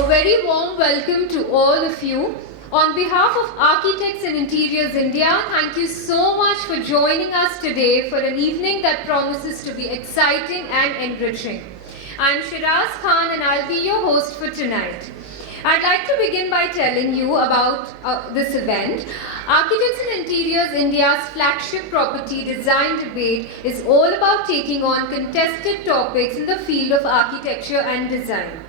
A very warm welcome to all of you. On behalf of Architects and Interiors India, thank you so much for joining us today for an evening that promises to be exciting and enriching. I'm Shiraz Khan and I'll be your host for tonight. I'd like to begin by telling you about this event. Architects and Interiors India's flagship property design debate is all about taking on contested topics in the field of architecture and design.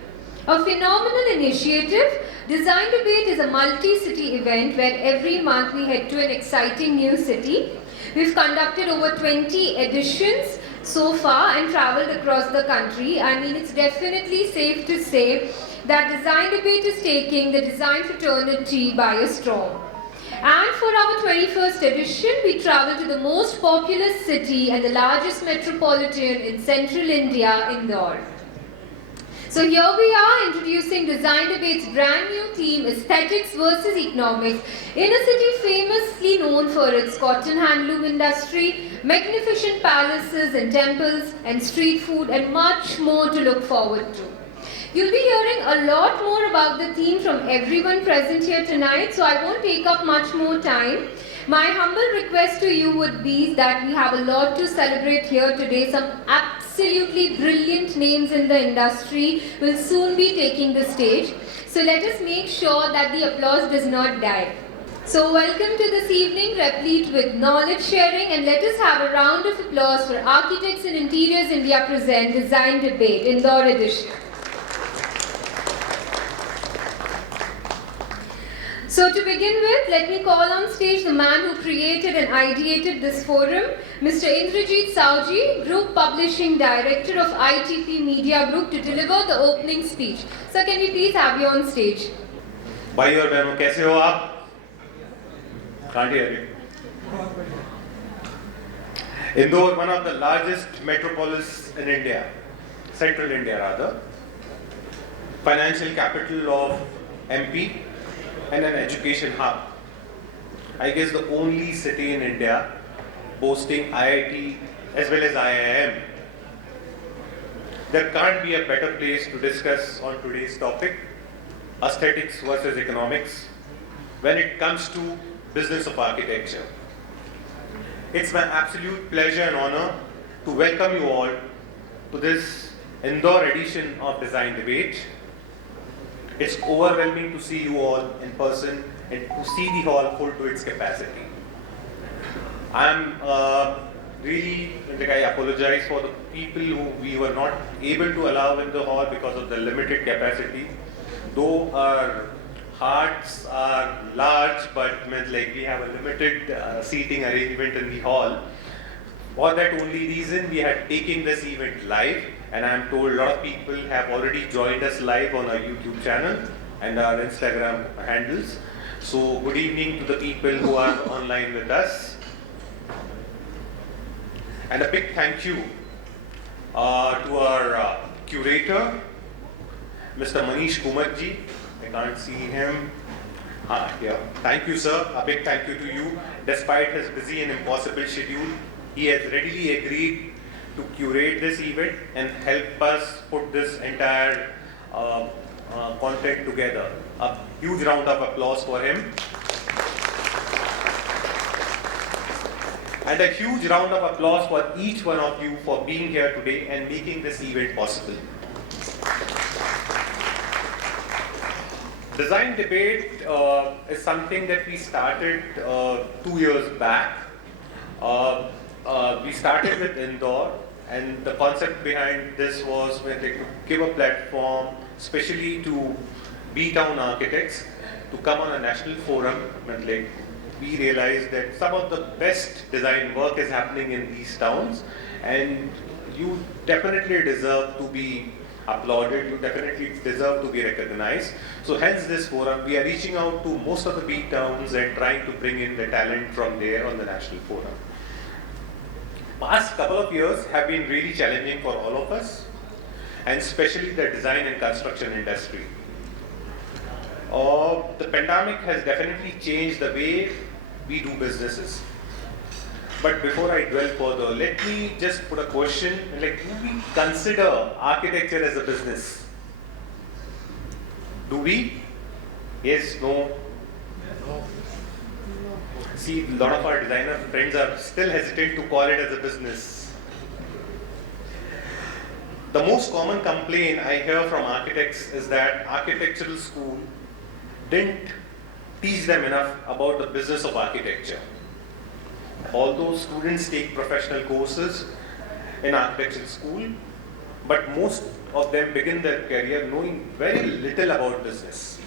A phenomenal initiative, Design Debate is a multi-city event where every month we head to an exciting new city. We've conducted over 20 editions so far and traveled across the country. I mean, it's definitely safe to say that Design Debate is taking the design fraternity by a storm. And for our 21st edition, we traveled to the most populous city and the largest metropolitan in central India, Indore. So here we are introducing Design Debate's brand new theme, Aesthetics versus Economics, in a city famously known for its cotton handloom industry, magnificent palaces and temples, and street food, and much more to look forward to. You'll be hearing a lot more about the theme from everyone present here tonight, so I won't take up much more time. My humble request to you would be that we have a lot to celebrate here today. Some absolutely brilliant names in the industry will soon be taking the stage. So let us make sure that the applause does not die. So welcome to this evening replete with knowledge sharing, and let us have a round of applause for Architects and Interiors India present Design Debate, Indore edition. So to begin with, let me call on stage the man who created and ideated this forum, Mr. Indrajit Saoji, Group Publishing Director of ITP Media Group, to deliver the opening speech. Sir, can we please have you on stage? भाई और बहनों, कैसे हो आप? Can't hear you. Indore, one of the largest metropolis in India, central India rather, financial capital of MP, and an education hub. I guess the only city in India boasting IIT as well as IIM. There can't be a better place to discuss on today's topic, aesthetics versus economics, when it comes to business of architecture. It's my absolute pleasure and honor to welcome you all to this Indore edition of Design Debate. It's overwhelming to see you all in person and to see the hall full to its capacity. I apologize for the people who we were not able to allow in the hall because of the limited capacity. Though our hearts are large, but we have a limited seating arrangement in the hall. For that only reason, we had taken this event live, and I'm told a lot of people have already joined us live on our YouTube channel and our Instagram handles. So good evening to the people who are online with us. And a big thank you to our curator, Mr. Manish Kumarji. I can't see him. Here. Thank you, sir. A big thank you to you. Despite his busy and impossible schedule, he has readily agreed to curate this event and help us put this entire content together. A huge round of applause for him. And a huge round of applause for each one of you for being here today and making this event possible. Design Debate is something that we started 2 years back. We started with Indore, and the concept behind this was to give a platform, especially to B-town architects, to come on a national forum. We realized that some of the best design work is happening in these towns, and you definitely deserve to be applauded, you definitely deserve to be recognized. So hence this forum, we are reaching out to most of the big towns and trying to bring in the talent from there on the national forum. Past couple of years have been really challenging for all of us, and especially the design and construction industry. The pandemic has definitely changed the way we do businesses. But before I dwell further, let me just put a question, do we consider architecture as a business? Do we? Yes, no. See, a lot of our designer friends are still hesitant to call it as a business. The most common complaint I hear from architects is that architectural school didn't teach them enough about the business of architecture. Although students take professional courses in architectural school, but most of them begin their career knowing very little about business.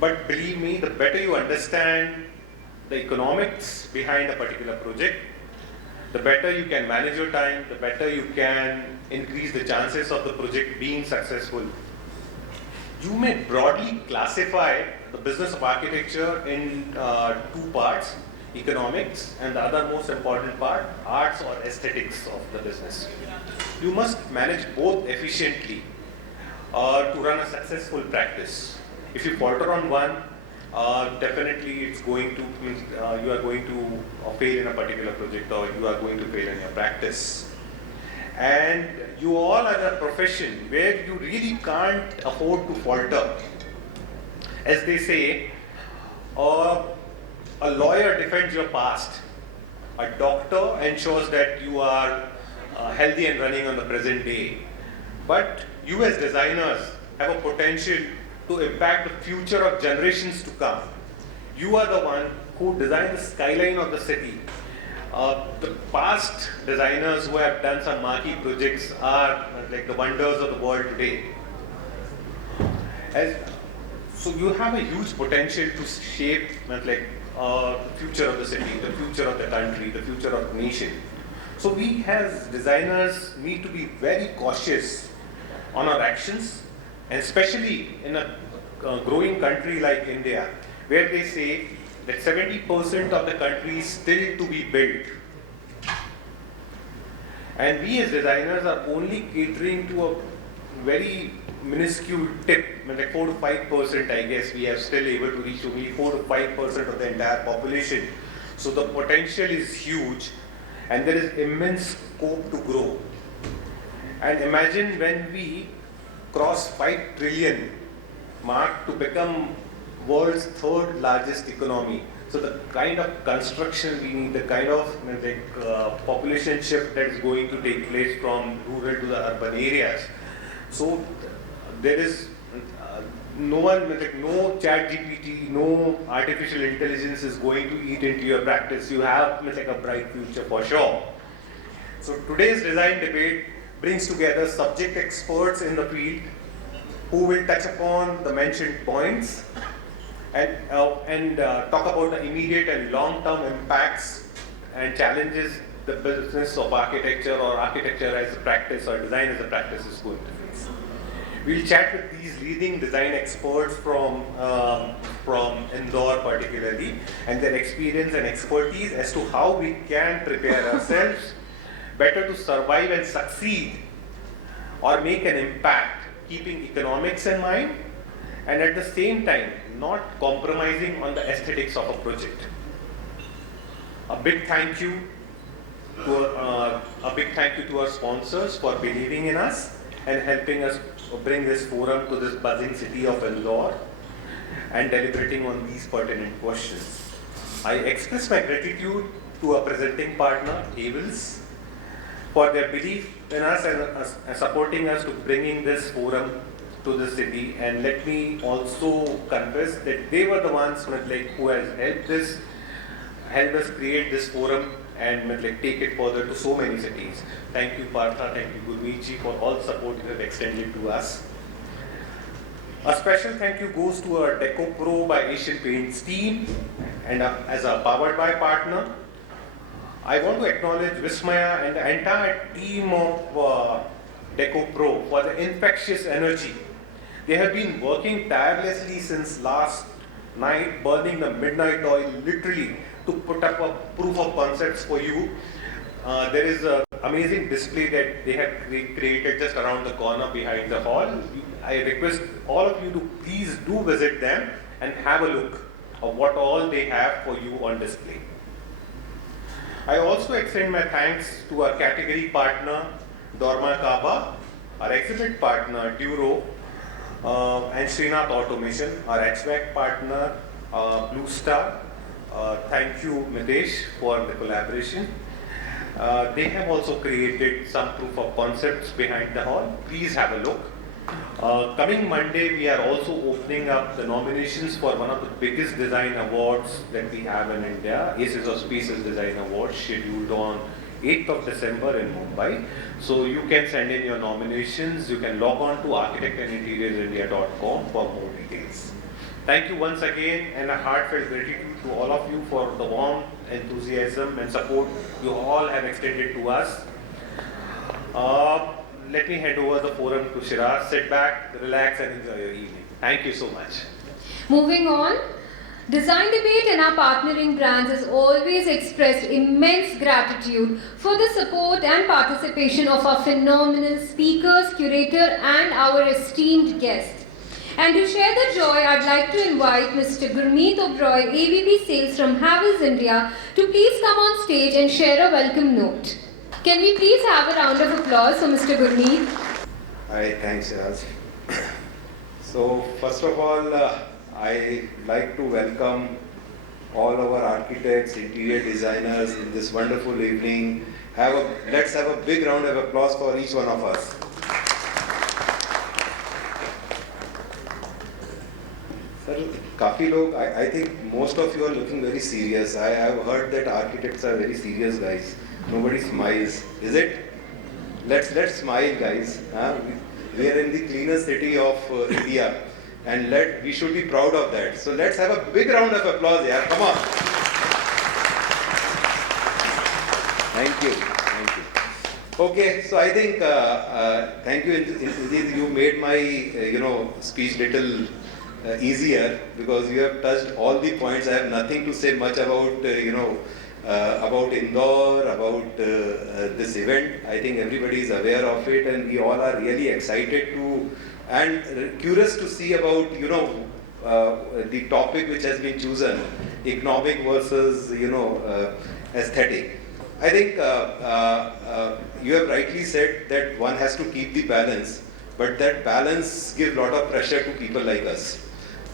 But believe me, the better you understand the economics behind a particular project, the better you can manage your time, the better you can increase the chances of the project being successful. You may broadly classify the business of architecture in two parts, economics and the other most important part, arts or aesthetics of the business. You must manage both efficiently to run a successful practice. If you falter on one, definitely it's going to you are going to fail in a particular project, or you are going to fail in your practice. And you all are a profession where you really can't afford to falter. As they say, a lawyer defends your past. A doctor ensures that you are healthy and running on the present day. But you as designers have a potential to impact the future of generations to come. You are the one who designed the skyline of the city. The past designers who have done some marquee projects are like the wonders of the world today. So you have a huge potential to shape the future of the city, the future of the country, the future of the nation. So we as designers need to be very cautious on our actions, and especially in a growing country like India, where they say that 70% of the country is still to be built. And we as designers are only catering to a very minuscule tip, like 4 to 5%, I guess we are still able to reach only 4 to 5% of the entire population. So the potential is huge and there is immense scope to grow. And imagine when we cross 5 trillion mark to become world's third largest economy. So the kind of construction we need, the kind of population shift that is going to take place from rural to the urban areas. So there is no one, no chat GPT, no artificial intelligence is going to eat into your practice. You have a bright future for sure. So today's design debate brings together subject experts in the field who will touch upon the mentioned points and talk about the immediate and long-term impacts and challenges the business of architecture or architecture as a practice or design as a practice is going to face. We'll chat with these leading design experts from Indore particularly, and their experience and expertise as to how we can prepare ourselves better to survive and succeed or make an impact, keeping economics in mind and at the same time not compromising on the aesthetics of a project. A big thank you to our sponsors for believing in us and helping us bring this forum to this buzzing city of Indore and deliberating on these pertinent questions. I express my gratitude to our presenting partner, Havels, for their belief in us and supporting us to bringing this forum to the city. And let me also confess that they were the ones who has helped us create this forum and take it further to so many cities. Thank you, Partha, thank you, Gurmeet, for all the support you have extended to us. A special thank you goes to our Deco Pro by Asian Paints team and as a powered by partner. I want to acknowledge Vismaya and the entire team of Deco Pro for the infectious energy. They have been working tirelessly since last night, burning the midnight oil literally to put up a proof of concepts for you. There is an amazing display that they have created just around the corner behind the hall. I request all of you to please do visit them and have a look of what all they have for you on display. I also extend my thanks to our category partner, Dorma Kaba, our exhibit partner, Duro, and Srinath Automation, our HVAC partner, Blue Star. Thank you, Mitesh, for the collaboration. They have also created some proof of concepts behind the hall. Please have a look. Coming Monday, we are also opening up the nominations for one of the biggest design awards that we have in India, Aces of Spaces Design Award, scheduled on 8th of December in Mumbai. So you can send in your nominations. You can log on to architectandinterioursindia.com for more details. Thank you once again, and a heartfelt gratitude to all of you for the warm enthusiasm and support you all have extended to us. Let me hand over the forum to Shiraz. Sit back, relax, and enjoy your evening. Thank you so much. Moving on, Design Debate and our partnering brands has always expressed immense gratitude for the support and participation of our phenomenal speakers, curator, and our esteemed guests. And to share the joy, I'd like to invite Mr. Gurmeet Oberoi, AVP Sales from Havells India, to please come on stage and share a welcome note. Can we please have a round of applause for Mr. Gurmeet? Hi, thanks, Shiraz. So, first of all, I like to welcome all our architects, interior designers in this wonderful evening. Let's have a big round of applause for each one of us. Sir, काफी लोग, I think most of you are looking very serious. I have heard that architects are very serious guys. Nobody smiles, is it? Let's smile, guys. We are in the cleanest city of India, and we should be proud of that. So let's have a big round of applause, yeah. Come on. Thank you. Okay, so I think thank you. Indeed, you made my speech little easier, because you have touched all the points. I have nothing to say much about about Indore, about this event. I think everybody is aware of it, and we all are really excited to and curious to see about the topic which has been chosen, economic versus aesthetic. I think you have rightly said that one has to keep the balance, but that balance gives a lot of pressure to people like us.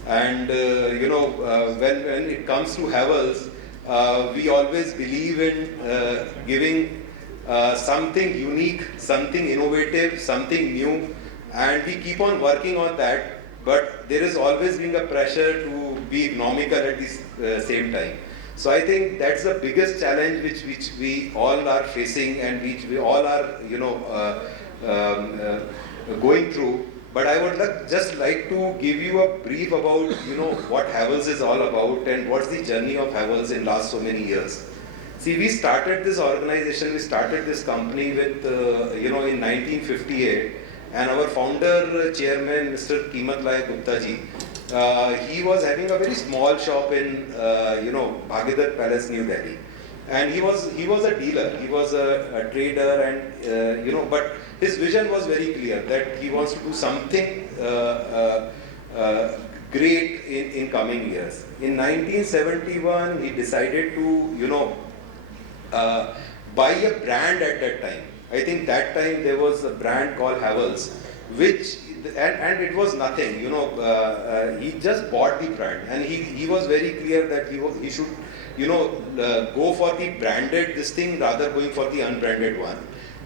And when it comes to Havells, we always believe in giving something unique, something innovative, something new, and we keep on working on that. But there is always being a pressure to be economical at the same time. So I think that's the biggest challenge which we all are facing, and which we all are going through. But I would just like to give you a brief about what Havells is all about and what's the journey of Havells in last so many years. See, we started this organization, we started this company with in 1958, and our founder chairman, Mr. Kimat Lai Gupta ji, he was having a very small shop in Bhagirath Palace, New Delhi, and he was a dealer, he was a trader, and but his vision was very clear that he wants to do something great in coming years. In 1971, he decided to buy a brand at that time. I think that time there was a brand called Havells, which and it was nothing. He just bought the brand, and he was very clear that he should go for the branded this thing rather going for the unbranded one.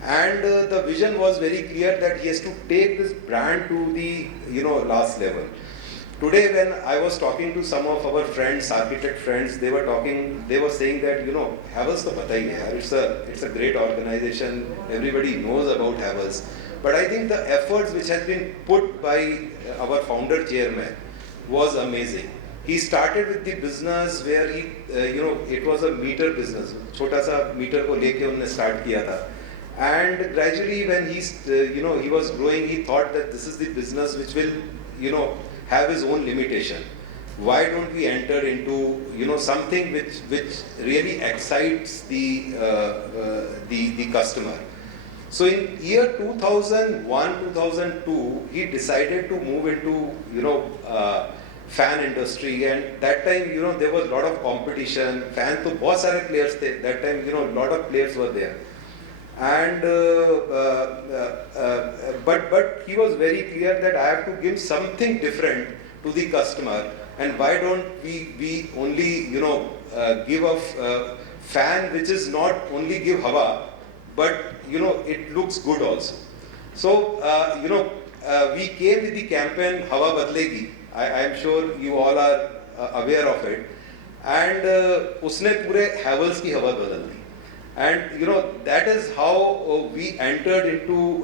And the vision was very clear that he has to take this brand to the last level. Today, when I was talking to some of our friends, architect friends, they were saying that Havells to pata hi hai, it's a great organization. Everybody knows about Havells. But I think the efforts which has been put by our founder chairman was amazing. He started with the business where it was a meter business. छोटा सा meter को लेके उन्होंने start किया था. And gradually, when he was growing, he thought that this is the business which will have his own limitation. Why don't we enter into something which really excites the customer? So in year 2001-2002, he decided to move into fan industry, and that time there was a lot of competition. Fan to बहुत सारे players थे. That time a lot of players were there. And but he was very clear that I have to give something different to the customer, and why don't we only give a fan which is not only give hawa, but it looks good also. So we came with the campaign Hawa Badlegi. I am sure you all are aware of it, and उसने पूरे Havels की हवा बदल दी. And that is how we entered into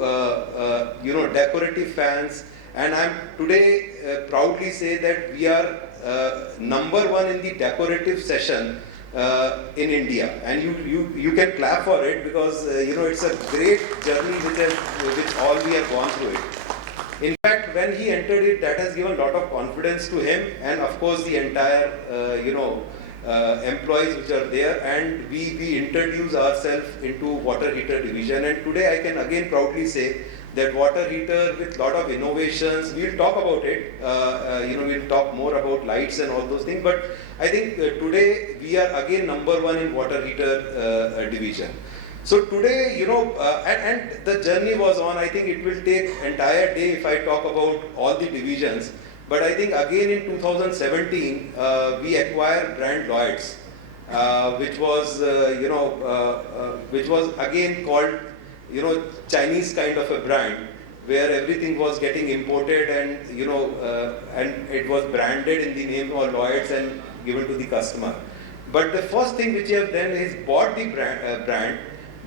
decorative fans. And I'm today proudly say that we are number one in the decorative session in India. And you can clap for it, because it's a great journey which all we have gone through it. In fact, when he entered it, that has given a lot of confidence to him, and of course the entire employees which are there, and we introduce ourselves into water heater division. And today I can again proudly say that water heater with lot of innovations, we'll talk about it, we'll talk more about lights and all those things, but I think today we are again number one in water heater division. So today, and the journey was on. I think it will take entire day if I talk about all the divisions. But I think again in 2017, we acquired brand Lloyd's, which was again called, Chinese kind of a brand, where everything was getting imported, and and it was branded in the name of Lloyd's and given to the customer. But the first thing which he has done is bought the brand,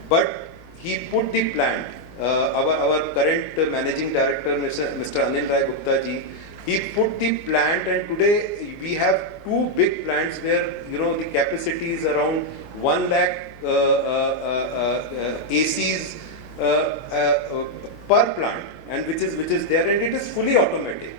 but he put the plant. Our current managing director, Mr. Anil Rai Gupta ji, he put the plant, and today we have two big plants where the capacity is around 1 lakh ACs per plant, and which is there, and it is fully automatic.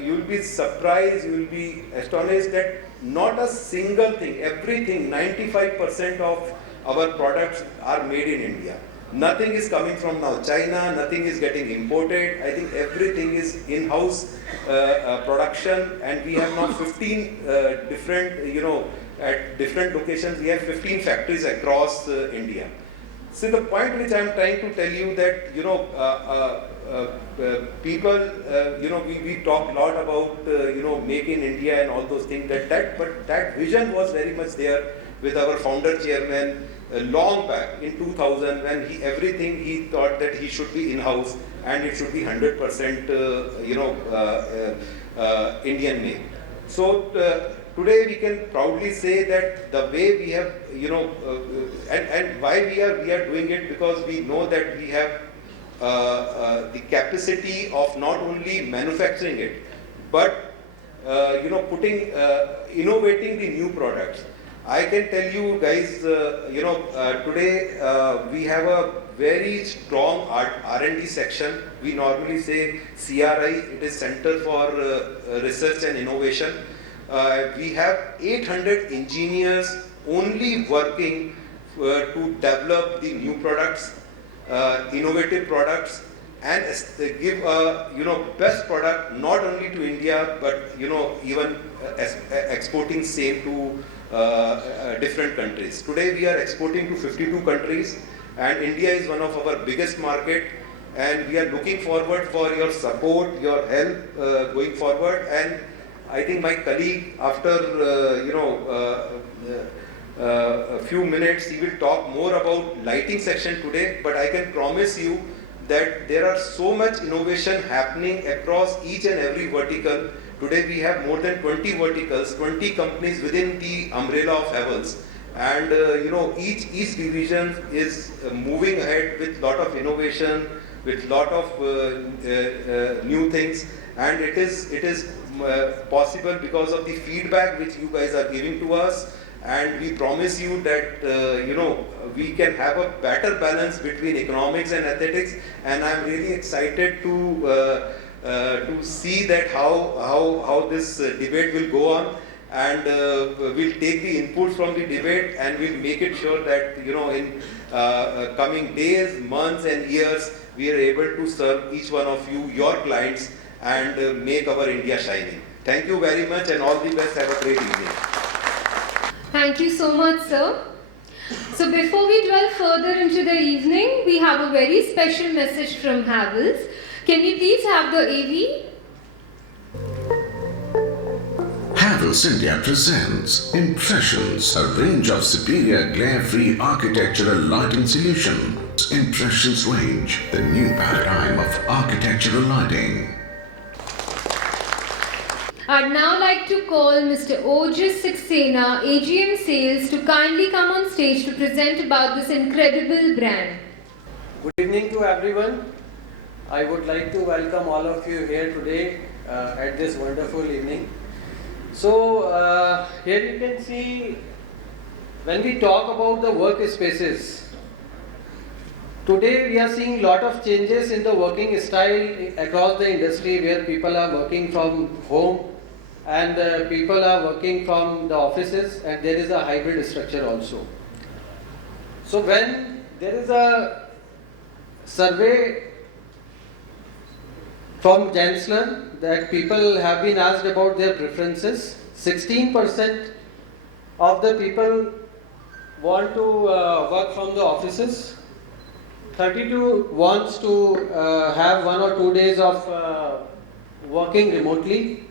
You'll be surprised, you will be astonished that not a single thing, everything, 95% of our products are made in India. Nothing is coming from now China, nothing is getting imported. I think everything is in-house production, and we have now 15 different, at different locations, we have 15 factories across India. So the point which I am trying to tell you that, people, we talk a lot about, make in India and all those things, but that vision was very much there with our founder chairman long back in 2000, when he thought that he should be in-house and it should be 100% Indian made. So today we can proudly say that the way we have, and why we are doing it, because we know that we have the capacity of not only manufacturing it, but innovating the new products. I can tell you guys, today we have a very strong R&D section. We normally say CRI, it is Center for Research and Innovation. We have 800 engineers only working to develop the new products, innovative products, and give best product not only to India, but even exporting same to different countries. Today we are exporting to 52 countries, and India is one of our biggest market, and we are looking forward for your support, your help going forward. And I think my colleague, after a few minutes, he will talk more about lighting section today, but I can promise you that there are so much innovation happening across each and every vertical. Today we have more than 20 verticals, 20 companies within the umbrella of Havels, and each division is moving ahead with lot of innovation, with lot of new things, and it is possible because of the feedback which you guys are giving to us. And we promise you that we can have a better balance between economics and athletics, and I'm really excited to see that how this debate will go on, and we'll take the input from the debate, and we'll make it sure that in coming days, months and years, we are able to serve each one of you, your clients, and make our India shining. Thank you very much, and all the best. Have a great evening. Thank you so much, sir. So before we delve further into the evening, we have a very special message from Havels. Can we please have the AV? Havels India presents Impressions, a range of superior glare-free architectural lighting solutions. Impressions range, the new paradigm of architectural lighting. I'd now like to call Mr. Ojas Saxena, AGM Sales, to kindly come on stage to present about this incredible brand. Good evening to everyone. I would like to welcome all of you here today at this wonderful evening. So here you can see when we talk about the workspaces, today we are seeing lot of changes in the working style across the industry where people are working from home and people are working from the offices, and there is a hybrid structure also. So when there is a survey from Chancellor that people have been asked about their preferences, 16% of the people want to work from the offices, 32 wants to have 1 or 2 days of working remotely.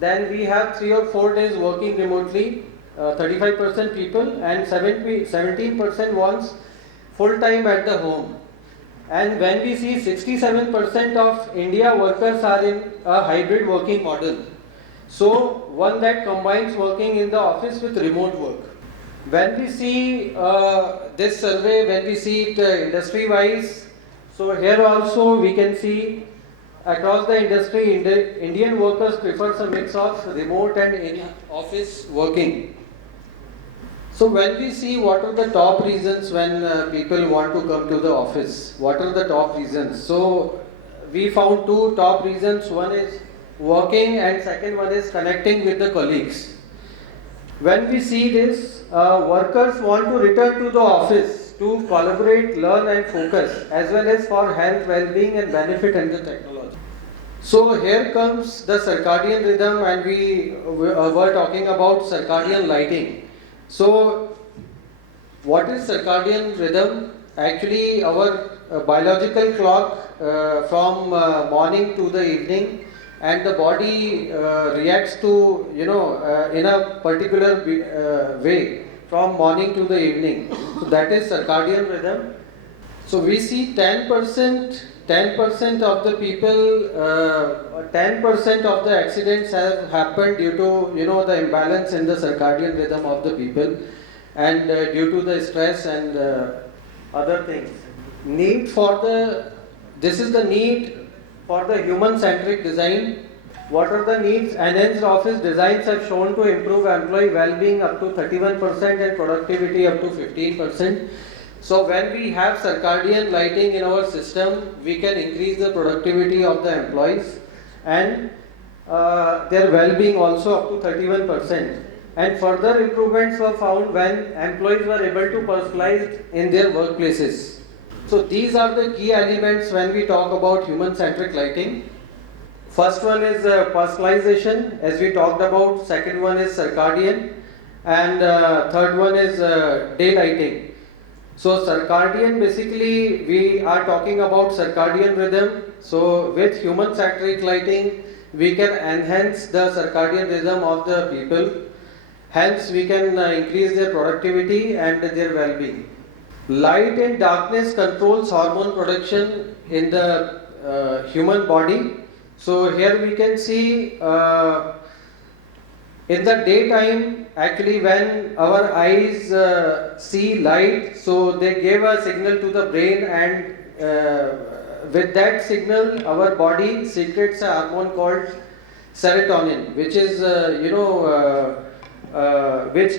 Then we have 3 or 4 days working remotely, 35% people, and 17% wants full time at the home. And when we see 67% of India workers are in a hybrid working model, so one that combines working in the office with remote work. When we see this survey, when we see it industry wise, so here also we can see across the industry, Indian workers prefers a mix of remote and in-office working. So when we see what are the top reasons when people want to come to the office, what are the top reasons? So we found 2 top reasons. One is working and second one is connecting with the colleagues. When we see this, workers want to return to the office to collaborate, learn and focus, as well as for health, well-being and benefit and the technology. So here comes the circadian rhythm, and we were talking about circadian lighting. So what is circadian rhythm? Actually our biological clock from morning to the evening, and the body reacts to in a particular way from morning to the evening. So that is circadian rhythm. So we see 10% of the people, 10% of the accidents have happened due to the imbalance in the circadian rhythm of the people, and due to the stress and other things. This is the need for the human-centric design. What are the needs? Enhanced office designs have shown to improve employee well-being up to 31% and productivity up to 15%. So when we have circadian lighting in our system, we can increase the productivity of the employees and their well-being also up to 31%. And further improvements were found when employees were able to personalize in their workplaces. So these are the key elements when we talk about human-centric lighting. First one is personalization, as we talked about. Second one is circadian, and third one is daylighting. So circadian, basically we are talking about circadian rhythm. So with human-centric lighting, we can enhance the circadian rhythm of the people. Hence we can increase their productivity and their well-being. Light and darkness controls hormone production in the human body. So here we can see in the daytime, actually when our eyes see light, so they give a signal to the brain, and with that signal our body secretes a hormone called serotonin, which is which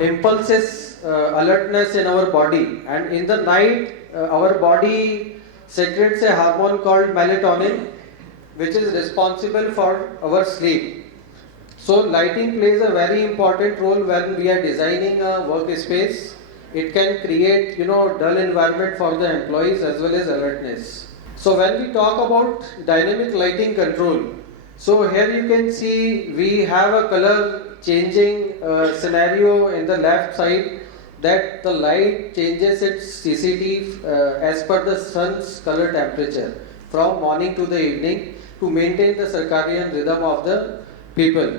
impulses alertness in our body, and in the night our body secretes a hormone called melatonin, which is responsible for our sleep. So lighting plays a very important role when we are designing a workspace. It can create dull environment for the employees as well as alertness. So when we talk about dynamic lighting control, so here you can see we have a color changing scenario in the left side. that the light changes its CCT as per the sun's color temperature from morning to the evening to maintain the circadian rhythm of the people.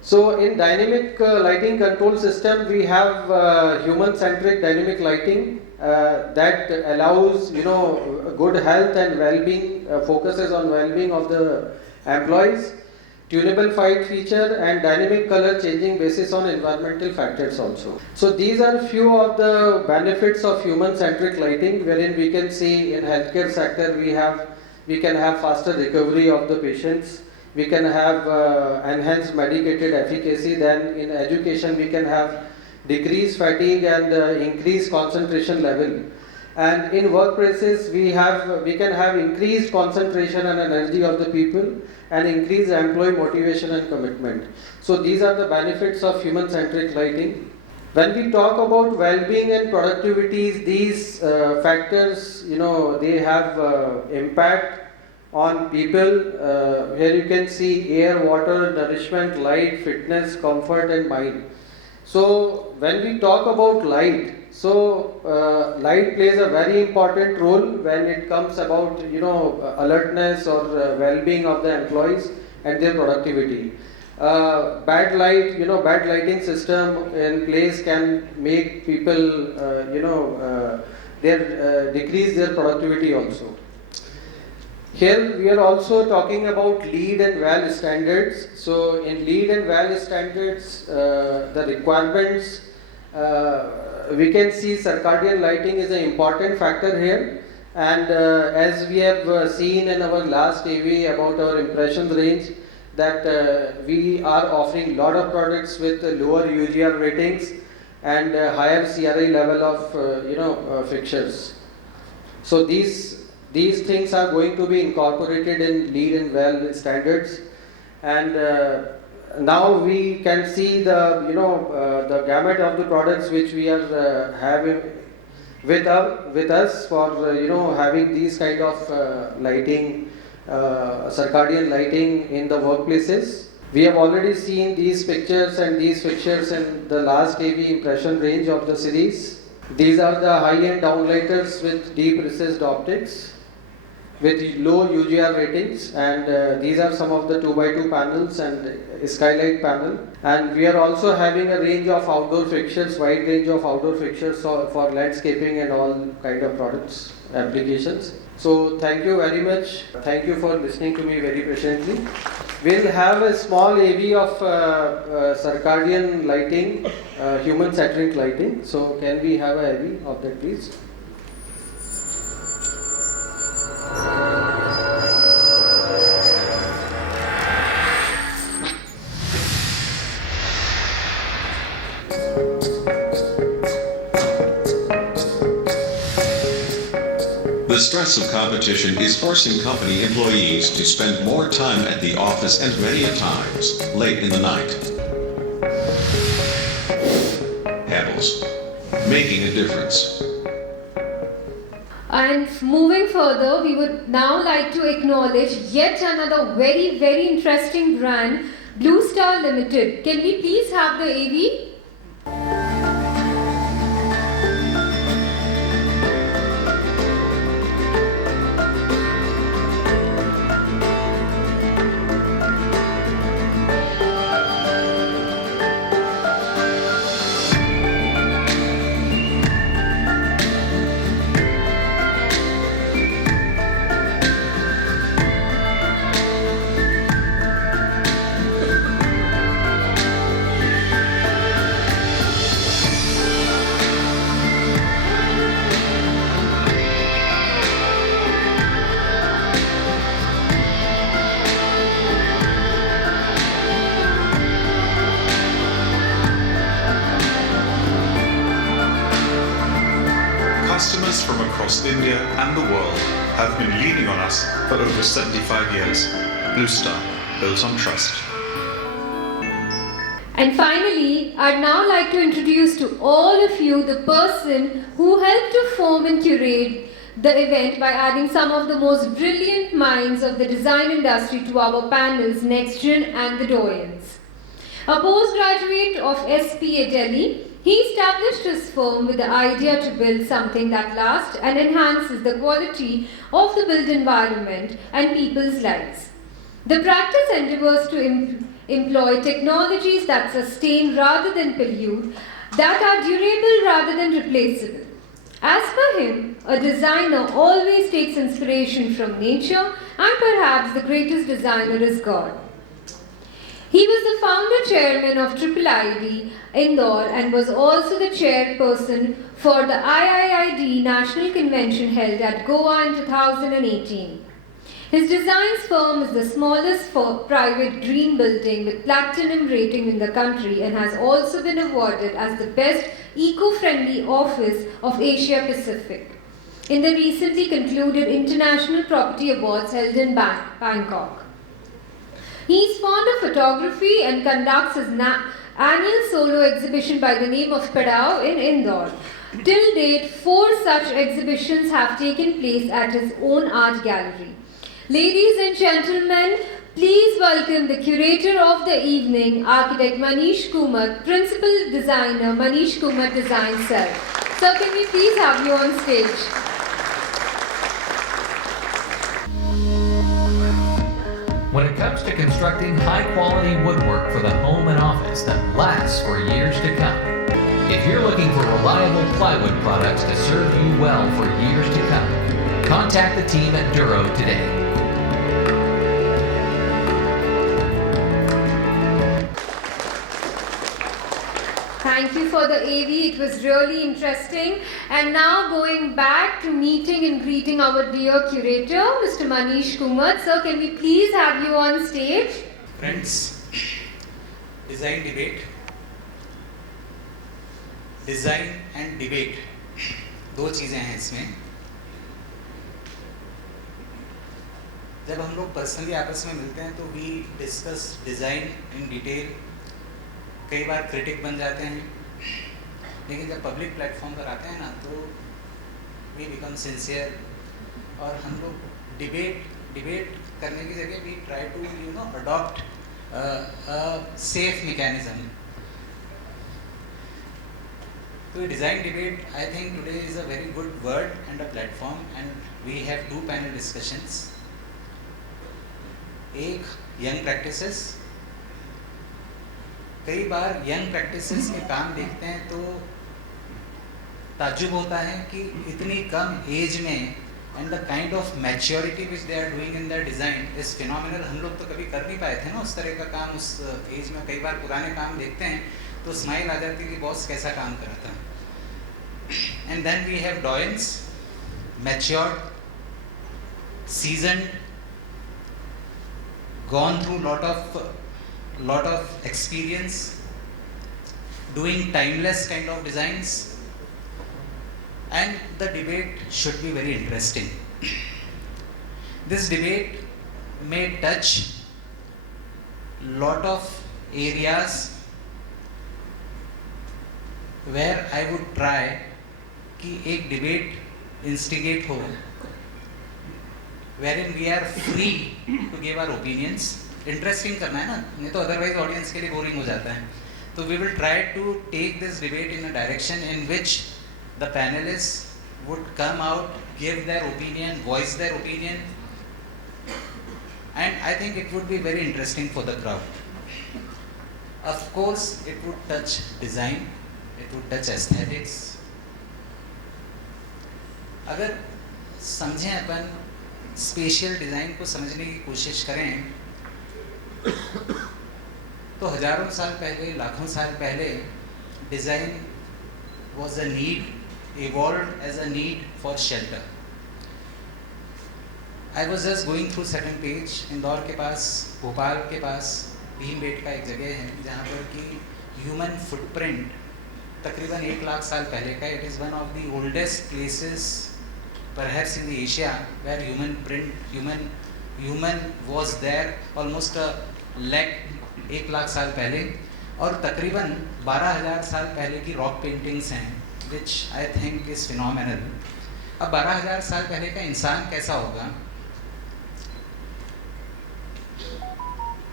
So in dynamic lighting control system, we have human-centric dynamic lighting that allows good health and well-being, focuses on well-being of the employees, tunable fight feature and dynamic color changing basis on environmental factors also. So these are few of the benefits of human-centric lighting, wherein we can see in healthcare sector we can have faster recovery of the patients. We can have enhanced medicated efficacy. Then in education we can have decreased fatigue and increased concentration level. And in workplaces we can have increased concentration and energy of the people and increased employee motivation and commitment. So these are the benefits of human-centric lighting. When we talk about well-being and productivity, these factors, they have impact on people. Here you can see air, water, nourishment, light, fitness, comfort and mind. So when we talk about light, light plays a very important role when it comes about alertness or well-being of the employees and their productivity. Bad lighting system in place can make people decrease their productivity also. Here we are also talking about LEED and WELL standards. So in LEED and WELL standards, the requirements, we can see circadian lighting is an important factor here. And as we have seen in our last AV about our impressions range, that we are offering lot of products with lower UGR ratings and higher CRI level of fixtures. So these things are going to be incorporated in LEED and WELL standards, and now we can see the gamut of the products which we are having with us for having these kind of lighting, circadian lighting in the workplaces. We have already seen these pictures and these fixtures in the last AV impression range of the series. These are the high-end downlighters with deep recessed optics with low UGR ratings, and these are some of the 2x2 panels and skylight panel. And we are also having a range of outdoor fixtures, wide range of outdoor fixtures for landscaping and all kind of products, applications. So thank you very much. Thank you for listening to me very patiently. We'll have a small AV of circadian lighting, human-centric lighting. So can we have a AV of that, please? The stress of competition is forcing company employees to spend more time at the office and many a times, late in the night. Havells, making a difference. And moving further, we would now like to acknowledge yet another very, very interesting brand, Blue Star Limited. Can we please have the AV? Customers from across India and the world have been leaning on us for over 75 years. Blue Star, built on trust. And finally, I'd now like to introduce to all of you the person who helped to form and curate the event by adding some of the most brilliant minds of the design industry to our panels, Next Gen and the Doyens. A postgraduate of SPA Delhi, he established his firm with the idea to build something that lasts and enhances the quality of the built environment and people's lives. The practice endeavors to employ technologies that sustain rather than pollute, that are durable rather than replaceable. As per him, a designer always takes inspiration from nature, and perhaps the greatest designer is God. He was the founder chairman of IIID Indore and was also the chairperson for the IIID National Convention held at Goa in 2018. His designs firm is the smallest private green building with platinum rating in the country and has also been awarded as the best eco-friendly office of Asia Pacific in the recently concluded International Property Awards held in Bangkok. He is fond of photography and conducts his annual solo exhibition by the name of Padao in Indore. Till date, 4 such exhibitions have taken place at his own art gallery. Ladies and gentlemen, please welcome the curator of the evening, architect Manish Kumar, principal designer Manish Kumar Design Cell. Sir, can we please have you on stage? When it comes to constructing high-quality woodwork for the home and office that lasts for years to come, if you're looking for reliable plywood products to serve you well for years to come, contact the team at Duro today. Thank you for the AV, it was really interesting. And now going back to meeting and greeting our dear curator, Mr. Manish Kumar. Sir, can we please have you on stage? Friends, design debate. Design and debate, दो चीज़ें हैं इसमें. जब हम लोग personally आपस में मिलते हैं तो we discuss design in detail. कई बार क्रिटिक बन जाते हैं, लेकिन जब पब्लिक प्लेटफॉर्म पर आते हैं ना तो वी बिकम सिंसियर और हम लोग डिबेट करने की जगह we try to adopt safe mechanism. तो design debate I think today is a very good word and a platform and we have 2 panel discussions. एक यंग प्रैक्टिसेस. कई बार यंग प्रैक्टिसेस के काम देखते हैं तो ताज्जुब होता है कि इतनी कम एज में and the kind of maturity which they are doing in the design is phenomenal. हम लोग तो कभी कर नहीं पाए थे ना उस तरह का काम उस एज में. कई बार पुराने काम देखते हैं तो स्माइल आ जाती है कि बॉस कैसा काम कर रहा था. And then we have doyens, matured, seasoned, gone through lot of experience doing timeless kind of designs, and the debate should be very interesting. This debate may touch lot of areas where I would try कि एक debate instigate हो wherein we are free to give our opinions. Interesting करना है ना, नहीं तो otherwise audience के लिए बोरिंग हो जाता है. तो we will try to take this debate in a direction in which the panellist would come out, give their opinion, voice their opinion, and I think it would be very interesting for the crowd. Of course it would touch design, it would touch aesthetics. अगर समझें अपन special design को समझने की कोशिश करें तो हजारों साल पहले, लाखों साल पहले design was a need, evolved as a need for shelter. I was just going through certain page. Indore के पास, भोपाल के पास भीमबेटका एक जगह है जहाँ पर कि ह्यूमन फुटप्रिंट तकरीबन 1 लाख साल पहले का. It is one of the oldest places perhaps in the Asia where human was there almost a lakh 1 lakh साल पहले. और तकरीबन 12,000 साल पहले की रॉक पेंटिंग्स हैं which I think is phenomenal. अब 12,000 साल पहले का इंसान कैसा होगा,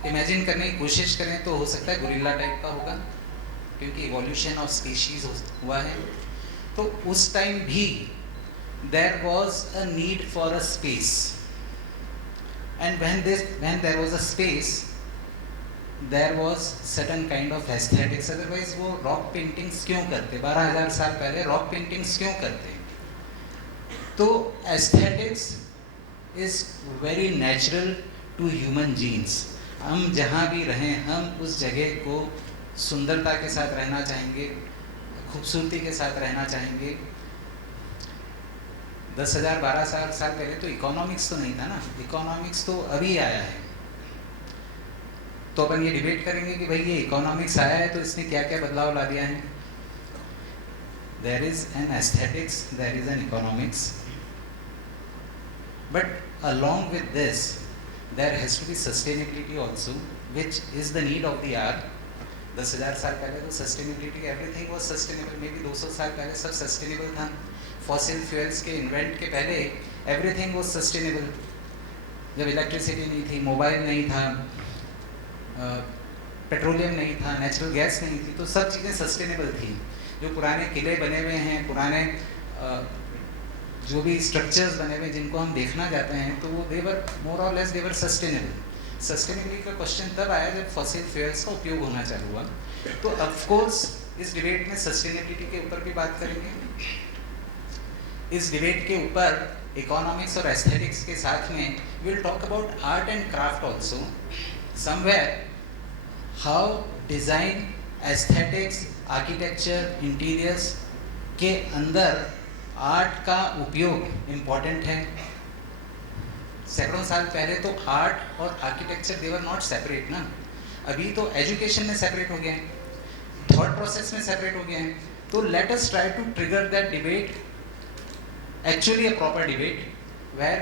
इमेजिन करने की कोशिश करें तो हो सकता है गोरिल्ला टाइप का होगा, क्योंकि इवोल्यूशन ऑफ स्पीशीज हुआ है, तो उस टाइम भी there was a need for a space, and when there was a space there was certain kind of aesthetics. Otherwise वो रॉक पेंटिंग्स क्यों करते, 12,000 साल पहले रॉक पेंटिंग्स क्यों करते? तो aesthetics is very natural to human genes. हम जहाँ भी रहें, हम उस जगह को सुंदरता के साथ रहना चाहेंगे, खूबसूरती के साथ रहना चाहेंगे. 10,000 12,000 साल पहले तो इकोनॉमिक्स तो नहीं था ना, इकोनॉमिक्स तो अभी आया है. तो अपन ये डिबेट करेंगे कि भाई ये इकोनॉमिक्स आया है तो इसने क्या क्या बदलाव ला दिया है. There is an aesthetics, there is an economics, but along with this there has to be sustainability also, which is the need of the hour. 10,000 साल पहले तो sustainability, everything was sustainable. May be 200 साल पहले सब sustainable था. Fossil fuels के invent के पहले एवरीथिंग वाज सस्टेनेबल. जब इलेक्ट्रिसिटी नहीं थी, मोबाइल नहीं था, पेट्रोलियम नहीं था, नेचुरल गैस नहीं थी, तो सब चीज़ें सस्टेनेबल थी. जो पुराने किले बने हुए हैं, पुराने जो भी स्ट्रक्चर्स बने हुए जिनको हम देखना चाहते हैं, तो वो देवर मोर और लेस देवर सस्टेनेबल. सस्टेनेबिलिटी का क्वेश्चन तब आया जब फॉसिल फ्यूल्स का उपयोग होना चालू हुआ. तो ऑफ कोर्स इस डिबेट में सस्टेनेबिलिटी के ऊपर भी बात करेंगे. इस डिबेट के ऊपर इकोनॉमिक्स और एस्थेटिक्स के साथ में will talk about art and craft also. Somewhere how design, aesthetics, architecture, interiors के अंदर आर्ट का उपयोग इम्पॉर्टेंट है. सैकड़ों साल पहले तो आर्ट और architecture they were not separate ना. अभी तो एजुकेशन में सेपरेट हो गए हैं, थॉट प्रोसेस में सेपरेट हो गए हैं. तो let us try to trigger that debate, actually a proper debate where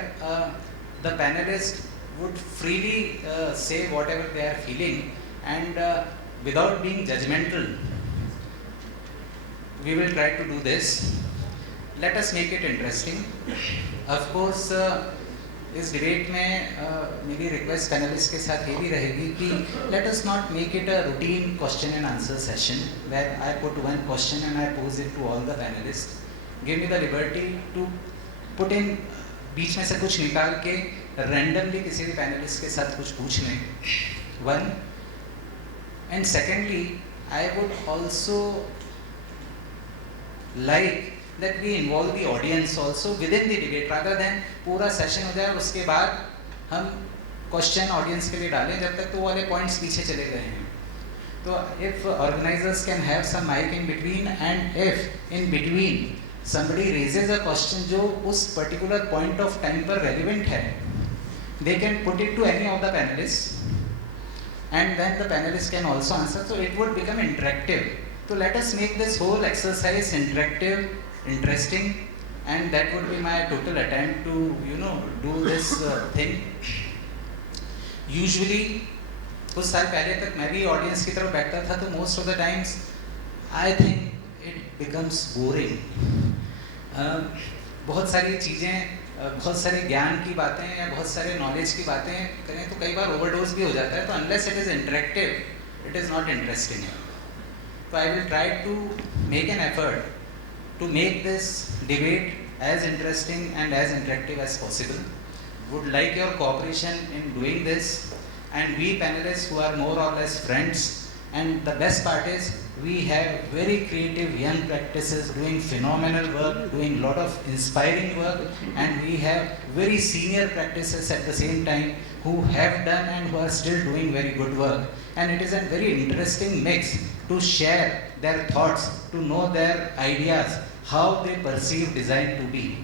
the panellist would freely say whatever they are feeling, and without being judgmental we will try to do this. Let us make it interesting. Of course इस debate में मेरी request panelist के साथ ये भी रहेगी कि let us not make it a routine question and answer session where I put one question and I pose it to all the panelists. Give me the liberty to put in, बीच में से कुछ निकाल के randomly किसी भी panelist के साथ कुछ पूछ लें. One, and secondly I would also like that we involve the audience also within the debate rather than पूरा सेशन हो जाए उसके बाद हम क्वेश्चन ऑडियंस के लिए डालें जब तक तो वाले पॉइंट्स पीछे चले गए हैं. तो if organizers can have some mic in between, and if in between somebody raises a question जो उस particular point of time पर relevant है, they can put it to any of the panelists and then the panelists can also answer, so it would become interactive. So let us make this whole exercise interactive, interesting, and that would be my total attempt to do this thing. Usually कुछ साल पहले तक मैं भी audience की तरफ बैठता था तो most of the times I think it becomes boring. बहुत सारी चीज़ें, बहुत सारे ज्ञान की बातें या बहुत सारे नॉलेज की बातें करें तो कई बार ओवरडोज भी हो जाता है. तो unless it is interactive it is not interesting. So I will try to make an effort to make this debate as interesting and as interactive as possible. Would like your cooperation in doing this, and we panelists who are more or less friends, and the best part is we have very creative young practices doing phenomenal work, doing lot of inspiring work, and we have very senior practices at the same time who have done and who are still doing very good work, and it is a very interesting mix to share their thoughts, to know their ideas, how they perceive design to be.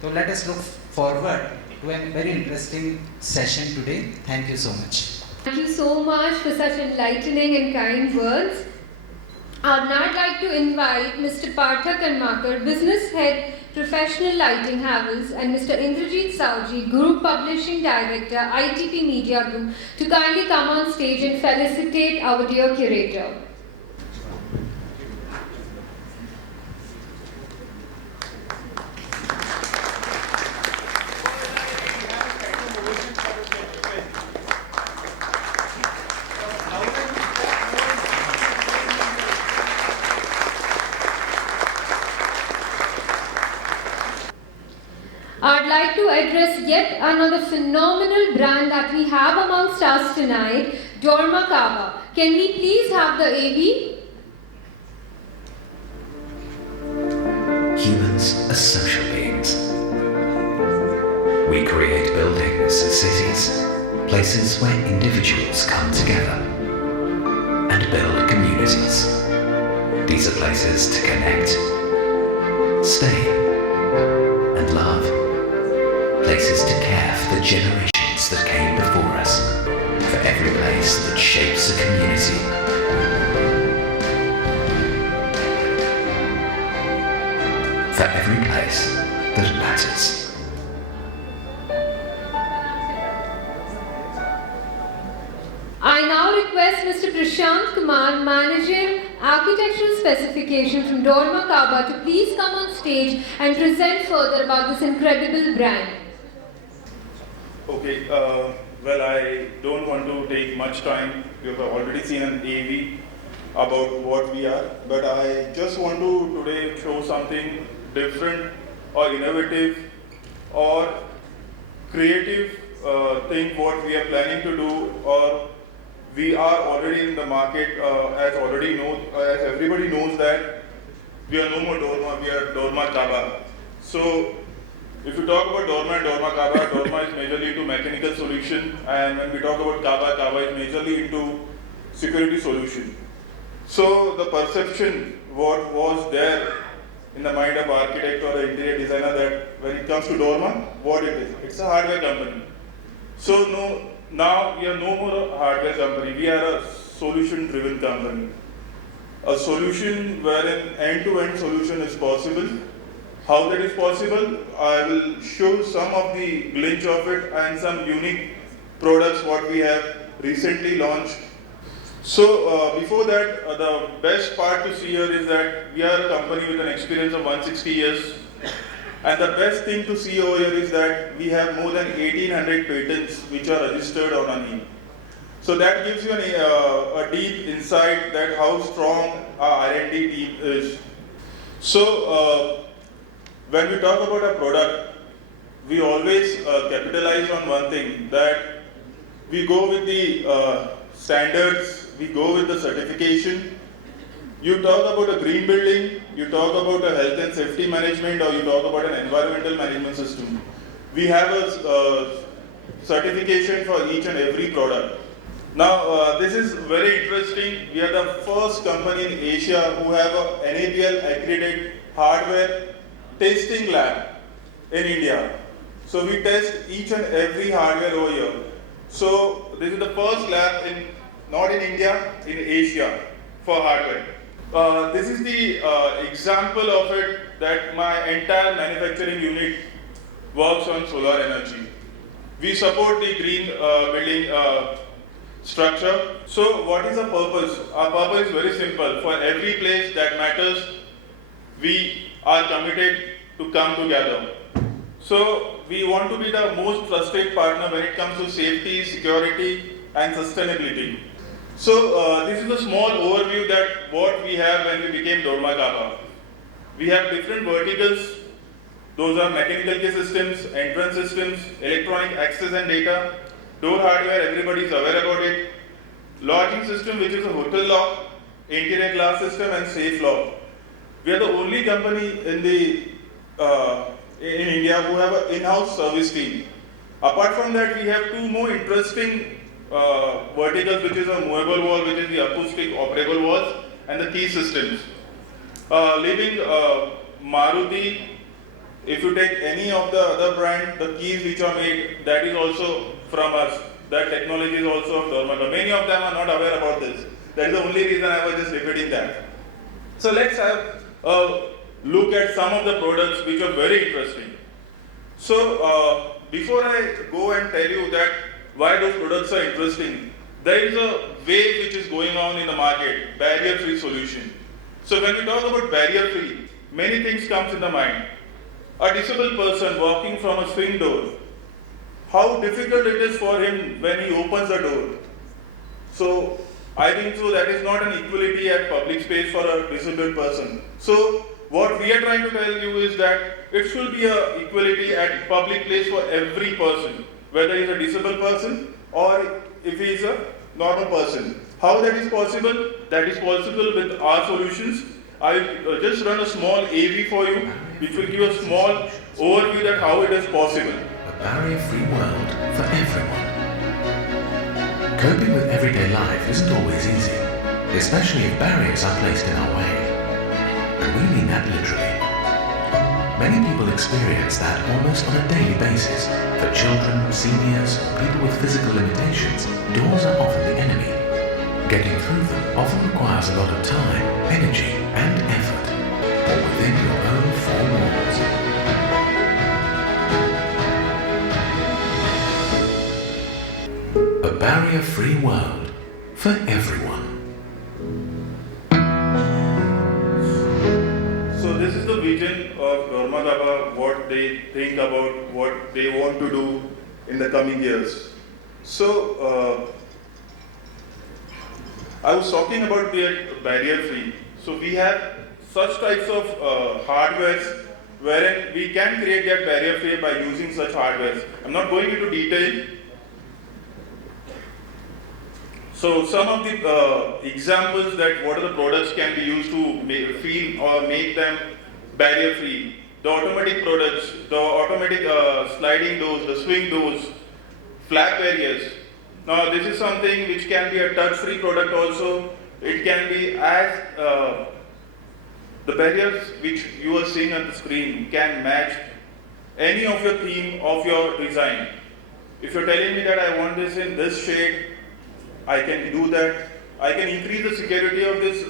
So let us look forward to a very interesting session today. Thank you so much. Thank you so much for such enlightening and kind words. Now I'd like to invite Mr. Parthak Karmakar, Business Head, Professional Lighting Havels, and Mr. Indrajit Saoji, Group Publishing Director, ITP Media Group, to kindly come on stage and felicitate our dear curator. I'd like to address yet another phenomenal brand that we have amongst us tonight, Dorma Kaba. Can we please have the AV? Humans are social beings. We create buildings, cities, places where individuals come together and build communities. These are places to connect, stay, and love. Places to care for the generations that came before us. For every place that shapes a community. For every place that matters. I now request Mr. Prashant Kumar, Manager Architectural Specification from Dorma Kaba, to please come on stage and present further about this incredible brand. Okay, well, I don't want to take much time. You have already seen an AV about what we are, but I just want to today show something different or innovative or creative thing what we are planning to do, or we are already in the market, as everybody knows that we are no more Dorma, we are Dorma Kaba. So if you talk about Dorma and Dorma Kaba, Dorma is majorly into mechanical solution, and when we talk about Kaba, Kaba is majorly into security solution. So the perception what was there in the mind of architect or the interior designer that when it comes to Dorma, what it is, it's a hardware company. So now we are no more a hardware company, we are a solution driven company. A solution wherein end-to-end solution is possible. How that is possible, I will show some of the glimpse of it and some unique products what we have recently launched. So before that, the best part to see here is that we are a company with an experience of 160 years. And the best thing to see over here is that we have more than 1800 patents which are registered on our name. So that gives you a deep insight that how strong our R&D team is. So when we talk about a product, we always capitalize on one thing, that we go with the standards, we go with the certification. You talk about a green building, you talk about a health and safety management, or you talk about an environmental management system. We have a certification for each and every product. Now, this is very interesting. We are the first company in Asia who have a NABL accredited hardware testing lab in India. So we test each and every hardware over here. So this is the first lab not in India, in Asia for hardware. This is the example of it, that my entire manufacturing unit works on solar energy. We support the green building structure. So what is the purpose? Our purpose is very simple. For every place that matters, we are committed to come together. So we want to be the most trusted partner when it comes to safety, security and sustainability. So this is a small overview that what we have when we became Dorma Kaba. We have different verticals. Those are mechanical key systems, entrance systems, electronic access and data, door hardware, everybody is aware about it, lodging system which is a hotel lock, interior glass system and safe lock. We are the only company in India who have an in-house service team. Apart from that, we have two more interesting verticals, which is a movable wall, which is the acoustic operable walls, and the key systems. Leaving Maruti, if you take any of the other brand, the keys which are made, that is also from us. That technology is also of Dorma. Many of them are not aware about this. That is the only reason I was just repeating that. So let's have a look at some of the products which are very interesting. So before I go and tell you that why those products are interesting, there is a wave which is going on in the market, barrier-free solution. So when we talk about barrier-free, many things comes in the mind. A disabled person walking from a swing door, how difficult it is for him when he opens the door. So I think so that is not an equality at public space for a disabled person. So what we are trying to tell you is that it should be a equality at public place for every person, whether he's a disabled person or if he is a normal person. How that is possible? That is possible with our solutions. I will just run a small AV for you, which will give a small overview that how it is possible. A barrier-free world for everyone. Coping with everyday life isn't always easy, especially if barriers are placed in our way. And we mean that literally. Many people experience that almost on a daily basis. For children, seniors, or people with physical limitations, doors are often the enemy. Getting through them often requires a lot of time, energy, and effort, all within your own four walls. A barrier-free world for everyone. So this is the vision of Dharmadaba, what they think about, what they want to do in the coming years. So I was talking about the barrier-free. So we have such types of hardwares wherein we can create that barrier-free by using such hardwares. I'm not going into detail. So some of the examples that what are the products can be used to feel or make them barrier-free. The automatic products, the automatic sliding doors, the swing doors, flap barriers. Now this is something which can be a touch-free product also. It can be as the barriers which you are seeing on the screen can match any of your theme of your design. If you're telling me that I want this in this shade, I can do that. I can increase the security of this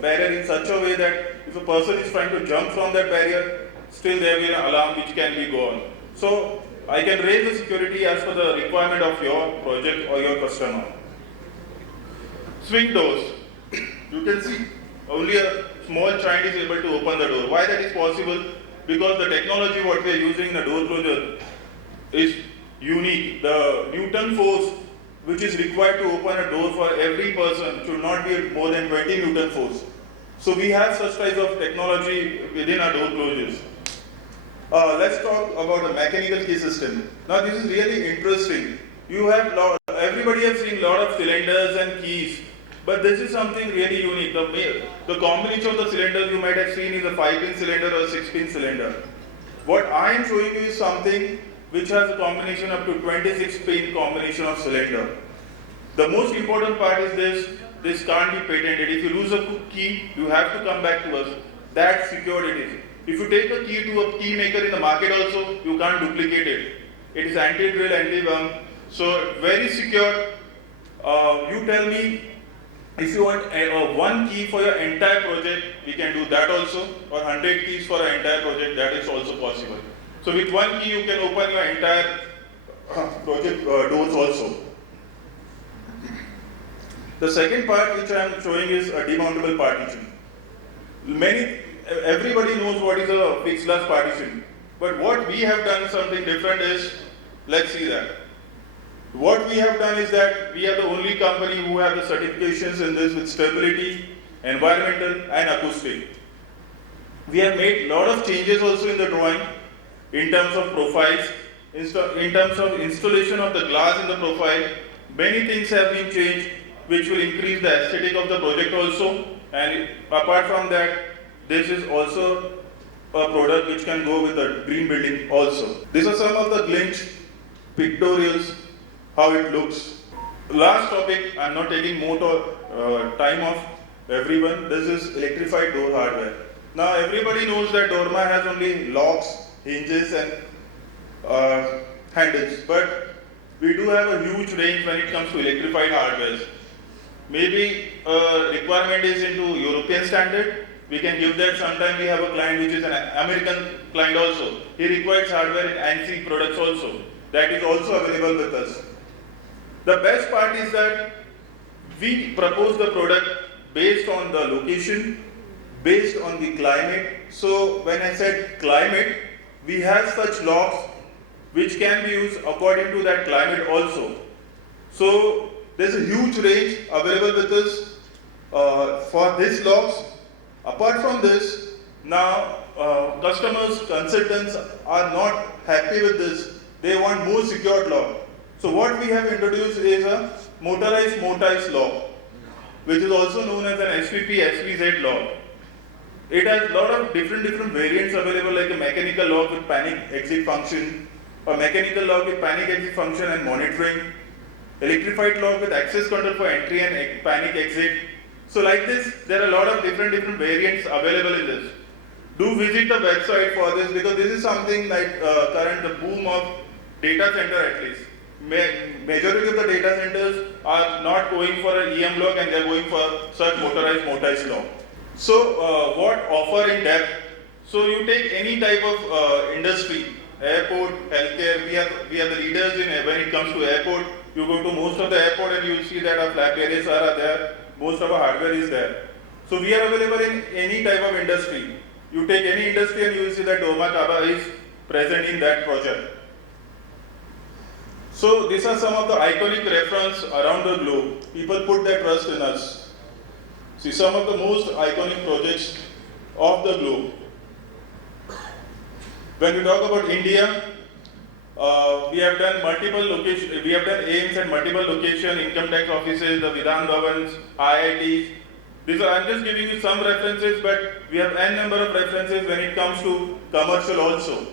barrier in such a way that if a person is trying to jump from that barrier, still there will be an alarm which can be gone. So I can raise the security as per the requirement of your project or your customer. Swing doors. You can see only a small child is able to open the door. Why that is possible? Because the technology what we are using in the door closure is unique. The Newton force which is required to open a door for every person should not be more than 20 Newton force. So we have such types of technology within our door closures. Let's talk about the mechanical key system. Now this is really interesting. You have everybody has seen a lot of cylinders and keys, but this is something really unique. The combination of the cylinders you might have seen is a 5-pin cylinder or a 6-pin cylinder. What I am showing you is something which has a combination up to 26-pin combination of cylinder. The most important part is this can't be patented. If you lose a key, you have to come back to us. That's secured it is. If you take a key to a key maker in the market also, you can't duplicate it. It is anti-drill, anti-bung. So very secure. You tell me if you want one key for your entire project, we can do that also. Or 100 keys for an entire project, that is also possible. So with one key you can open your entire project doors also. The second part which I am showing is a demountable partition. Everybody knows what is a fixed glass partition. But what we have done something different is, let's see that. What we have done is that we are the only company who have the certifications in this with stability, environmental and acoustic. We have made a lot of changes also in the drawing. In terms of profiles, in terms of installation of the glass in the profile, many things have been changed which will increase the aesthetic of the project also. And apart from that, this is also a product which can go with the green building also. These are some of the glint pictorials, how it looks. Last topic, I'm not taking more time of everyone. This is electrified door hardware. Now everybody knows that Dorma has only locks, hinges and handles, but we do have a huge range when it comes to electrified hardware. Maybe requirement is into European standard, we can give that. Sometime we have a client which is an American client also. He requires hardware in ANSI products also. That is also available with us. The best part is that we propose the product based on the location, based on the climate. So when I said climate, we have such locks which can be used according to that climate also. So there's a huge range available with us for these locks. Apart from this, Now, customers, consultants are not happy with this. They want more secured lock. So what we have introduced is a motorized motorized lock, which is also known as an SVP SVZ lock. It has a lot of different variants available, like a mechanical lock with panic exit function, a mechanical lock with panic exit function and monitoring, electrified lock with access control for entry and panic exit. So like this, there are a lot of different variants available in this. Do visit the website for this, because this is something like the boom of data center at least. Majority of the data centers are not going for an EM lock and they are going for such motorized lock. So what offer in depth? So you take any type of industry, airport, healthcare. We are the leaders in when it comes to airport. You go to most of the airport and you will see that our flap barriers are there. Most of our hardware is there. So we are available in any type of industry. You take any industry and you will see that Doma Kaba is present in that project. So these are some of the iconic reference around the globe. People put their trust in us. See some of the most iconic projects of the globe. When we talk about India, we have done multiple locations. We have done aims at multiple locations, income tax offices, the Vidhan Bhavans, IITs. I'm just giving you some references, but we have n number of references when it comes to commercial also.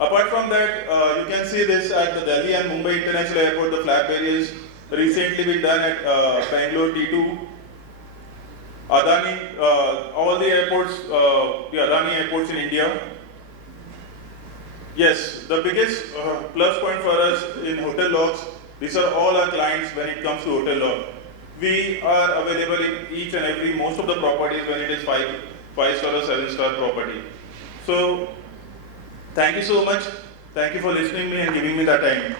Apart from that, you can see this at the Delhi and Mumbai International Airport, the flap barriers recently been done at Bangalore T2. Adani, all the airports, the Adani airports in India. Yes, the biggest plus point for us in hotel locks, these are all our clients when it comes to hotel lock. We are available in each and every, most of the properties when it is 5-star or 7-star property. So, thank you so much. Thank you for listening to me and giving me that time.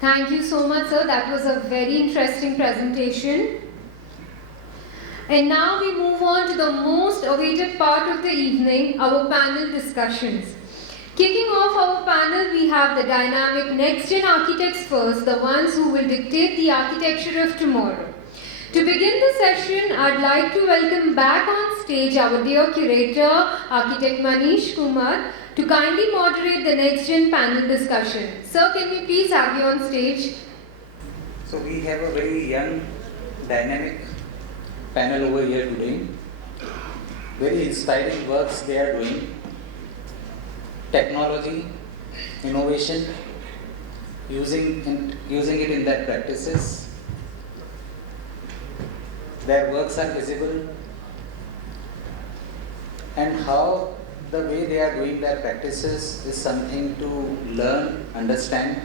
Thank you so much, sir. That was a very interesting presentation. And now we move on to the most awaited part of the evening, our panel discussions. Kicking off our panel, we have the dynamic next-gen architects first, the ones who will dictate the architecture of tomorrow. To begin the session, I'd like to welcome back on stage our dear curator, Architect Manish Kumar, to kindly moderate the next-gen panel discussion. Sir, can we please have you on stage? So we have a very young, dynamic panel over here today. Very inspiring works they are doing. Technology, innovation, using it in their practices. Their works are visible, and how the way they are doing their practices is something to learn, understand.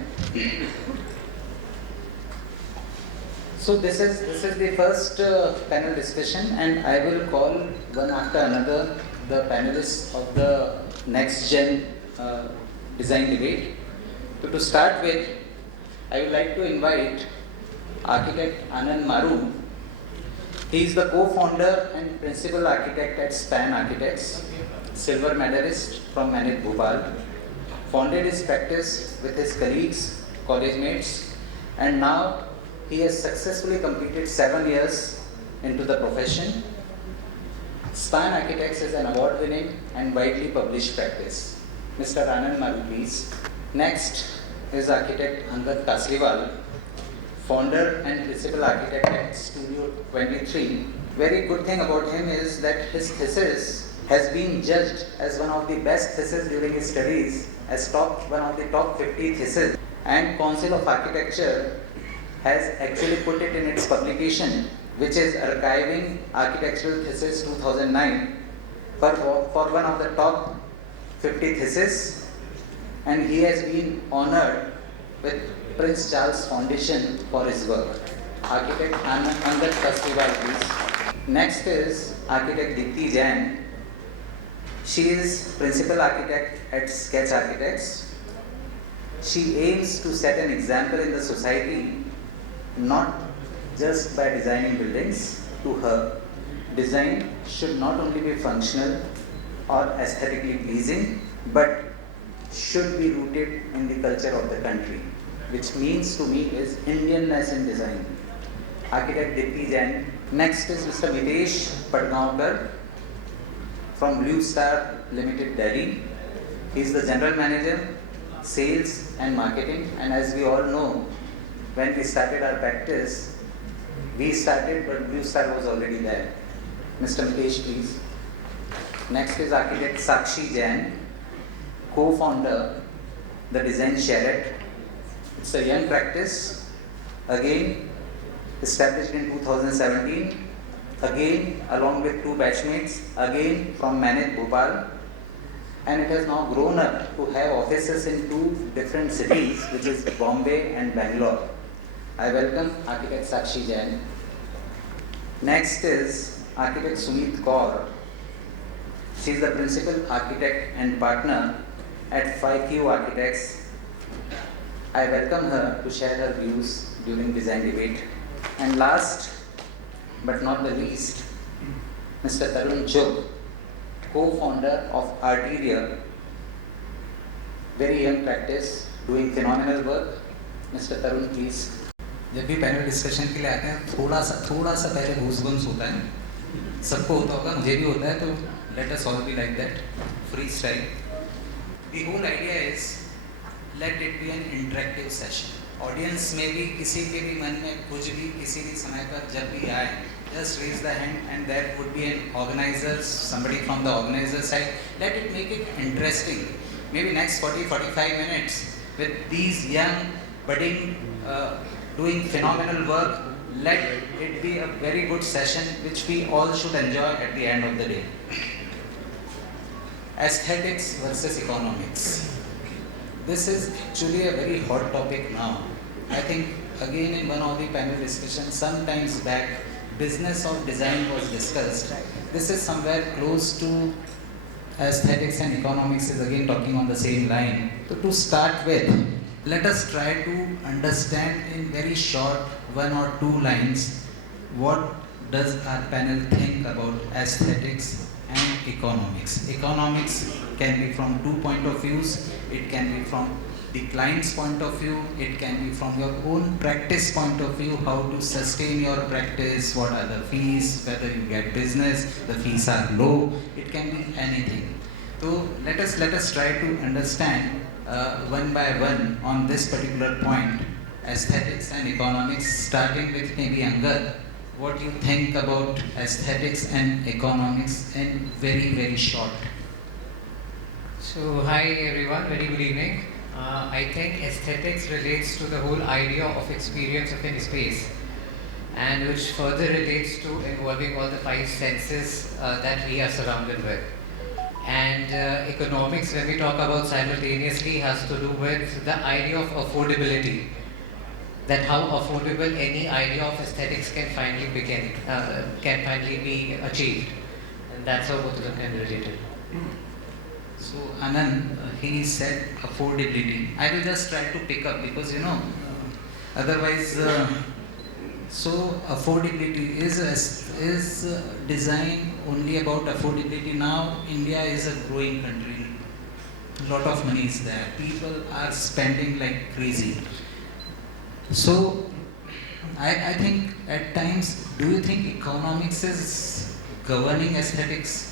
So this is the first panel discussion, and I will call one after another the panelists of the next gen design debate. So to start with, I would like to invite architect Anand Maru. He is the co-founder and principal architect at Span Architects, silver medalist from Manit Bhopal. Founded his practice with his colleagues, college mates, and now he has successfully completed 7 years into the profession. Span Architects is an award-winning and widely published practice. Mr. Anand Maru, please. Next is architect Angad Kasliwal, founder and principal architect at Studio 23. Very good thing about him is that his thesis has been judged as one of the best theses during his studies, as one of the top 50 theses. And Council of Architecture has actually put it in its publication, which is Archiving Architectural Thesis 2009 for one of the top 50 theses, and he has been honored with Prince Charles Foundation for his work. Architect Angad Kasliwal, please. Next is architect Dipti Jain. She is principal architect at Sketch Architects. She aims to set an example in the society, not just by designing buildings. To her, design should not only be functional or aesthetically pleasing, but should be rooted in the culture of the country, which means to me is Indianness in design. Architect Dipti Jain. Next is Mr. Mitesh Padgaonkar from Blue Star Limited, Delhi. He is the General Manager, Sales and Marketing. And as we all know, when we started our practice, we started but Blue Star was already there. Mr. Mitesh, please. Next is architect Sakshi Jain, co-founder, the Design Sheret. It's a young practice, again established in 2017, again along with two batchmates, again from Manit, Bhopal, and it has now grown up to have offices in two different cities, which is Bombay and Bangalore. I welcome architect Sakshi Jain. Next is architect Sumit Kaur. She is the principal architect and partner at 5Q Architects. I welcome her to share her views during design debate. And last but not the least, Mr. Tarun Chugh, co-founder of Arterial, very young practice, doing phenomenal work. Mr. Tarun, please. जब भी panel discussion के लिए आते हैं थोड़ा सा पहले goosebumps होता है, सबको होता होगा, मुझे भी होता है, तो let us all be like that, freestyle. The whole idea is let it be an interactive session. Audience में भी किसी के भी मन में कुछ भी किसी भी समय पर जब भी आए, just raise the hand and there would be an organizer, somebody from the organizer side. Let it make it interesting. Maybe next 40-45 minutes with these young budding doing phenomenal work. Let it be a very good session which we all should enjoy at the end of the day. Aesthetics versus economics. This is actually a very hot topic now. I think again in one of the panel discussions sometimes back, business of design was discussed. This is somewhere close to aesthetics and economics is again talking on the same line. So to start with, let us try to understand in very short 1 or 2 lines what does our panel think about aesthetics and economics. Economics can be from 2 points of views. It can be from the client's point of view. It can be from your own practice point of view, how to sustain your practice, what are the fees, whether you get business, the fees are low. It can be anything. So let us try to understand one by one on this particular point, aesthetics and economics, starting with maybe Angad. What you think about aesthetics and economics in very short? So hi everyone, very good evening. I think aesthetics relates to the whole idea of experience of any space, and which further relates to involving all the 5 senses that we are surrounded with. And economics, when we talk about simultaneously, has to do with the idea of affordability. That how affordable any idea of aesthetics can finally be achieved, and that's how both of them can be related. So Anand, he said affordability. I will just try to pick up because otherwise. So affordability is design only about affordability now. India is a growing country. A lot of money is there. People are spending like crazy. So I think at times, do you think economics is governing aesthetics?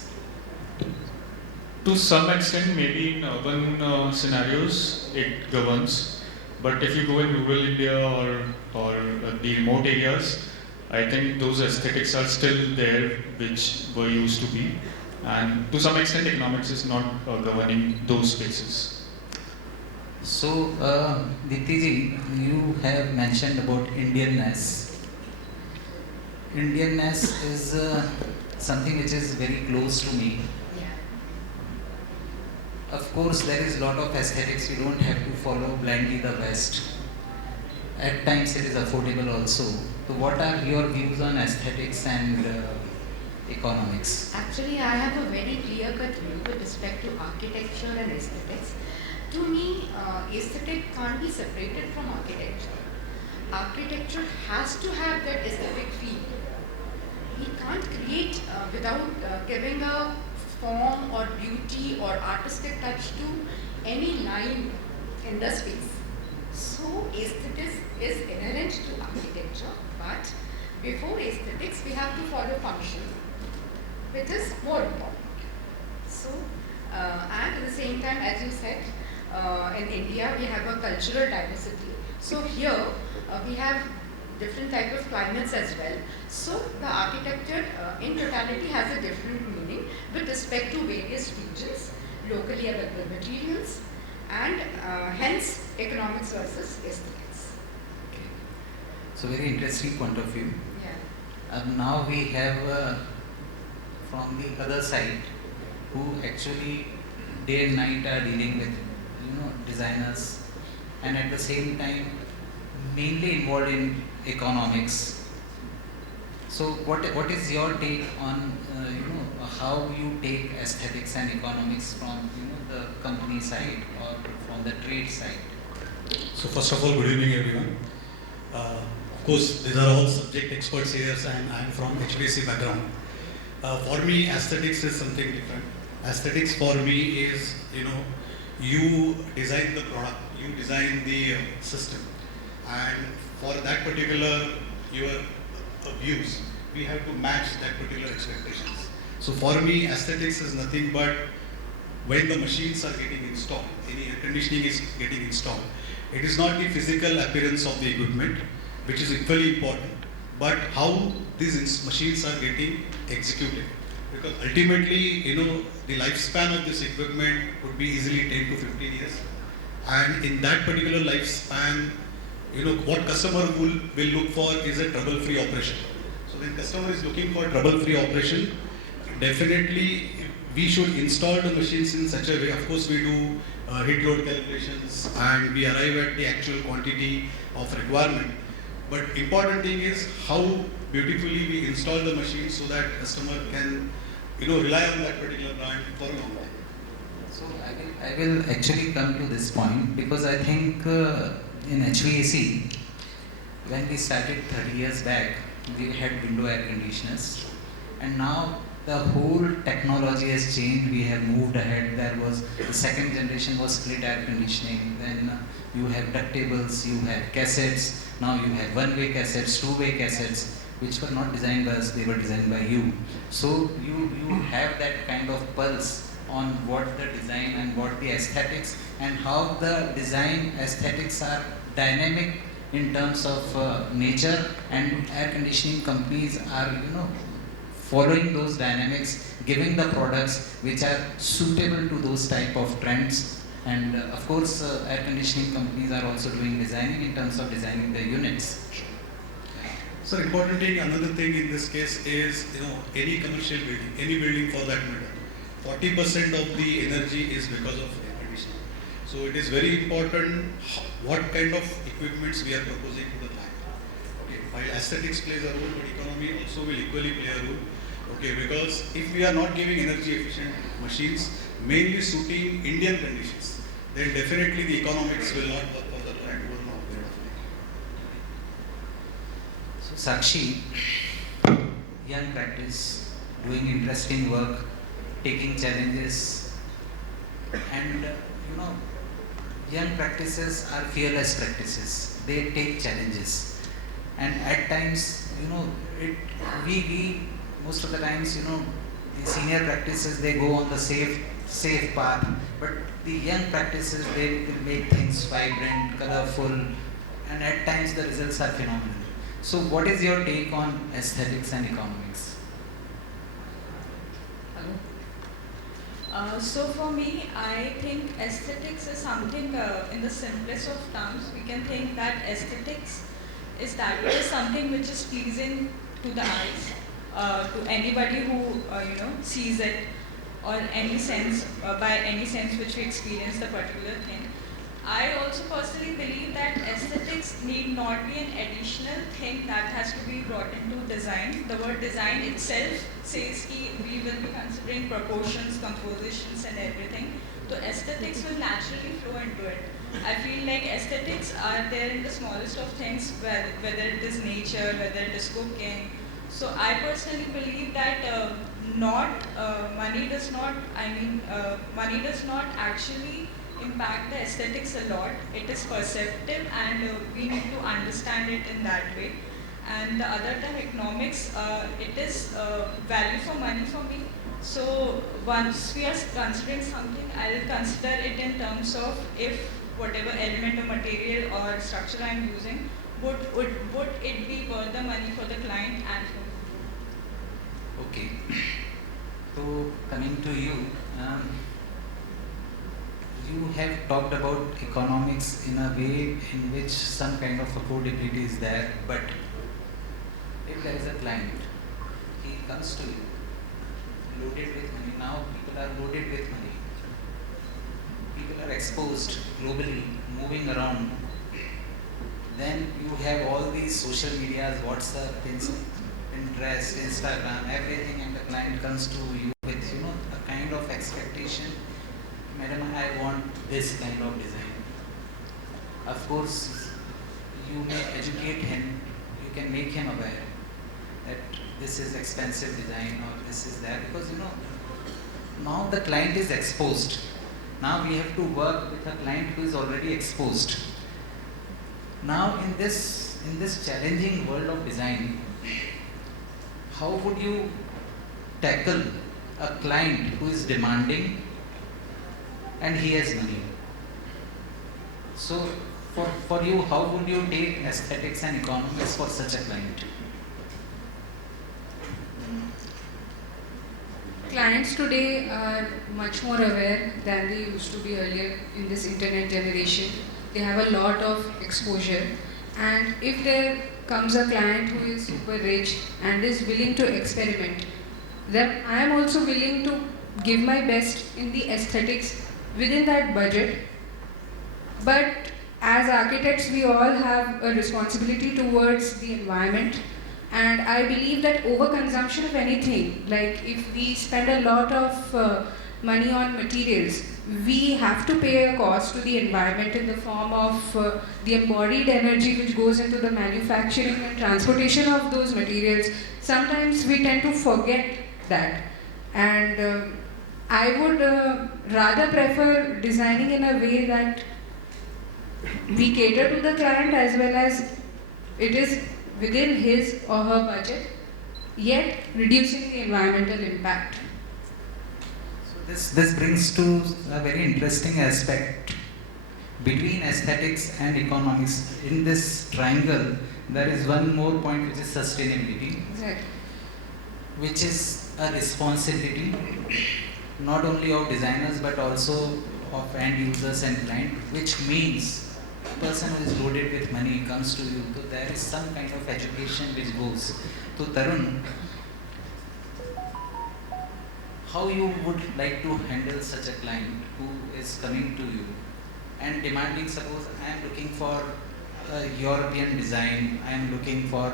To some extent, maybe in urban scenarios, it governs. But if you go in rural India or the remote areas, I think those aesthetics are still there, which were used to be. And to some extent, economics is not governing those spaces. So, Ditiji, you have mentioned about Indianness. Indianness is something which is very close to me. Of course, there is a lot of aesthetics. You don't have to follow blindly the West. At times, it is affordable also. So, what are your views on aesthetics and economics? Actually, I have a very clear-cut view with respect to architecture and aesthetics. To me, aesthetic can't be separated from architecture. Architecture has to have that aesthetic feel. We can't create without giving a form or beauty or artistic touch to any line in the space. So aesthetics is inherent to architecture, but before aesthetics we have to follow function, which is more important. So, and at the same time, as you said, in India we have a cultural diversity. So here we have different type of climates as well. So the architecture in totality has a different meaning with respect to various regions, locally available materials, and hence economics versus aesthetics. Okay. So very interesting point of view. Yeah. Now we have from the other side who actually day and night are dealing with designers and at the same time mainly involved in economics. So what is your take on how you take aesthetics and economics from the company side or from the trade side? So first of all, good evening everyone. Of course, these are all subject experts here and I am from HBC background. For me, aesthetics is something different. Aesthetics for me is, you design the product, you design the system, and for that particular your views, we have to match that particular expectations. So for me, aesthetics is nothing but when the machines are getting installed, any air conditioning is getting installed. It is not the physical appearance of the equipment, which is equally important, but how these machines are getting executed. Because ultimately, the lifespan of this equipment would be easily 10 to 15 years. And in that particular lifespan, what customer will look for is a trouble-free operation. So when customer is looking for trouble-free operation, definitely we should install the machines in such a way. Of course, we do heat load calculations and we arrive at the actual quantity of requirement. But important thing is how beautifully we install the machine so that customer can rely on that particular brand for a long time. So I will actually come to this point because I think in HVAC, when we started 30 years back, we had window air conditioners, and now the whole technology has changed. We have moved ahead. There was the second generation was split air conditioning. Then you have ductables, you have cassettes. Now you have one-way cassettes, two-way cassettes, which were not designed by us, they were designed by you. So you have that kind of pulse on what the design and what the aesthetics and how the design aesthetics are dynamic in terms of nature, and air conditioning companies are following those dynamics, giving the products which are suitable to those type of trends. And of course, air conditioning companies are also doing designing in terms of designing the units. So important thing, another thing in this case is, any commercial building, any building for that matter, 40% of the energy is because of air conditioning. So it is very important what kind of equipments we are proposing to the client. Okay, while aesthetics plays a role, but economy also will equally play a role. Okay, because if we are not giving energy efficient machines, mainly suiting Indian conditions, then definitely the economics will not work for the client over a long period of time. So Sakshi, young practice, doing interesting work, taking challenges, and young practices are fearless practices. They take challenges, and at times, we most of the times, the senior practices, they go on the safe path, but the young practices, they will make things vibrant, colorful, and at times the results are phenomenal. So what is your take on aesthetics and economics? So for me, I think aesthetics is something in the simplest of terms. We can think that aesthetics is that it is something which is pleasing to the eyes, to anybody who sees it, or any sense by any sense which we experience the particular thing. I also personally believe that aesthetics need not be an additional thing that has to be brought into design. The word design itself says that we will be considering proportions, compositions and everything. So aesthetics will naturally flow into it. I feel like aesthetics are there in the smallest of things, whether it is nature, whether it is cooking. So I personally believe that money does not actually impact the aesthetics a lot. It is perceptive, and we need to understand it in that way. And the other term, economics, it is value for money for me. So once we are considering something, I'll consider it in terms of if whatever element or material or structure I'm using, would it be worth the money for the client and for me? Okay. So coming to you, you have talked about economics in a way in which some kind of affordability is there, but if there is a client, he comes to you loaded with money. Now people are loaded with money. People are exposed globally, moving around. Then you have all these social medias, WhatsApp, Pinterest, Instagram, everything, and the client comes to you with a kind of expectation. Madam, I want this kind of design. Of course, you may educate him. You can make him aware that this is expensive design or this is that, because now the client is exposed. Now we have to work with a client who is already exposed. Now in this challenging world of design, how would you tackle a client who is demanding and he has money? So for you, how would you take aesthetics and economics for such a client? Clients today are much more aware than they used to be earlier in this internet generation. They have a lot of exposure, and if there comes a client who is super rich and is willing to experiment, then I am also willing to give my best in the aesthetics within that budget. But as architects, we all have a responsibility towards the environment. And I believe that overconsumption of anything, like if we spend a lot of money on materials, we have to pay a cost to the environment in the form of the embodied energy which goes into the manufacturing and transportation of those materials. Sometimes we tend to forget that. And I would rather prefer designing in a way that we cater to the client as well as it is within his or her budget, yet reducing the environmental impact. So this brings to a very interesting aspect between aesthetics and economics. In this triangle, there is one more point, which is sustainability, Exactly. which is a responsibility not only of designers but also of end users and client, which means person who is loaded with money comes to you, so there is some kind of education which goes. So Tarun, how you would like to handle such a client who is coming to you and demanding, suppose I am looking for a European design, I am looking for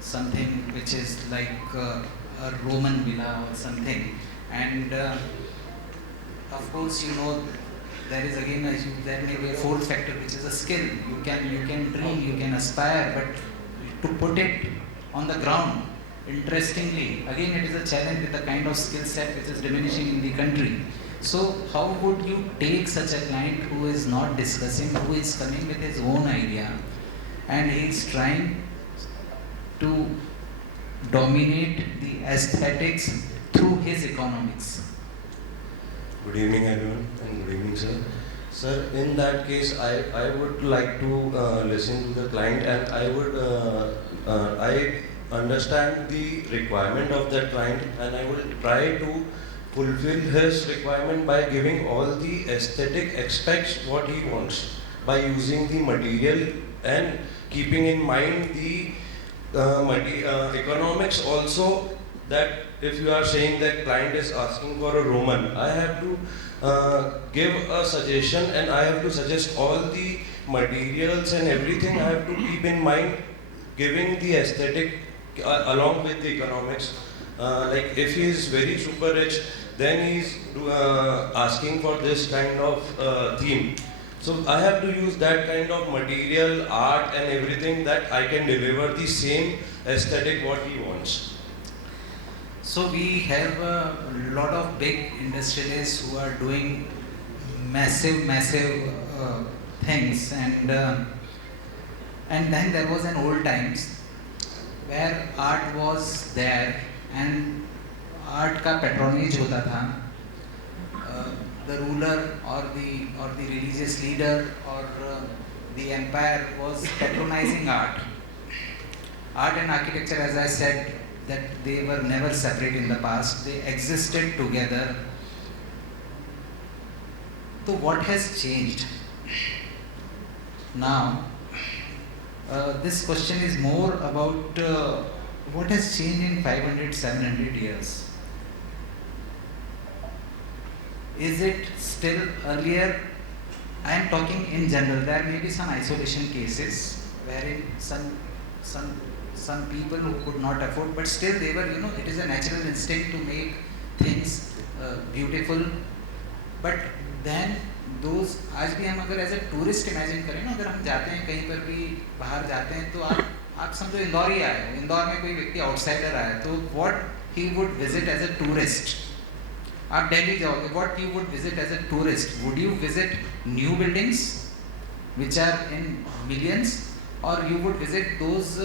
something which is like a Roman villa or something, and of course there is again there may be a fourth factor, which is a skill. You can dream, you can aspire, but to put it on the ground, interestingly, again it is a challenge with the kind of skill set which is diminishing in the country. So how would you take such a client who is not discussing, who is coming with his own idea, and he is trying to dominate the aesthetics through his economics? Good evening everyone, and good evening sir. Sir, in that case, I would like to listen to the client, and I understand the requirement of that client, and I will try to fulfill his requirement by giving all the aesthetic aspects what he wants, by using the material and keeping in mind the economics also, that if you are saying that client is asking for a Roman, I have to give a suggestion, and I have to suggest all the materials and everything I have to keep in mind, giving the aesthetic along with the economics. Like if he is very super rich, then he is asking for this kind of theme. So I have to use that kind of material, art and everything, that I can deliver the same aesthetic what he wants. So we have a lot of big industrialists who are doing massive things, and then there was an old times where art was there, and art का patronage होता था, the ruler or the religious leader or the empire was patronizing art. Art and architecture, as I said, that they were never separate in the past, they existed together. So what has changed? Now, this question is more about what has changed in 500, 700 years. Is it still earlier? I am talking in general. There may be some isolation cases wherein some people who could not afford, but still they were, it is a natural instinct to make things beautiful. But then those, आज भी हम अगर as a tourist imagine करें ना, अगर हम जाते हैं कहीं पर भी बाहर जाते हैं तो आप समझो इंदौर ही आए हो, इंदौर में कोई व्यक्ति आउटसाइडर आया तो what he would visit as a tourist. आप दिल्ली जाओगे, what you would visit as a tourist? Would you visit new buildings which are in millions, or you would visit those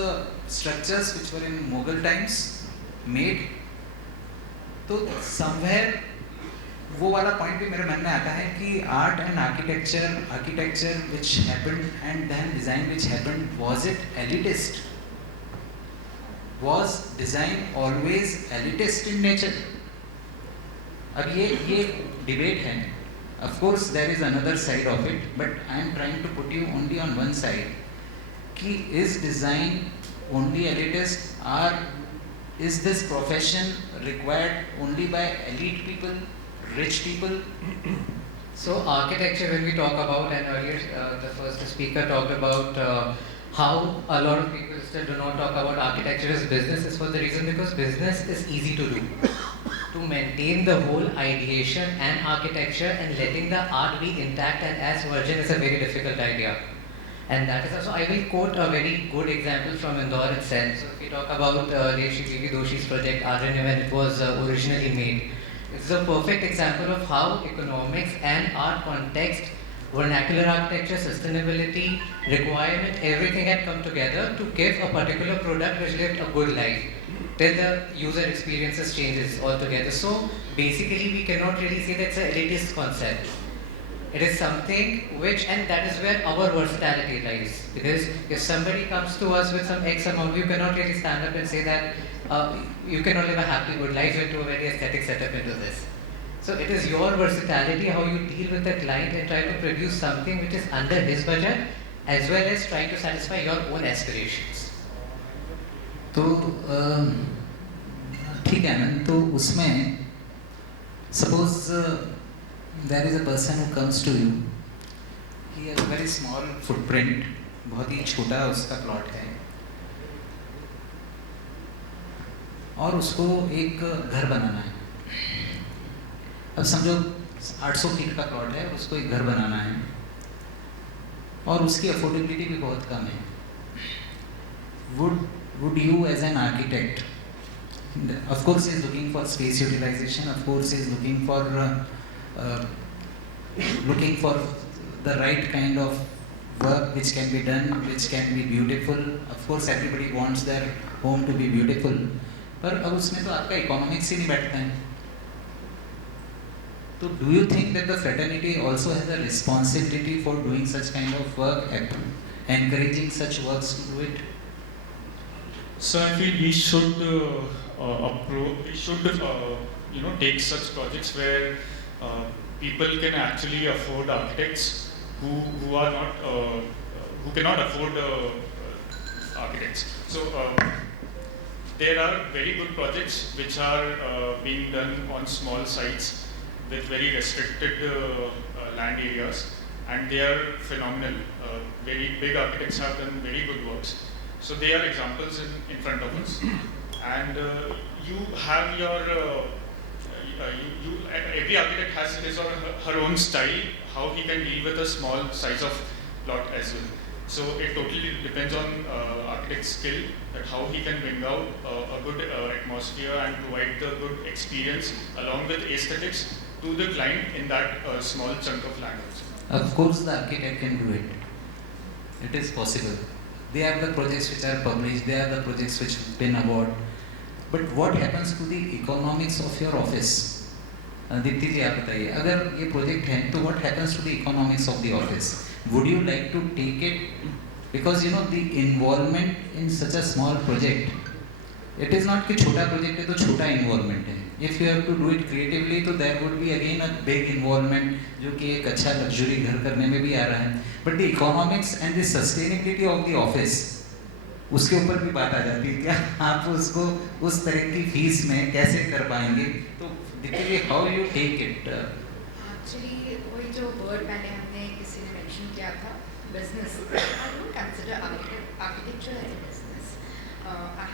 structures which were in Mughal times made? तो somewhere वो वाला point भी मेरे मन में आता है कि art and architecture which happened and then design which happened, was it elitist? Was design always elitist in nature? अब ये डिबेट है. Of course there is another side of it, but I am trying to put you only on one side. कि is design only elitist, or is this profession required only by elite people, rich people? So architecture, when we talk about, and earlier the first speaker talked about how a lot of people still do not talk about architecture as business, is for the reason because business is easy to do. To maintain the whole ideation and architecture and letting the art be intact and as virgin is a very difficult idea. And that is also, I will quote a very good example from Indore itself. So if we talk about Shri Devi Doshi's project Aranya when it was originally made, it's a perfect example of how economics and art context, vernacular architecture, sustainability, requirement, everything had come together to give a particular product which lived a good life till the user experiences changes altogether. So basically we cannot really say that's an elitist concept. It is something which, and that is where our versatility lies. Because if somebody comes to us with some X amount, you cannot really stand up and say that you cannot live a happy good life into a very aesthetic setup into this. So it is your versatility, how you deal with the client and try to produce something which is under his budget, as well as trying to satisfy your own aspirations. तो ठीक है ना, तो उसमें suppose there is a person who comes to you, he has a very small footprint, बहुत ही छोटा उसका plot है और उसको एक घर बनाना है. अब समझो 800 फीट का प्लॉट है, उसको एक घर बनाना है और उसकी अफोर्डेबिलिटी भी बहुत कम है. Would you as an architect, of course he is looking for space utilization, of course he is looking for the right kind of work which can be done, which can be beautiful. Of course everybody wants their home to be beautiful, पर अब उसमें तो आपका economics ही नहीं बैठता है. So do you think that the fraternity also has a responsibility for doing such kind of work, encouraging such works to do it? So I feel we should take such projects where people can actually afford architects who are not who cannot afford architects. So there are very good projects which are being done on small sites with very restricted land areas, and they are phenomenal. Very big architects have done very good works. So they are examples in front of us, and you have your every architect has his or her own style, how he can deal with a small size of plot as well. So it totally depends on architect's skill, that how he can bring out a good atmosphere and provide the good experience along with aesthetics to the client in that small chunk of land. Of course the architect can do it. It is possible. They have the projects which are published, they have the projects which win award. but what happens to the economics of your office? Deepti जी आप बताइए, अगर ये project है तो what happens to the economics of the office? Would you like to take it? Because you know the involvement in such a small project, it is not कि छोटा project है तो छोटा involvement है. If you have to do it creatively, तो there would be again a big involvement जो कि एक अच्छा luxury घर करने में भी आ रहा है. But the economics and the sustainability of the office, उसके ऊपर भी बात आ जाती है. क्या आप उसको उस तरह की फीस में कैसे कर पाएंगे? तो देखिए how you take it. Actually वही जो word पहले हमने किसी ने mention किया था, business. I don't consider architecture as a business. I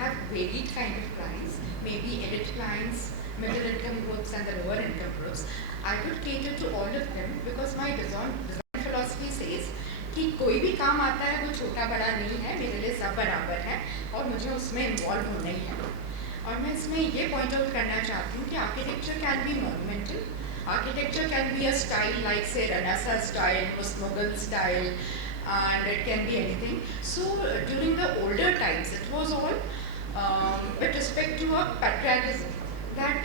have varied kind of clients, maybe elite clients, middle income groups and the lower income groups. I would cater to all of them because my design philosophy says कि कोई भी काम आता है वो छोटा बड़ा नहीं है, मेरे लिए सब बराबर है और मुझे उसमें इन्वॉल्व होना ही है. और मैं इसमें ये पॉइंट आउट करना चाहती हूँ कि architecture can be monumental, architecture can be a style like say Renaissance style, Mughal style, and it can be anything. So during the older times it was all with respect to a patriotism that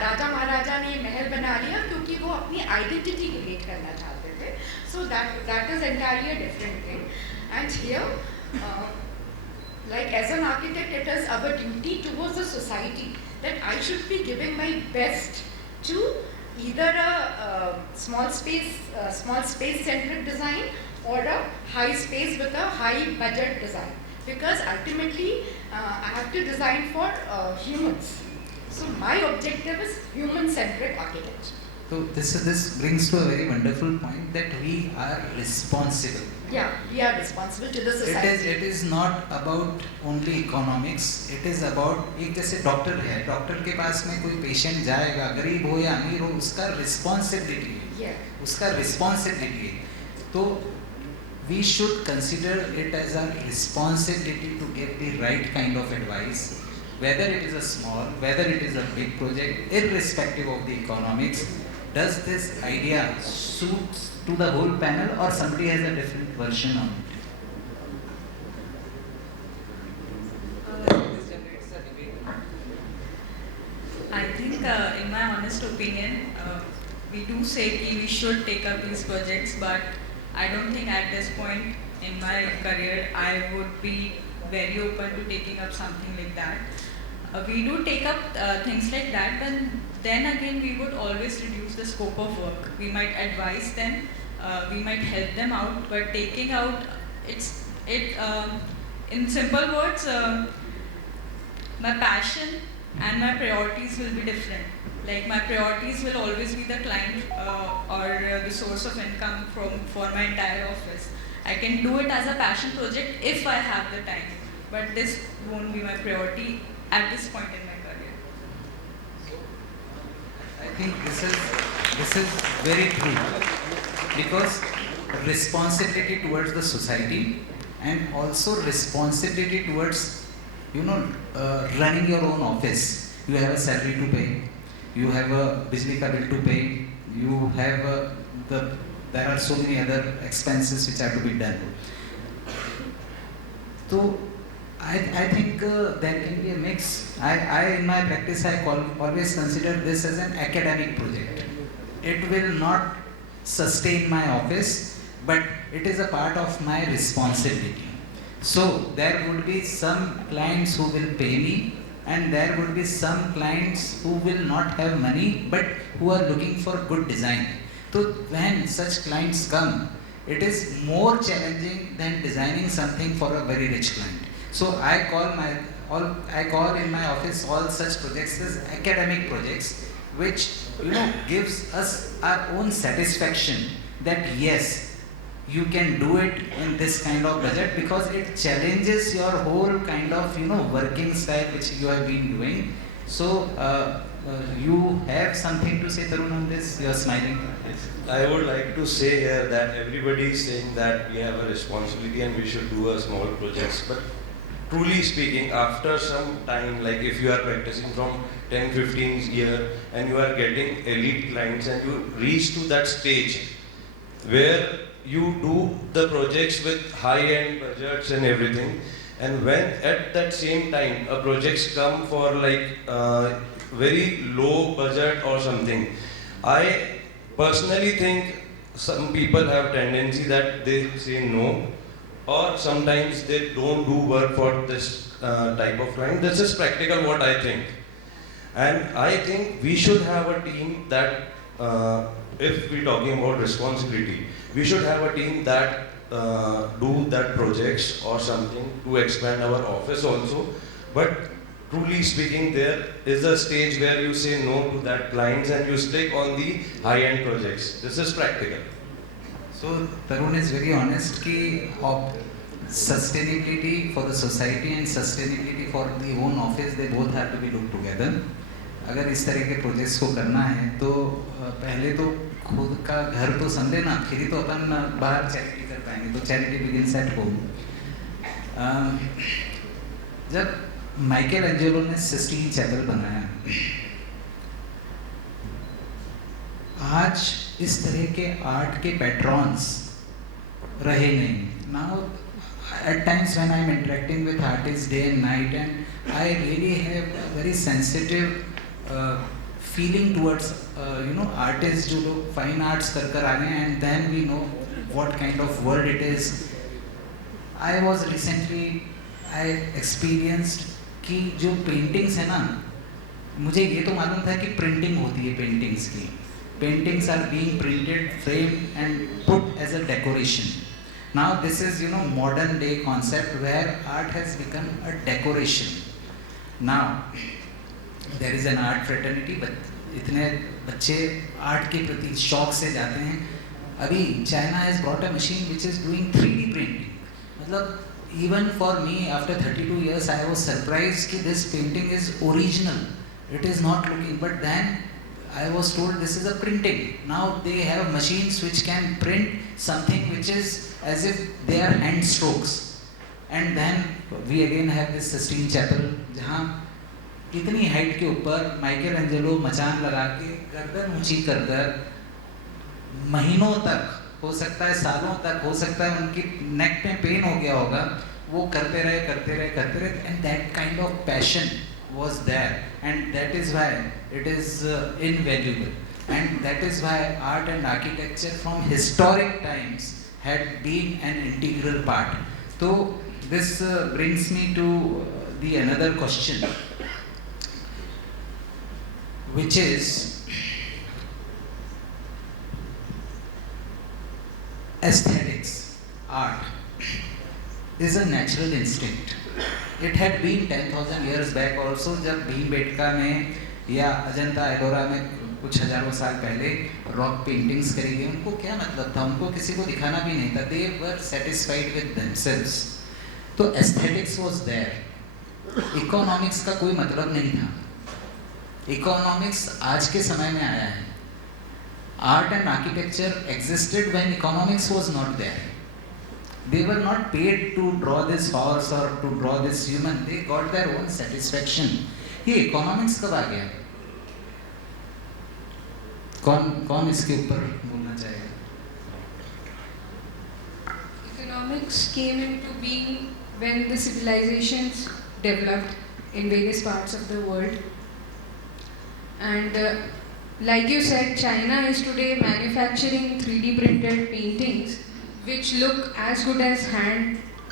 राजा महाराजा ने महल बना लिया क्योंकि वो अपनी identity create करना चाहते थे. So that is entirely a different thing. And here like as an architect it is our duty towards the society that I should be giving my best to either a small space centric design or a high space with a high budget design, because ultimately I have to design for humans. So my objective is human centric architecture. So this brings to a very wonderful point that we are responsible. Yeah, we are responsible to the society. It is not about only economics. It is about एक जैसे doctor है, doctor के पास में कोई patient जाएगा, गरीब हो या अमीर हो, उसका रिस्पॉन्सिबिलिटी है. उसका रिस्पॉन्सिबिलिटी है. तो we should consider it as a responsibility to give the right kind of advice, whether it is a small, whether it is a big project, irrespective of the economics. Does this idea suit to the whole panel or somebody has a different version on it? I think in my honest opinion, we do say that we should take up these projects, but I don't think at this point in my career I would be very open to taking up something like that. We do take up things like that, but then again we would always reduce the scope of work. We might advise them, we might help them out, but taking out in simple words, my passion and my priorities will be different. Like my priorities will always be the client or the source of income for my entire office. I can do it as a passion project if I have the time, but this won't be my priority at this point in my career. I think this is very true, because responsibility towards the society and also responsibility towards running your own office. You have a salary to pay, you have a bijli ka bill to pay, you have there are so many other expenses which have to be done. So I think there can be a mix. I in my practice I always consider this as an academic project. It will not sustain my office, but it is a part of my responsibility. So there would be some clients who will pay me, and there would be some clients who will not have money but who are looking for good design. So when such clients come, it is more challenging than designing something for a very rich client. So I call in my office all such projects as academic projects, which gives us our own satisfaction that yes, you can do it in this kind of budget, because it challenges your whole kind of working style which you have been doing. So you have something to say, Tarun, on this? You are smiling. I would like to say here that everybody is saying that we have a responsibility and we should do a small projects, but truly speaking, after some time, like if you are practicing from 10-15 years and you are getting elite clients and you reach to that stage where you do the projects with high-end budgets and everything, And when at that same time a projects come for like very low budget or something, I personally think some people have tendency that they say no, or sometimes they don't do work for this type of client. This is practical what I think. And I think we should have a team that, if we're talking about responsibility, we should have a team that do that projects or something to expand our office also. But truly speaking, there is a stage where you say no to that clients and you stick on the high-end projects. This is practical. So Tarun is very honest कि sustainability for the society and sustainability for the own office, they both have to be looked together. अगर इस तरह के projects को करना है तो पहले तो खुद का घर तो संभले ना, फिर ही तो अपन बाहर चैरिटी कर पाएंगे. तो चैरिटी बिगिंस एट होम. जब माइकल एंजेलो ने सिस्टीन चैपल बनाया, आज इस तरह के आर्ट के पैट्रॉन्स रहे नहीं. Now at times when I am interacting with artists day and night, and I really have a very sensitive feeling towards artists जो लोग fine arts कर आ गए, and then we know what kind of world it is. I was recently, I experienced कि जो paintings है ना, मुझे ये तो मालूम था कि printing होती है paintings की. Paintings are being printed, framed and put as a decoration. Now this is modern day concept where art has become a decoration. Now there is an art fraternity, but इतने बच्चे art के प्रति शौक से जाते हैं. अभी China has brought a machine which is doing 3D printing. मतलब even for me after 32 years I was surprised कि this painting is original. It is not looking, but then I was told this is a printing. Now they have machines which can print something which is as if they are hand strokes. And then we again have this Sistine Chapel जहाँ इतनी height के ऊपर Michael Angelo मचान लगा के गर्दन ऊंची कर कर महीनों तक, हो सकता है सालों तक, हो सकता है उनकी नेक में पेन हो गया होगा, वो करते रहे, and that kind of passion was there, and that is why it is invaluable, and that is why art and architecture from historic times had been an integral part. So this brings me to the another question, which is aesthetics. Art is a natural instinct. It had been 10,000 years back also, जब भीमबेटका में या अजंता एलोरा में कुछ हजारों साल पहले rock paintings करी गई. उनको क्या मतलब था? उनको किसी को दिखाना भी नहीं था. They were satisfied with themselves. तो aesthetics was there. Economics का कोई मतलब नहीं था. Economics आज के समय में आया है. Art and architecture existed when economics was not there. They were not paid to draw this horse or to draw this human. They got their own satisfaction. ये economics कब आ गया? कौन इसके ऊपर बोलना चाहेगा? Economics came into being when the civilizations developed in various parts of the world. And like you said, China is today manufacturing 3D printed paintings which look as good as handwork.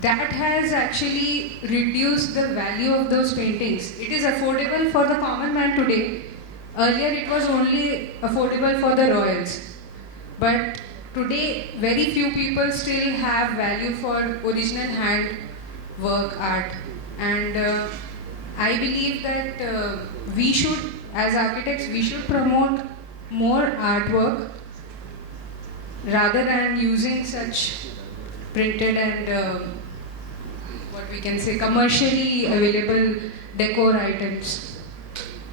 That has actually reduced the value of those paintings. It is affordable for the common man today. Earlier it was only affordable for the royals. But today very few people still have value for original handwork art. And I believe that we should, as architects, we should promote more artwork rather than using such printed and what we can say commercially available decor items.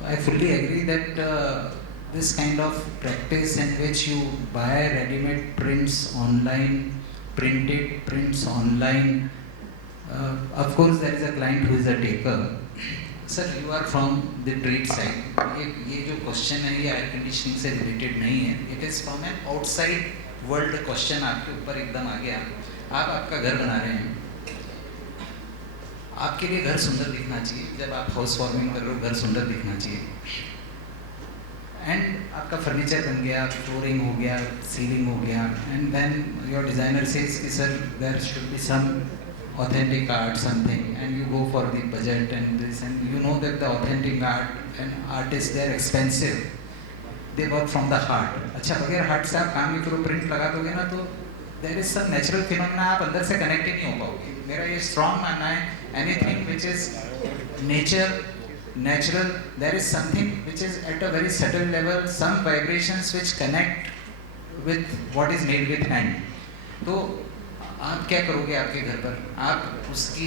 I fully agree that this kind of practice in which you buy ready-made prints online, printed prints online, of course there is a client who is a taker. Sir, you are from the trade side. ये जो question है ये air conditioning से related नहीं है. It is from an outside world question आपके ऊपर एकदम आ गया. आप आपका घर बना रहे हैं, आपके लिए घर सुंदर दिखना चाहिए. जब आप हाउस वार्मिंग कर रहे हो, घर सुंदर दिखना चाहिए. एंड आपका फर्नीचर बन गया, फ्लोरिंग हो गया, सीलिंग हो गया, and then your designer says कि sir there should be some authentic art something, and you go for the budget and this, and you know that the authentic art and artists, they are expensive, they work from the heart. अच्छा, बगैर heart से आप काम नहीं करो, print लगा दोगे ना, तो there is some natural phenomena, आप अंदर से कनेक्ट ही नहीं हो पाओगे. मेरा ये स्ट्रॉन्ग मानना है, anything which is nature, natural, there is something which is at a very subtle level, some vibrations which connect with what is made with hand. तो आप क्या करोगे आपके घर पर? आप उसकी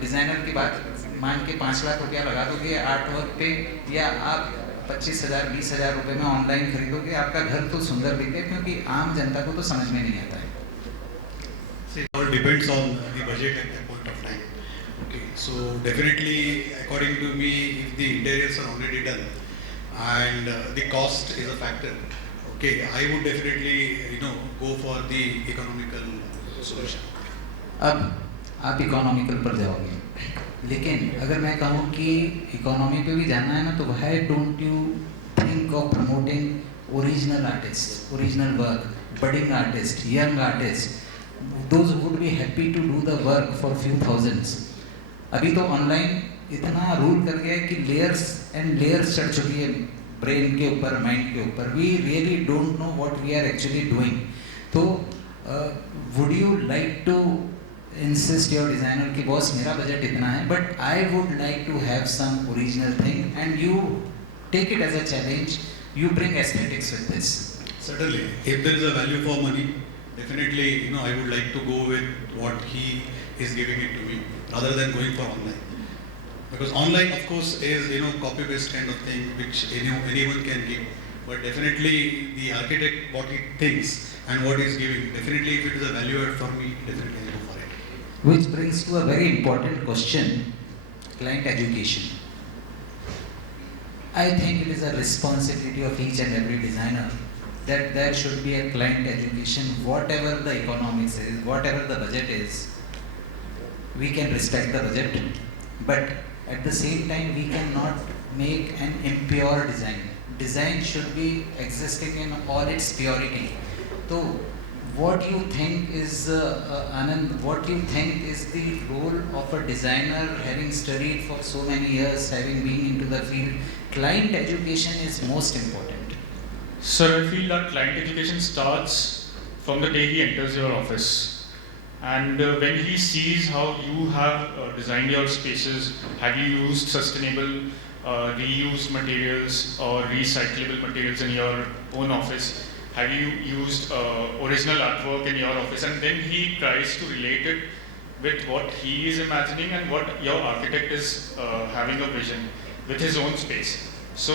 डिज़ाइनर की बात मान के 5 लाख रुपया लगा दोगे आर्ट वर्क पे, या आप 25,000 20,000 रुपये में ऑनलाइन खरीदोगे? आपका घर तो सुंदर दिखे, क्योंकि आम जनता को तो समझ में नहीं आता है. It all depends on the budget at that point of time. Okay, so definitely, according to me, if the interiors are already done and the cost is a factor, okay, I would definitely go for the economical solution. अब आप economical पर जाओगे, लेकिन अगर मैं कहूँ कि economy पे भी जाना है ना, तो why don't you think of promoting original artist, original work, budding artist, young artist, those would be happy to do the work for few thousands. अभी तो ऑनलाइन इतना रूल कर गया है कि लेयर्स एंड लेयर्स चढ़ चुकी है ब्रेन के ऊपर, माइंड के ऊपर. We really don't know what we are actually doing. तो would you like to insist your designer कि बॉस मेरा बजट इतना है, but I would like to have some original thing, and you take it as a challenge, you bring aesthetics with this. Certainly, if there is a value for money, definitely I would like to go with what he is giving it to me rather than going for online, because online of course is copy paste kind of thing which anyone can give, but definitely the architect what he thinks and what he is giving, definitely if it is a value add for me, definitely I go for it. Which brings to a very important question, client education. I think it is a responsibility of each and every designer that there should be a client education. Whatever the economics is, whatever the budget is, we can respect the budget, but at the same time we cannot make an impure design. Design should be existing in all its purity. So what you think is, Anand, what you think is the role of a designer, having studied for so many years, having been into the field? Client education is most important. Sir, I feel that client education starts from the day he enters your office. And when he sees how you have designed your spaces, have you used sustainable reused materials or recyclable materials in your own office? Have you used original artwork in your office? And then he tries to relate it with what he is imagining and what your architect is having a vision with his own space. So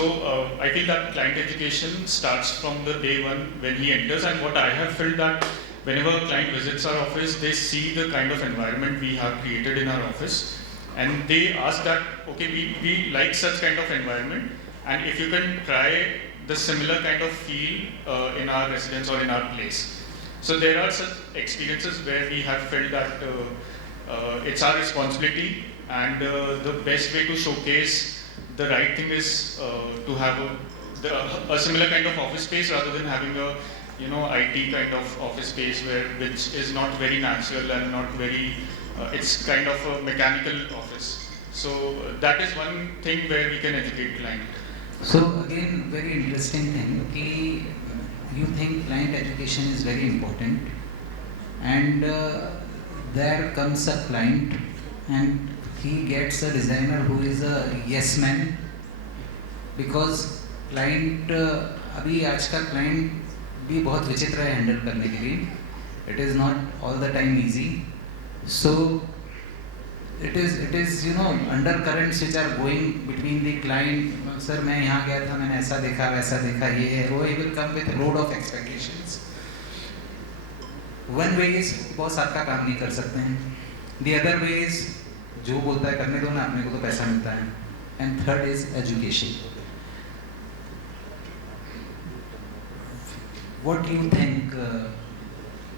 I feel that client education starts from the day one when he enters, and what I have felt that whenever a client visits our office, they see the kind of environment we have created in our office, and they ask that, okay, we like such kind of environment, and if you can try the similar kind of feel in our residence or in our place. So there are such experiences where we have felt that it's our responsibility, and the best way to showcase the right thing is to have a similar kind of office space rather than having a IT kind of office space which is not very natural and not very it's kind of a mechanical office. So that is one thing where we can educate client. So again, very interesting thing कि you think client education is very important, and there comes a client and he gets a designer who is a yes man, because client अभी आज का client भी बहुत विचित्र है handle करने के लिए. It is not all the time easy. So it is undercurrents which are going between the client. Sir मैं यहाँ गया था, मैंने ऐसा देखा, वैसा देखा, ये है वो. He will come with load of expectations. One way is boss आपका काम नहीं कर सकते हैं. The other way is जो बोलता है करने दो ना, अपने को तो पैसा मिलता है. And third is education. What do you think?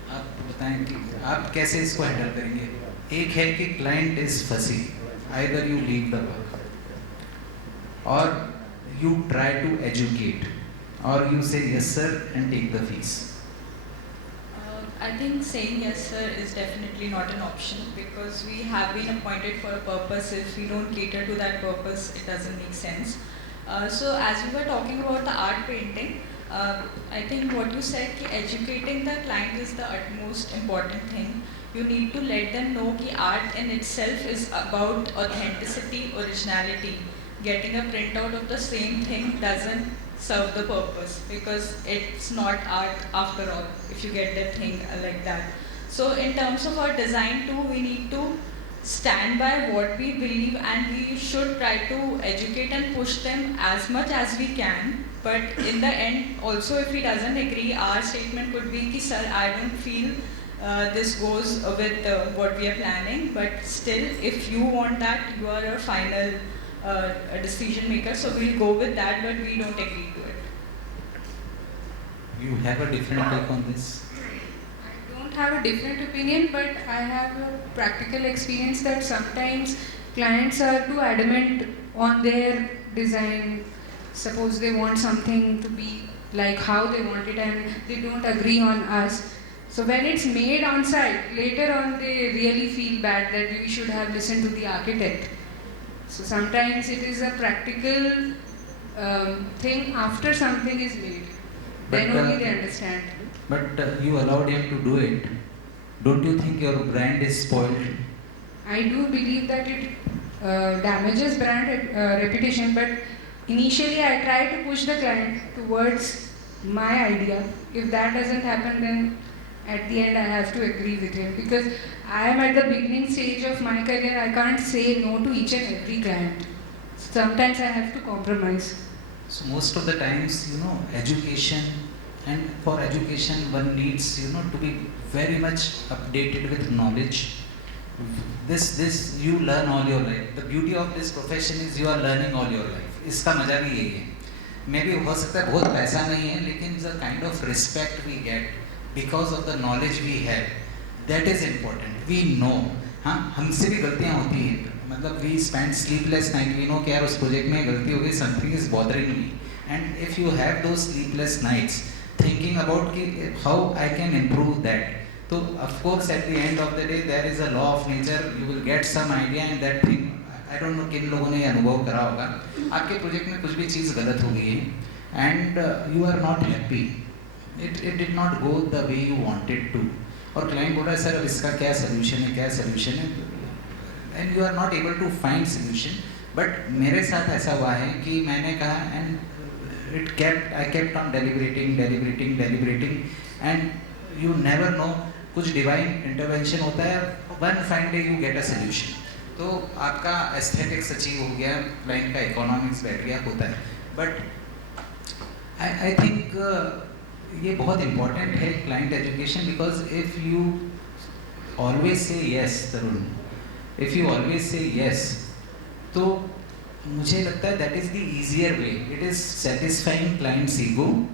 आप बताएं कि आप कैसे इसको हैंडल करेंगे. एक है कि क्लाइंट इज फसी, either you leave the work और you try to educate, or you say yes sir and take the fees. I think saying yes sir is definitely not an option, because we have been appointed for a purpose. If we don't cater to that purpose, it doesn't make sense. So as we were talking about the art painting, I think what you said, ki educating the client is the utmost important thing. You need to let them know that art in itself is about authenticity, originality. Getting a printout of the same thing doesn't serve the purpose, because it's not art after all if you get that thing like that. So in terms of our design too, we need to stand by what we believe, and we should try to educate and push them as much as we can. But in the end also, if he doesn't agree, our statement could be ki sir, I don't feel this goes with what we are planning, but still if you want that, you are a final a decision maker, so we'll go with that, but we don't agree to it. You have a different take on this? I don't have a different opinion, but I have a practical experience that sometimes clients are too adamant on their design. Suppose they want something to be like how they want it and they don't agree on us. So when it's made on site, later on they really feel bad that we should have listened to the architect. So sometimes it is a practical thing after something is made. Then only they understand. But you allowed him to do it. Don't you think your brand is spoiled? I do believe that it damages brand reputation, but initially I try to push the client towards my idea. If that doesn't happen, then at the end I have to agree with him, because I am at the beginning stage of my career. I can't say no to each and every client. Sometimes I have to compromise. So most of the times, education, and for education one needs, to be very much updated with knowledge. This you learn all your life. The beauty of this profession is you are learning all your life. इसका मजा भी यही है. Maybe हो सकता है बहुत पैसा नहीं है, लेकिन the kind of respect we get because of the knowledge we have, that is important. We know, हाँ हमसे भी गलतियाँ होती हैं. मतलब we spend sleepless night. We know कि यार उस project में गलती हो गई. Something is bothering me. And if you have those sleepless nights thinking about कि how I can improve that, so of course at the end of the day there is a law of nature. You will get some idea, and that thing, I don't know किन लोगों ने ये अनुभव करा होगा. आपके project में कुछ भी चीज़ गलत हो गई है, and you are not happy. It did not go the way you wanted to. और client बोल रहा है सर अब इसका क्या solution है, and you are not able to find solution. But मेरे साथ ऐसा हुआ है कि मैंने कहा, and I kept on deliberating, and you never know, कुछ divine intervention होता है, one fine day you get a solution. तो आपका aesthetics achieve हो गया, client का economics बैठ गया, होता है. But I think ये बहुत important है client education, because if you always say yes, Tarun, if you always say yes, तो मुझे लगता है that is the easier way. It is satisfying client's ego,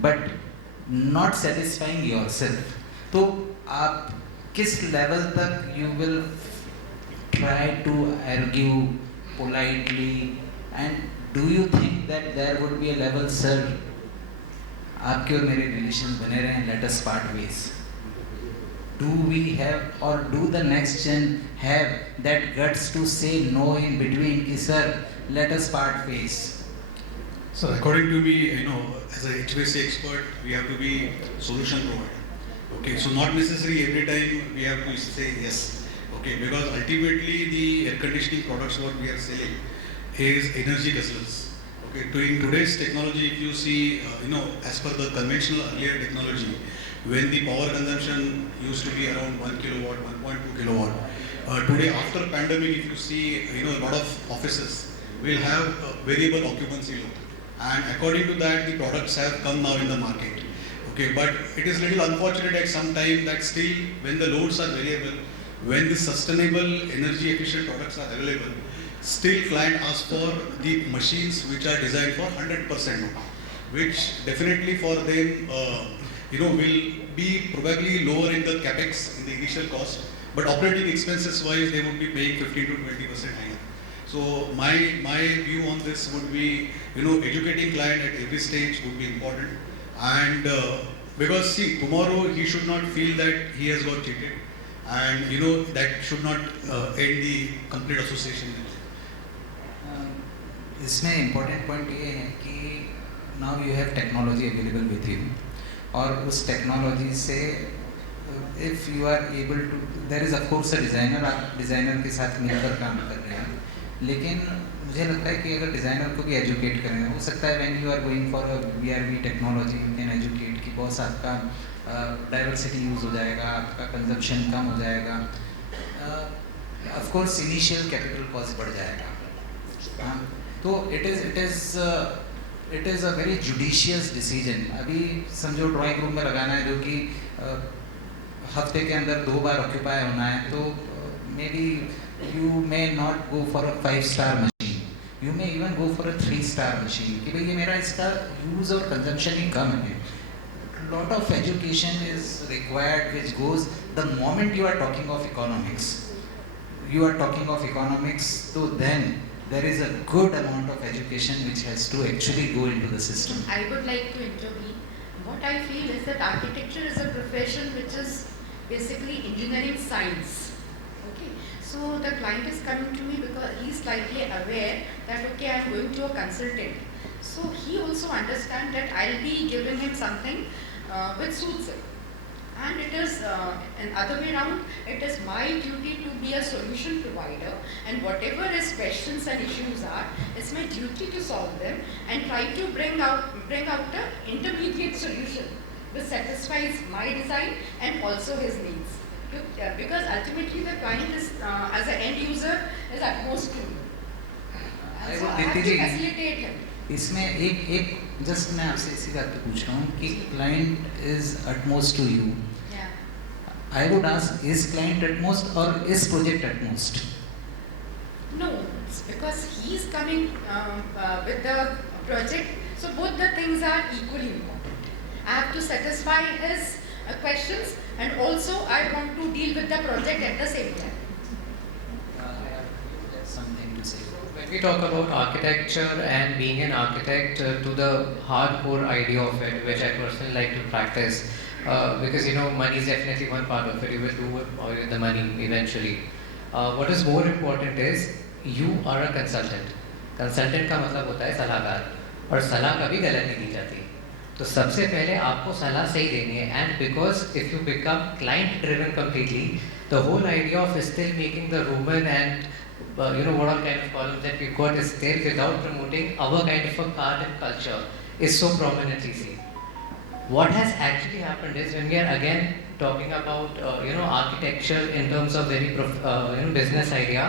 but not satisfying yourself. तो आप किस level तक you will try to argue politely, and do you think that there would be a level, sir, आपके और मेरे relations बने रहें, let us part ways? Do we have, or do the next gen have that guts to say no in between, ki sir, let us part ways? So according to me, as a HVAC expert, we have to be solution provider. Okay, so not necessarily every time we have to say yes. Okay, because ultimately the air conditioning products what we are selling is energy guzzlers. Okay, in today's technology, if you see, as per the conventional earlier technology, when the power consumption used to be around 1 kilowatt, 1.2 kilowatt, today after pandemic, if you see, a lot of offices will have variable occupancy load, and according to that, the products have come now in the market. Okay, but it is little unfortunate at some time that still, when the loads are variable, when the sustainable energy efficient products are available, still client asks for the machines which are designed for 100% load, which definitely for them will be probably lower in the capex in the initial cost, but operating expenses wise they would be paying 15 to 20% higher. So my view on this would be, educating client at every stage would be important, and because see, tomorrow he should not feel that he has got cheated, and that should not end the complete association. इसमें important point ये है कि now you have technology available with you, और उस technology से if you are able to, there is of course a designer, आप designer के साथ मिलकर काम कर रहे हैं, लेकिन मुझे लगता है कि अगर डिज़ाइनर को भी एजुकेट करें, हो सकता है when you are going for a VRV technology you can educate कि बॉस आपका डाइवर्सिटी यूज़ हो जाएगा, आपका कंजप्शन कम हो जाएगा, of course initial capital cost बढ़ जाएगा। तो it is a very judicious decision. अभी समझो ड्राइंग रूम में लगाना है जो कि हफ्ते के अंदर 2 बार ऑक्यूपाई होना है, तो may be you may not go for a 5-star machine, you may even go for a 3-star machine कि भाई ये मेरा इसका यूज़ और कंजम्पशन ही कम है। Lot of education is required which goes the moment you are talking of economics, तो then there is a good amount of education which has to actually go into the system. I would like to intervene. What I feel is that architecture is a profession which is basically engineering science. Okay, so the client is coming to me because he is slightly aware that okay, I am going to a consultant. So he also understands that I will be giving him something which suits him. And it is an other way around, it is my duty to be a solution provider, and whatever his questions and issues are, it's my duty to solve them and try to bring out an intermediate solution which satisfies my design and also his needs. Because ultimately the client is, as an end user, is utmost to me. And so I have to facilitate him. इसमें एक just मैं आपसे इसी बात पे पूछ रहा हूँ कि client is utmost to you, I would ask is client utmost or is project utmost? No, it's because he is coming with the project, so both the things are equally important. I have to satisfy his questions, and also I want to deal with the project at the same time. Something to say. When we talk about architecture and being an architect, to the hardcore idea of it, which I personally like to practice, because money is definitely one part of it. You will do it with the money eventually. What is more important is you are a consultant. Consultant का मतलब होता है सलाहकार, और सलाह कभी गलत नहीं दी जाती। तो सबसे पहले आपको सलाह सही देनी है, and because if you become client driven completely, the whole idea of still making the Roman and what all kind of columns that we've got is there without promoting our kind of a art and culture is so prominently seen. What has actually happened is when we are again talking about architecture in terms of very business idea,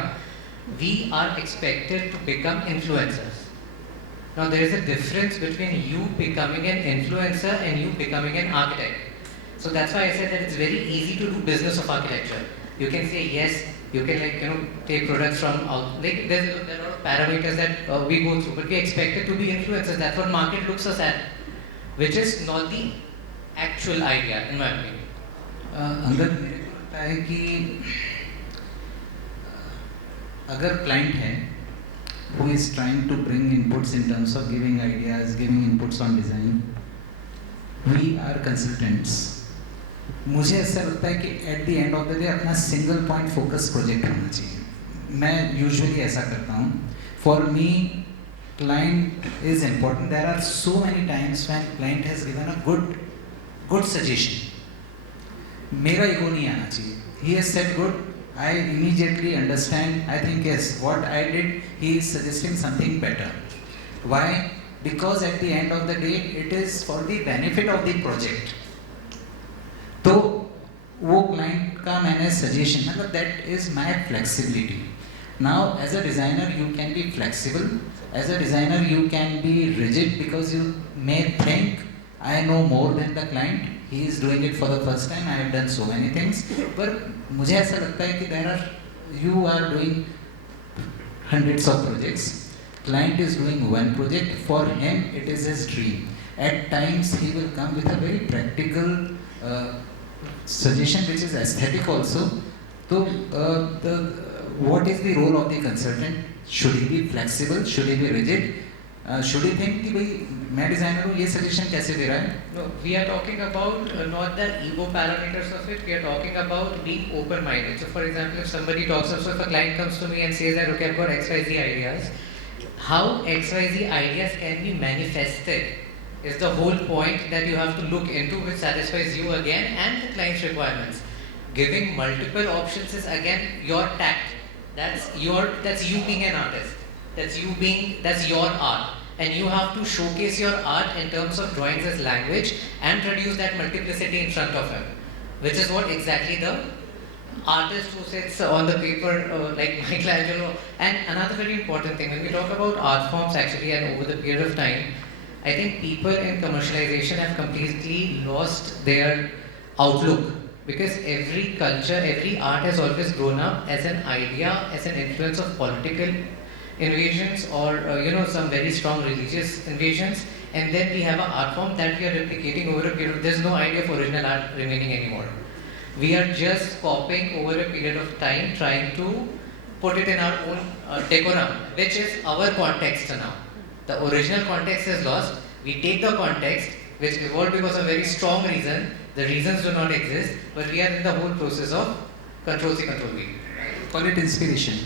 we are expected to become influencers. Now there is a difference between you becoming an influencer and you becoming an architect. So that's why I said that it's very easy to do business of architecture. You can say yes, you can take products from there are a lot of parameters that we go through, but we are expected to be influencers. That's what market looks us at, which is not the actual idea in my opinion. अंदर मेरे को लगता है कि अगर client है who is trying to bring inputs in terms of giving ideas, giving inputs on design, we are consultants. मुझे ऐसा लगता है कि at the end of the day अपना सिंगल पॉइंट फोकस प्रोजेक्ट होना चाहिए। मैं यूजुअली ऐसा करता हूँ। For me client is important. There are so many times when client has given a good suggestion, मेरा ईगो नहीं आना चाहिए। He has said good, I immediately understand, I think yes, what I did, he is suggesting something better. Why? Because at the end of the day, it is for the benefit of the project. तो वो client का मैंने suggestion, मतलब that is my flexibility. Now as a designer you can be flexible, as a designer you can be rigid because you may think I know more than the client. He is doing it for the first time. I have done so many things, but मुझे ऐसा लगता है कि you are doing hundreds of projects. Client is doing one project. For him, it is his dream. at times he will come with a very practical suggestion which is aesthetic also. So what is the role of the consultant? Should he be flexible? Should he be rigid? Should he think कि भाई मैं designer हूँ ये suggestion कैसे दे रहा है? No, we are talking about not the ego parameters of it. We are talking about being open-minded. So, for example, if somebody talks, so if a client comes to me and says that okay, I've got XYZ ideas, how XYZ ideas can be manifested is the whole point that you have to look into, which satisfies you again and the client's requirements. Giving multiple options is again your tact. That's you being an artist. That's your art. And you have to showcase your art in terms of drawings as language and produce that multiplicity in front of him, which is what exactly the artist who sits on the paper, like Michelangelo. And another very important thing, when we talk about art forms actually and over the period of time, I think people in commercialization have completely lost their outlook, because every culture, every art has always grown up as an idea, as an influence of political invasions or some very strong religious invasions, and then we have an art form that we are replicating over a period. There's no idea of original art remaining anymore. We are just copying over a period of time, trying to put it in our own decorum, which is our context now. The original context is lost. We take the context, which evolved because of a very strong reason. The reasons do not exist, but we are in the whole process of Control C, Control V. Call it inspiration.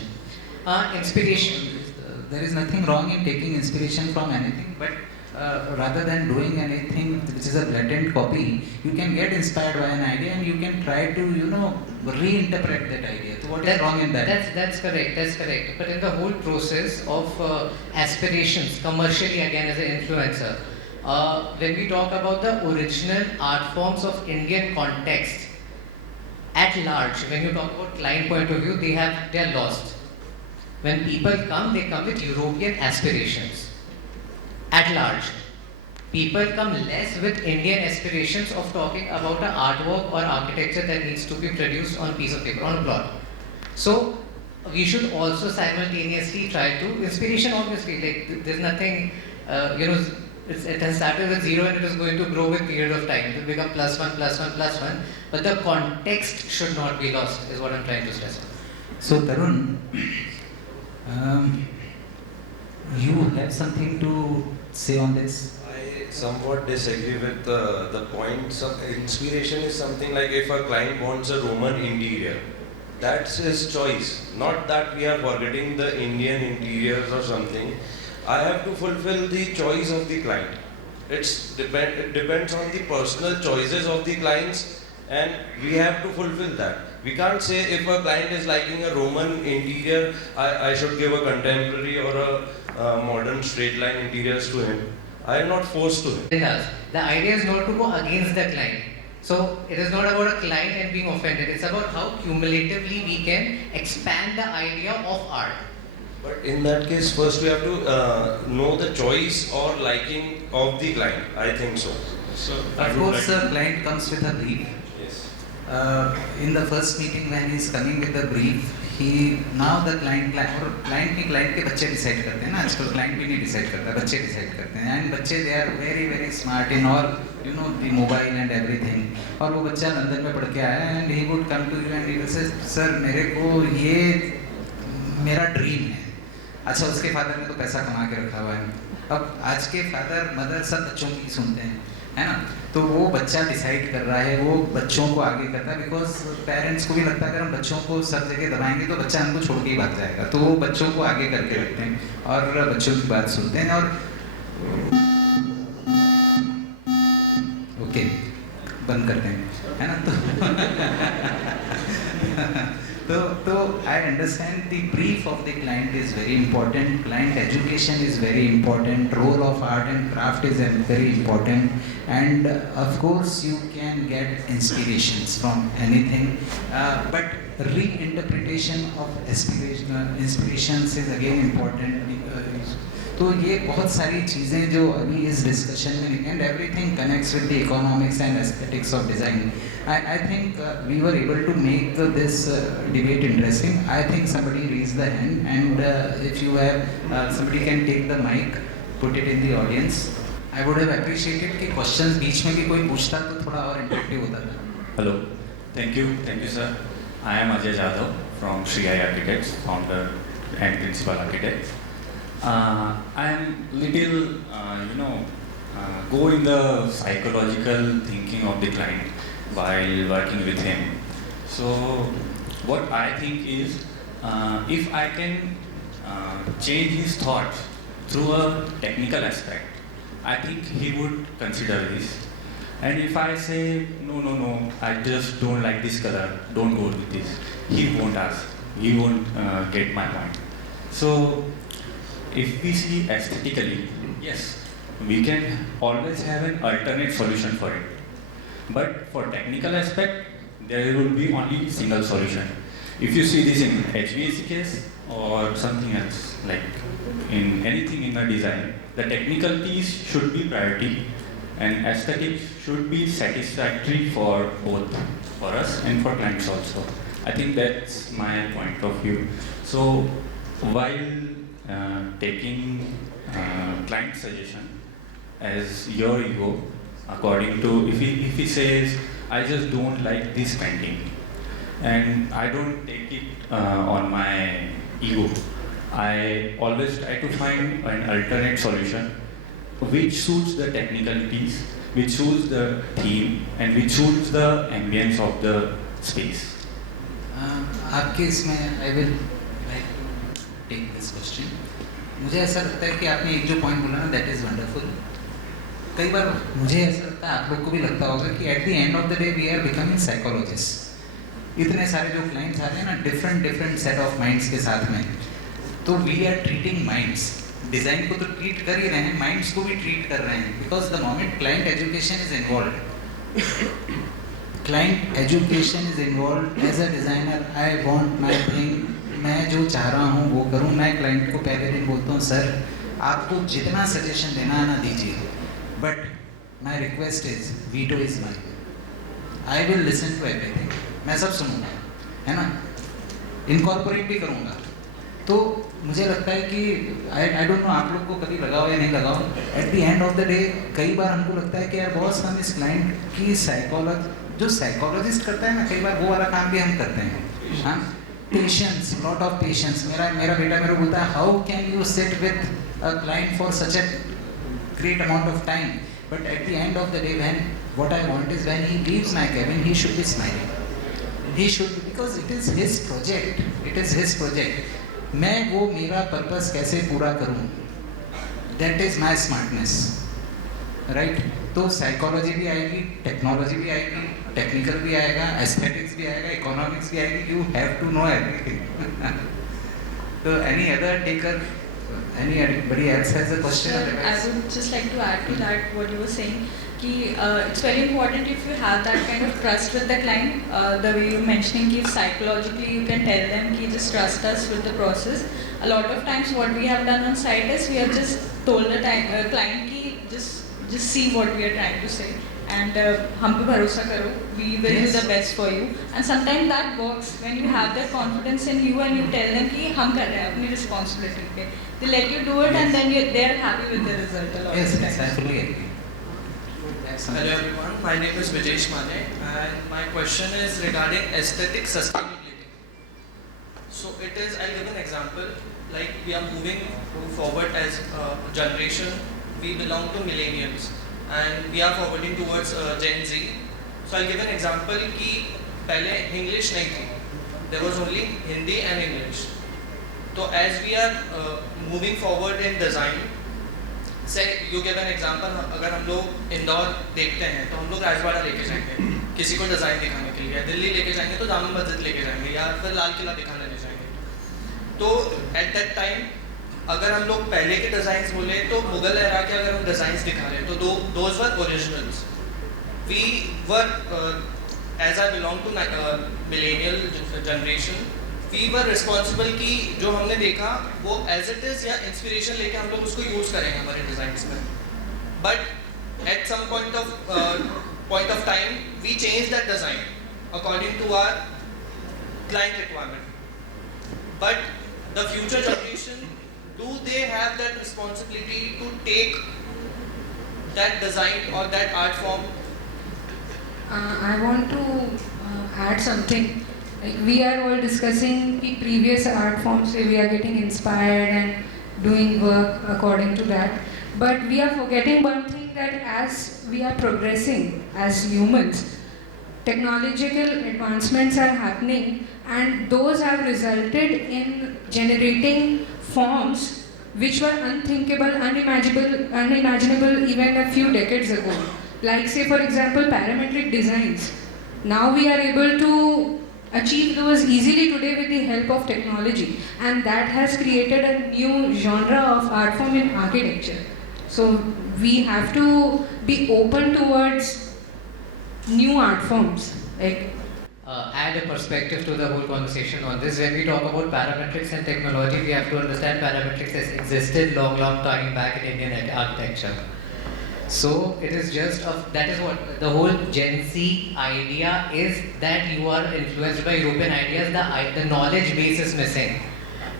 Inspiration. There is nothing wrong in taking inspiration from anything, but rather than doing anything which is a blatant copy, you can get inspired by an idea and you can try to, reinterpret that idea. So what is wrong in that? That's correct. But in the whole process of aspirations, commercially again as an influencer, when we talk about the original art forms of Indian context, at large, when you talk about client point of view, they are lost. When people come, they come with European aspirations. At large, people come less with Indian aspirations of talking about an artwork or architecture that needs to be produced on a piece of paper, on a plot. So, we should also simultaneously try to, inspiration obviously, like there's nothing, it has started with 0 and it is going to grow with period of time. It will become +1, +1, but the context should not be lost, is what I'm trying to stress. So Tarun, you have something to say on this? I somewhat disagree with the points of inspiration is something like if a client wants a Roman interior, that's his choice. Not that we are forgetting the Indian interiors or something. I have to fulfill the choice of the client. It depends on the personal choices of the clients, and we have to fulfill that. We can't say if a client is liking a Roman interior, I should give a contemporary or a modern straight line interiors to him. I am not forced to him. The idea is not to go against the client. So it is not about a client and being offended. It's about how cumulatively we can expand the idea of art. But in that case, first we have to know the choice or liking of the client. I think so. Of course, the client comes with a brief. Yes. In the first meeting when he is coming with the brief, client के बच्चे decide करते हैं ना, आजकल client भी नहीं decide करता, बच्चे decide करते हैं, and बच्चे they are very very smart in all the mobile and everything. और वो बच्चा लंदन में पढ़ के आया and he would come to you and he will say, sir मेरे को ये मेरा ड्रीम है. अच्छा, उसके फादर ने तो पैसा कमा के रखा हुआ है. अब आज के फादर मदर सब बच्चों की सुनते हैं, है ना? तो वो बच्चा डिसाइड कर रहा है, वो बच्चों को आगे करता है, बिकॉज पेरेंट्स को भी लगता है अगर हम बच्चों को सब जगह दबाएंगे तो बच्चा हमको छोड़ के ही भाग जाएगा, तो वो बच्चों को आगे करके रखते हैं और बच्चों की बात सुनते हैं. और ओके, बंद करते हैं, है ना? तो I understand the brief of the client is very important, client education is very important, role of art and craft is very important, and of course you can get inspirations from anything, but reinterpretation of inspirations is again important. तो ये बहुत सारी चीज़ें जो अभी इस discussion में, and everything connects with the economics and aesthetics of design. I think we were able to make this debate interesting. I think somebody raised the hand, and if you have, somebody can take the mic, put it in the audience. I would have appreciated कि questions बीच में भी कोई पूछता तो थोड़ा और interactive होता था. Hello, thank you sir. I am Ajay Jadhav from Sri I Architects, founder and principal architect. I am little, go in the psychological thinking of the client while working with him. So what I think is, if I can change his thoughts through a technical aspect, I think he would consider this. And if I say, no, I just don't like this color, don't go with this, he won't ask, he won't get my point. So, if we see aesthetically, yes, we can always have an alternate solution for it. But for technical aspect, there will be only single solution. If you see this in HVAC case or something else, like in anything in the design, the technical piece should be priority and aesthetics should be satisfactory for both, for us and for clients also. I think that's my point of view. So while taking client suggestion as your ego, according to, if he says, I just don't like this painting, and I don't take it on my ego, I always try to find an alternate solution which suits the technical piece, which suits the theme, and which suits the ambience of the space. आपके इसमें I will take this question. मुझे ऐसा लगता है कि आपने एक जो पॉइंट बोला ना, दैट इज़ वंडरफुल. कई बार मुझे ऐसा लगता है, आप लोग को भी लगता होगा कि at the end of the day we are becoming psychologist. इतने सारे जो क्लाइंट्स आते हैं ना, डिफरेंट सेट ऑफ माइंड्स के साथ में, तो we are treating minds. Design को तो ट्रीट कर ही रहे हैं, माइंड्स को भी ट्रीट कर रहे हैं. Because the moment client education is involve, client education is involve. As a designer I want my thing, मैं जो चाह रहा हूँ वो करूँ. मैं क्लाइंट को पहले दिन बोलता हूँ, सर आपको जितना सजेशन देना है ना दीजिए, but my request is veto is my. I will listen to everything. मैं सब सुनूंगा, है ना, इनकॉर्पोरेट भी करूँगा. तो मुझे लगता है कि आई डोंट नो आप लोग को कभी लगाओ या नहीं लगाओ, eight the end of the day कई बार हमको लगता है कि यार बॉस, हम इस क्लाइंट की जो साइकोलॉजिस्ट करता है ना, कई बार वो वाला काम भी हम करते हैं. हाँ, पेशेंस, लॉट ऑफ पेशेंस. मेरा बेटा मेरे को बोलता है, how can you sit with a client for such a great amount of time, but at the end of the day, what I want is when he leaves my cabin, he should be smiling. He should, because it is his project. It is his project. मैं वो मेरा purpose कैसे पूरा करूँ, that is my smartness, right? तो psychology भी आएगी, technology भी आएगी, टेक्निकल भी आएगा, एस्थेटिक्स भी आएगा, इकोनॉमिक्स भी आएगी. You have to know everything. So any other taker? Anybody else has a question? Sir, I would just like to add to that what you were saying. Ki, it's very important if you have that kind of trust with the client. The way you're mentioning, ki psychologically you can tell them ki just trust us with the process. A lot of times what we have done on site is we have just told the client ki just see what we are trying to say, and हम पे भरोसा करो, we will do the best for you. And sometimes that works when you have that confidence in you and you tell them कि हम कर रहे हैं अपनी responsibility पे. They let you do it, and then they are happy with the result a lot of times. Yes, I fully agree. Hello everyone, my name is Vijesh Mane, and my question is regarding aesthetic sustainability. So I'll give an example. Like we are moving forward as a generation. We belong to millennials, and we are forwarding towards Gen Z. So I'll give an example कि पहले English नहीं थी. There was only Hindi and English. So as we are moving forward in design, say you give an example, अगर हम लोग इंदौर देखते हैं तो हम लोग राजवाड़ा लेके जाएंगे किसी को डिज़ाइन दिखाने के लिए, दिल्ली लेके जाएंगे तो जामा मस्जिद लेके जाएंगे, या फिर लाल किला दिखाने ले जाएंगे. तो एट दैट टाइम अगर हम लोग पहले के डिज़ाइंस बोले तो मुगल एरा के अगर हम डिज़ाइंस दिखा रहे हैं तो those were originals. We were as I belong to millennial generation, we were responsible कि जो हमने देखा वो एज इट इज़ या इंस्पिरेशन लेके हम लोग उसको यूज़ करेंगे हमारे डिज़ाइंस में. But at some point of time we change that design according to our client requirement. But the future generation, do they have that responsibility to take that design or that art form? I want to add something. Like we are all discussing the previous art forms where we are getting inspired and doing work according to that. But we are forgetting one thing, that as we are progressing as humans, technological advancements are happening, and those have resulted in generating forms which were unthinkable, unimaginable even a few decades ago. Like say for example parametric designs. Now we are able to achieve those easily today with the help of technology, and that has created a new genre of art form in architecture. So we have to be open towards new art forms. Like add a perspective to the whole conversation on this. When we talk about parametrics and technology, we have to understand parametrics has existed long time back in Indian architecture. So it is just that is what the whole Gen Z idea is, that you are influenced by European ideas. The knowledge base is missing.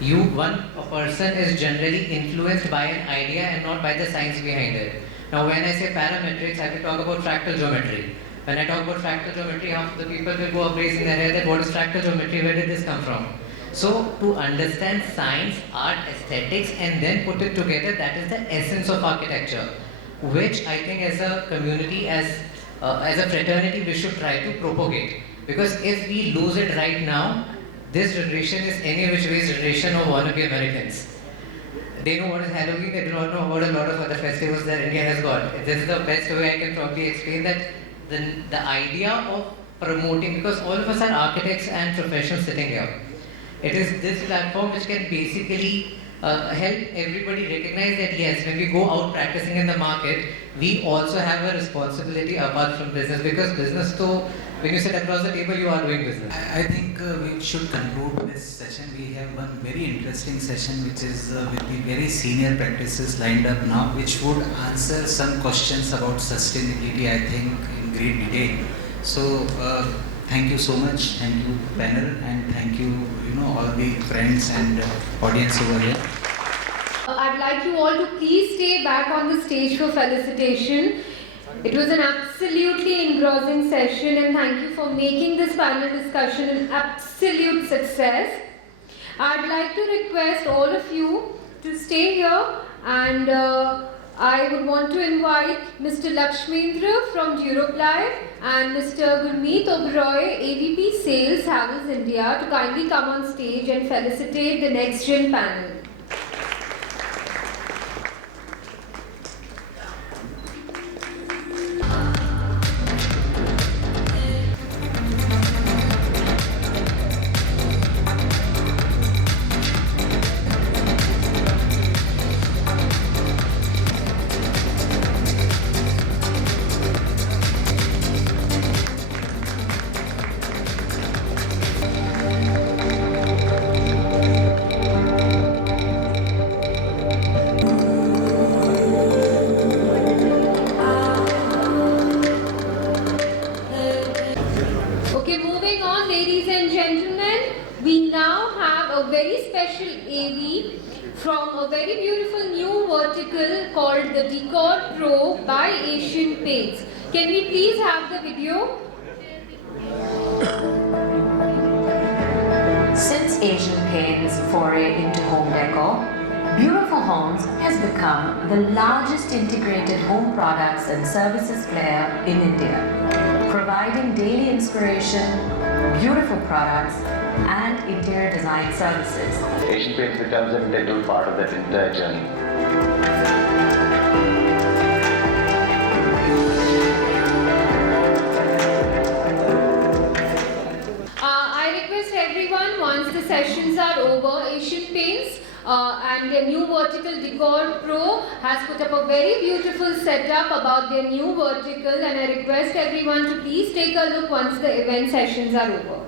A person is generally influenced by an idea and not by the science behind it. Now when I say parametrics, I will talk about fractal geometry. When I talk about fractal geometry, half the people will go up raising their head that what is fractal geometry, where did this come from? So to understand science, art, aesthetics and then put it together, that is the essence of architecture, which I think as a community, as a fraternity, we should try to propagate. Because if we lose it right now, this generation is any which ways generation of wannabe Americans. They know what is Halloween, they do not know about a lot of other festivals that India has got. This is the best way I can probably explain that the idea of promoting, because all of us are architects and professionals sitting here. It is this platform which can basically help everybody recognize that yes, when we go out practicing in the market, we also have a responsibility apart from business, because business though, when you sit across the table, you are doing business. I think we should conclude this session. We have one very interesting session which is with the very senior practices lined up now, which would answer some questions about sustainability, I think, in great detail. So thank you so much, thank you panel, and thank you, all the friends and audience over here. I'd like you all to please stay back on the stage for felicitation. It was an absolutely engrossing session, and thank you for making this panel discussion an absolute success. I'd like to request all of you to stay here, and I would want to invite Mr. Lakshmendra from Duroply and Mr. Gurmeet Oberoi, AVP Sales, Havels India, to kindly come on stage and felicitate the next gen panel. Can we please have the video? Since Asian Paint's foray into home decor, Beautiful Homes has become the largest integrated home products and services player in India, providing daily inspiration, beautiful products, and interior design services. Asian Paints becomes an integral part of that entire journey. Once the sessions are over, Asian Paints and their new Vertical Decor Pro has put up a very beautiful setup about their new vertical, and I request everyone to please take a look once the event sessions are over.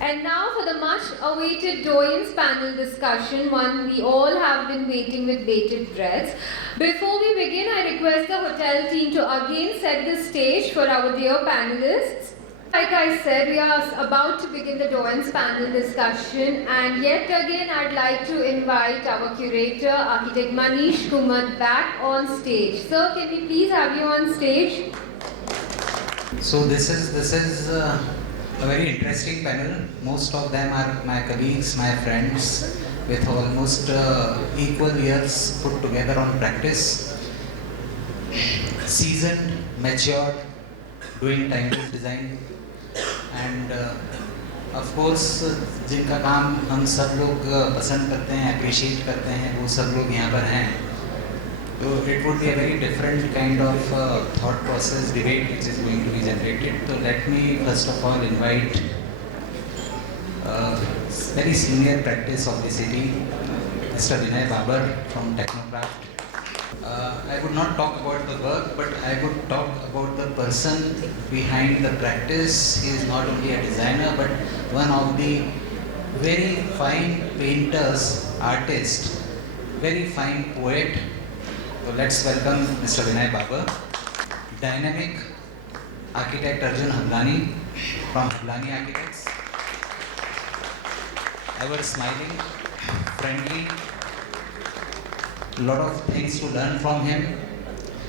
And now for the much awaited Doyens panel discussion, one we all have been waiting with bated breath. Before we begin, I request the hotel team to again set the stage for our dear panelists. Like I said, we are about to begin the Doyens panel discussion, and yet again I'd like to invite our curator, architect Manish Kumar, back on stage. Sir, can we please have you on stage? So this is a very interesting panel. Most of them are my colleagues, my friends, with almost equal years put together on practice. Seasoned, matured, doing timeless design, and of course जिनका काम हम सब लोग पसंद करते हैं, appreciate करते हैं, वो सब लोग यहाँ पर हैं. So it would be a very different kind of thought process debate which is going to be generated. So let me first of all invite very senior practice of the city, Mr. Vinay Babar from Technocraft. I would not talk about the work, but I would talk about the person behind the practice. He is not only a designer, but one of the very fine painters, artist, very fine poet. So let's welcome Mr. Vinay Babar. Dynamic architect Arjun Hamlani from Hamlani Architects. Ever smiling, friendly, lot of things to learn from him,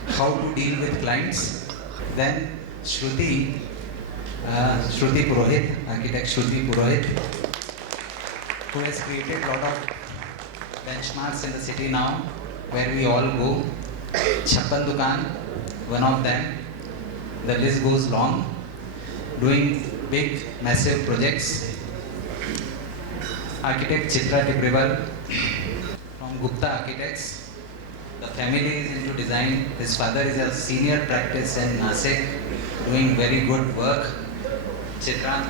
how to deal with clients. Then Shruti Purohit, architect Shruti Purohit, who has created a lot of benchmarks in the city now, where we all go. Chappan Dukan, one of them. The list goes long, doing big, massive projects. Architect Chitra Tibrewal from Gupta Architects. The family is into design. His father is a senior practice in Nasik, doing very good work. Chitra,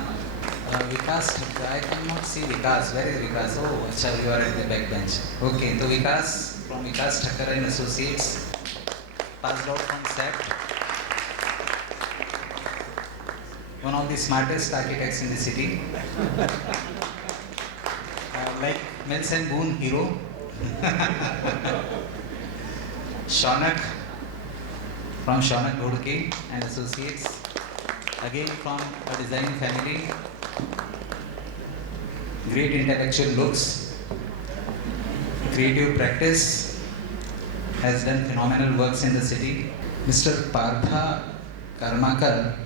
Vikas, I cannot see Vikas. Where is Vikas? Oh, achha, you are at the back bench. Okay, so Vikas from Vikas Thakkar and Associates, passed out from SET. One of the smartest architects in the city. Like Milson Boone hero. Shaunak from Shaunak Dhodke and Associates, again from a design family. Great intellectual looks, creative practice, has done phenomenal works in the city. Mr. Partha Karmakar,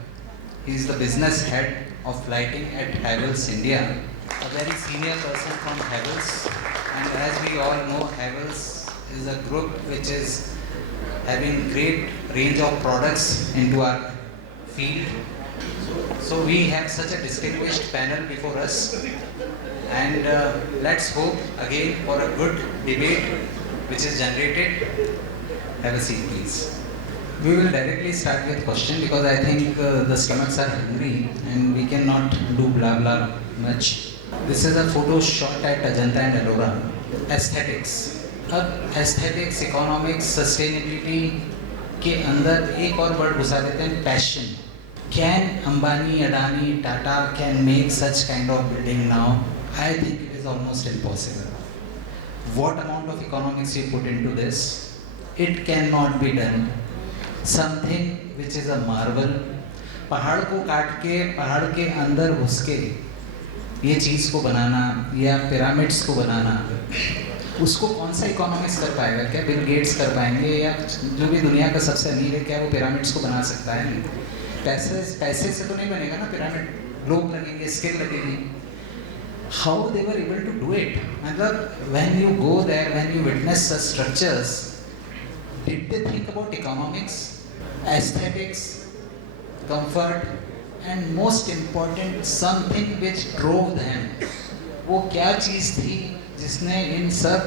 he is the business head of lighting at Havells India. A very senior person from Havells, and as we all know, Havells is a group which is having great range of products into our field. So we have such a distinguished panel before us, and let's hope again for a good debate which is generated. Have a seat, please. We will directly start with question because I think the stomachs are hungry and we cannot do blah blah much. This is a photo shot at Ajanta and Ellora. Aesthetics. अब aesthetics, economics, sustainability के अंदर एक और word घुसा देते हैं passion. Can Ambani, Adani, Tata can make such kind of building now? I think it is almost impossible. What amount of economics you put into this? It cannot be done. Something which is a marvel. पहाड़ को काट के पहाड़ के अंदर घुस के ये चीज़ को बनाना या पिरामिड्स को बनाना, उसको कौन सा इकोनॉमिक्स कर पाएगा? क्या बिल गेट्स कर पाएंगे या जो भी दुनिया का सबसे अमीर है, क्या वो पिरामिड्स को बना सकता है? पैसे से तो नहीं बनेगा ना पिरामिड, लोग लगेंगे, स्किल लगेगी. How they were able to do it? मतलब when you go there, when you witness such structures, did they think about economics, aesthetics, comfort, and most important something which drove them? वो क्या चीज़ थी जिसने इन सब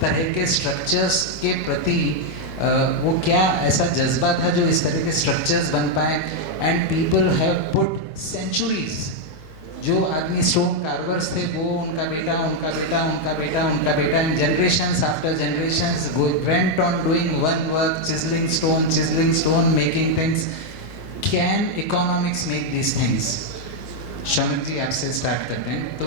तरह के structures के प्रति वो क्या ऐसा जज्बा था जो इस तरह के स्ट्रक्चर्स बन पाए? And people have put centuries. जो आदमी स्टोन कार्वर्स थे वो उनका बेटा, उनका बेटा, उनका बेटा, उनका बेटा, and generations after generations went on doing one work, chiselling stone, making things. Can economics make these things? Shaunak ji आपसे स्टार्ट करते हैं. तो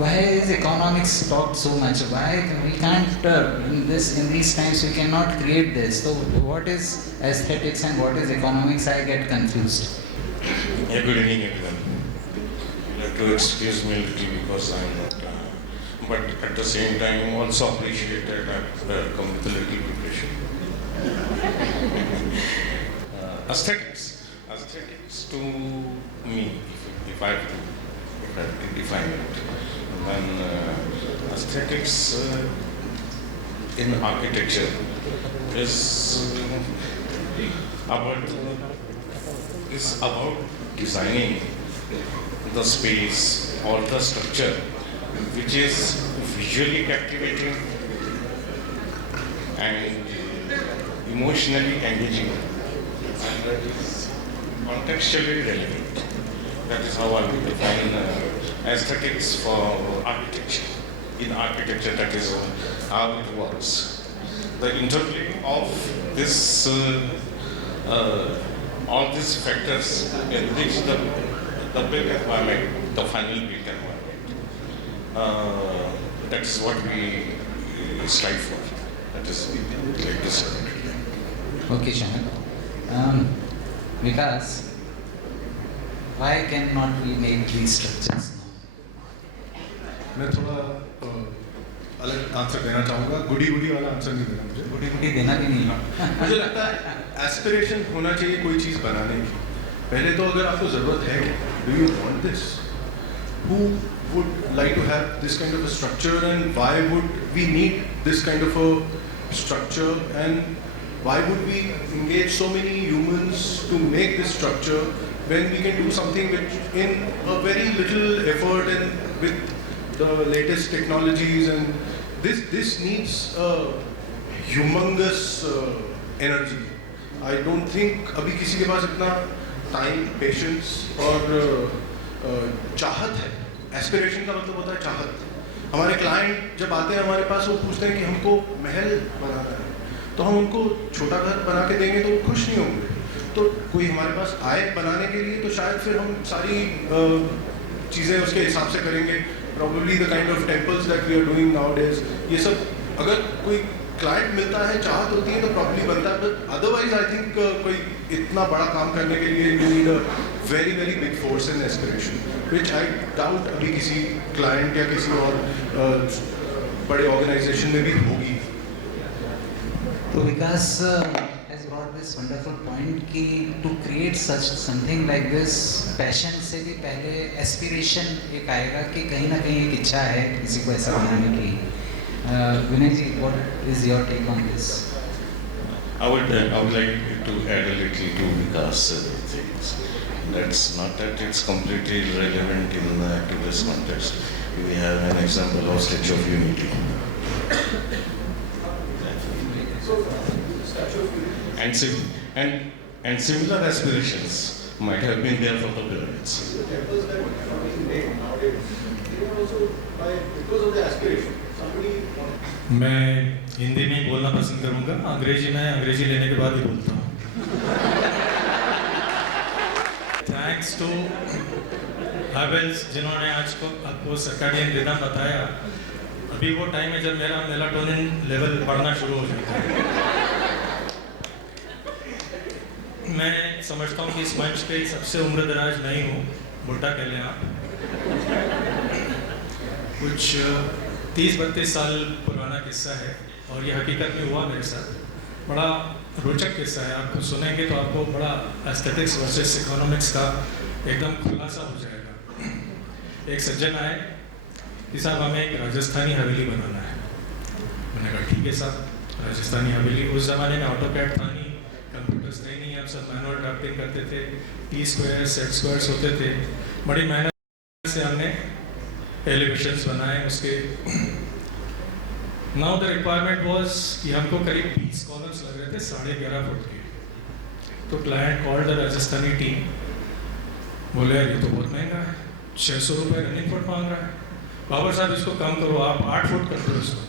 why is economics talked so much? Why we can't in these times we cannot create this? So what is aesthetics and what is economics? I get confused. Yeah, good evening everyone. You'll have to excuse me a little because I'm not, but at the same time also appreciate that I've come with a little preparation. Aesthetics to me, if I have to define it, then aesthetics in architecture is about designing the space or the structure which is visually captivating and emotionally engaging and that is contextually relevant. That is how I would define aesthetics for architecture. In architecture, that is how it works. The interplay of this all these factors enrich the built environment, the final built environment. That is what we strive for. That is like this. Okay, Shannon. Vikas, why cannot we make these structures now? मैं थोड़ा अलग answer देना चाहूँगा. गुडी वाला answer नहीं देना मुझे. गुडी देना भी नहीं. मुझे लगता है एस्पिरेशन होना चाहिए कोई चीज़ बनाने की. पहले तो अगर आपको ज़रूरत है, do you want this? Who would like to have this kind of a structure and why would we need this kind of a structure and why would we engage so many humans to make this structure when we can do something which in a very little effort and with the latest technologies and this needs a humongous energy. I don't think अभी किसी के पास इतना time, patience और चाहत है. Aspiration का मतलब होता है चाहत. हमारे क्लाइंट जब आते हैं हमारे पास, वो पूछते हैं कि हमको महल बनाना है, तो हम उनको छोटा घर बना के देंगे तो वो खुश नहीं होंगे. तो कोई हमारे पास आए बनाने के लिए तो शायद फिर हम सारी चीज़ें उसके हिसाब से करेंगे. Probably the kind of temples that we are doing nowadays, ये सब अगर कोई क्लाइंट मिलता है, चाहत होती है तो प्रॉब्ली बनता है. बट अदरवाइज आई थिंक कोई इतना बड़ा काम करने के लिए you need a very very big force and aspiration, which I doubt अभी किसी क्लाइंट या किसी और बड़े ऑर्गेनाइजेशन में भी होगी. तो विकास has brought this wonderful point कि to create such something like this, passion से भी पहले aspiration एक आएगा कि कहीं ना कहीं एक इच्छा है किसी को ऐसा बनाने की. Vinay ji, what is your take on this? I would like to add a little to Vikas' things. That's not that it's completely relevant in today's context. We have an example of Statue of Unity. And similar aspirations might have been there for the pyramids. मैं हिंदी में ही बोलना पसंद करूंगा. अंग्रेजी में अंग्रेजी लेने के बाद ही बोलता हूँ. थैंक्स टू हैवेल्स जिन्होंने आज को आपको सर्काडियन रिदम बताया. अभी वो टाइम है जब मेरा मेलाटोनिन लेवल बढ़ना शुरू हो जाता है. मैं समझता हूँ कि इस मंच पे सबसे उम्र दराज नहीं हूँ, बुढ़ा कह लें आप. कुछ 30-32 साल पुराना किस्सा है और ये हकीकत में हुआ मेरे साथ. बड़ा रोचक किस्सा है. आपको सुनेंगे तो आपको बड़ा एस्थेटिक्स वर्सेस इकोनॉमिक्स का एकदम खुलासा हो जाएगा. एक सज्जन आए कि साहब हमें एक राजस्थानी हवेली बनाना है. मैंने कहा ठीक है साहब, राजस्थानी हवेली. उस ज़माने में ऑटो कैड था नहीं, कंप्यूटर्स थे नहीं, आप सब मैनुअल ड्राफ्टिंग करते थे. टी स्क्वायर सेट स्क्वायर्स होते थे. बड़ी मेहनत से हमने एलिवेशंस बनाए उसके. नाउ द रिक्वायरमेंट वाज कि हमको करीब 20 कॉलम्स लग रहे थे 11.5 फुट के. तो client called the Rajasthani team, बोले यार ये तो बहुत महंगा है, 600 रुपये रनिंग फुट मांग रहा है. बाबर साहब इसको कम करो, आप 8 फुट कर दो इसको.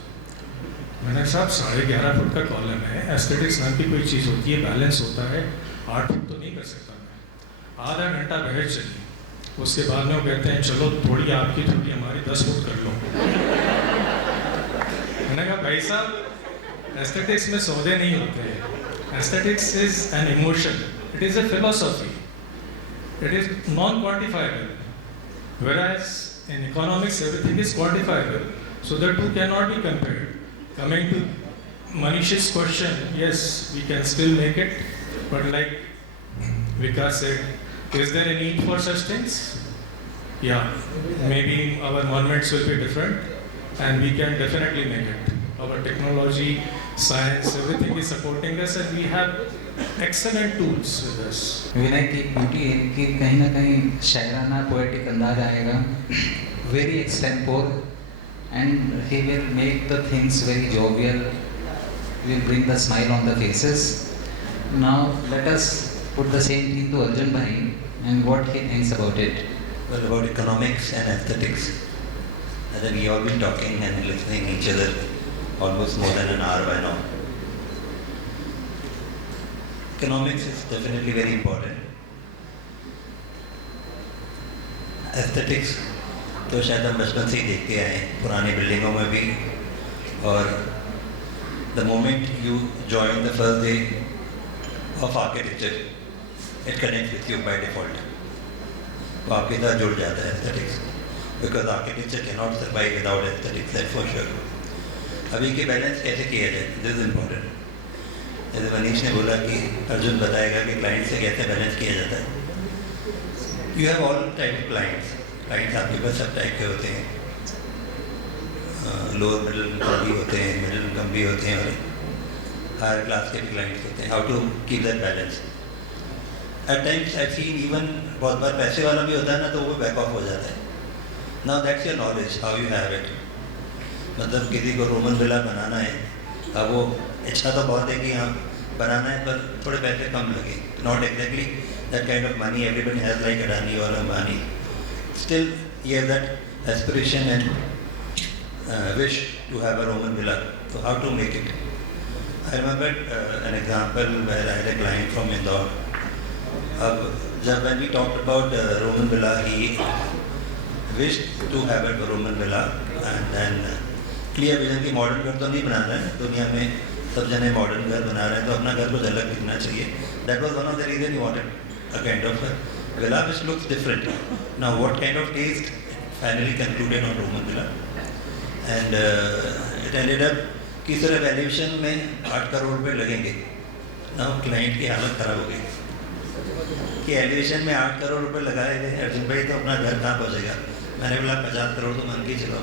मैंने साहब 11.5 फुट का कॉलम है, एस्थेटिक्स नाम की कोई चीज़ होती है, बैलेंस होता है, 8 फुट तो नहीं कर सकता मैं. आधा घंटा बहस चली. उसके बाद में वो कहते हैं चलो थोड़ी आपकी थोड़ी हमारी 10 फुट कर लो. मैंने कहा भाई साहब एस्थेटिक्स में सौदे नहीं होते हैं. Aesthetics is an emotion, it is a philosophy. it is non-quantifiable. Whereas in economics, everything is quantifiable. So the two cannot be compared. Coming to Manish's question, yes, we can still make it, but like Vikas said, is there a need for such things? Yeah, maybe our monuments will be different, and we can definitely make it. Our technology, science, everything is supporting us, and we have excellent tools with us. विनय की beauty है कि कहीं ना कहीं शायराना poetic अंदाज आएगा, very extempore, and he will make the things very jovial, will bring the smile on the faces. Now let us put the same thing to Arjun Bhai and what he thinks about it. Well, about economics and aesthetics, I think we all been talking and listening each other almost more than an hour by now. Economics is definitely very important. Aesthetics तो शायद हम बचपन से ही देखते आए हैं पुरानी बिल्डिंगों में भी, और the moment you join the first day of architecture, it connects with you by default. वो आपके साथ जुड़ जाता है aesthetics, because architecture cannot survive without aesthetics, that's for sure. अभी के बैलेंस कैसे किया जाए, this is important. जैसे मनीष ने बोला कि अर्जुन बताएगा कि क्लाइंट से कैसे बैलेंस किया जाता है. You have all type of clients. Clients आपके पास सब टाइप के होते हैं, लोअर मिडिल इनकम भी होते हैं, मिडिल इनकम भी होते हैं, और हायर क्लास के भी क्लाइंट्स होते हैं. How to keep that balance. At times I seen even बहुत बार पैसे वाला भी होता है ना, तो वो बैक ऑफ हो जाता है. Now that's your knowledge, how you have it. मतलब किसी को रोमन विला बनाना है, अब वो इच्छा तो बहुत है कि हाँ बनाना है, पर थोड़े पैसे कम लगे. Not exactly that kind of money everybody has like Adani और Ambani. Still, you have that aspiration and wish to have a Roman villa. So how to make it? I remember an example where I had a client from Indore. When we talked about Roman villa, he wished to have a Roman villa, and then clear vision की modern घर तो नहीं बनाना है. दुनिया में सब जने modern घर बना रहे हैं, तो अपना घर कुछ अलग दिखना चाहिए. That was one of the reasons he wanted a kind of villa which looks different. Now what kind of taste finally concluded on Roman villa, and it ended up कि सिर्फ एलिवेशन में 8 करोड़ रुपए लगेंगे. Now क्लाइंट की हालत खराब हो गई कि एलिवेशन में 8 करोड़ रुपए लगाए गए, अर्जुन भाई तो अपना घर कहाँ पहुँचेगा. मैंने बोला 50 करोड़ तो मान के चलो.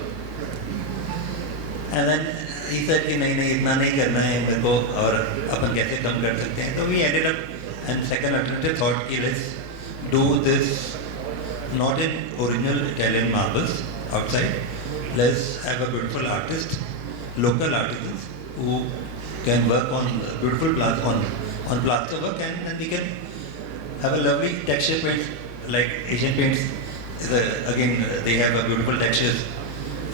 And then he said कि नहीं इतना नहीं करना है मेरे को, और अपन कैसे कम कर सकते हैं. तो we ended up, and second alternative thought कि let's do this not in original Italian marbles outside. Let's have a beautiful artist, local artisans who can work on beautiful on plaster work, and then we can have a lovely texture paint like Asian paints. Again, they have a beautiful textures.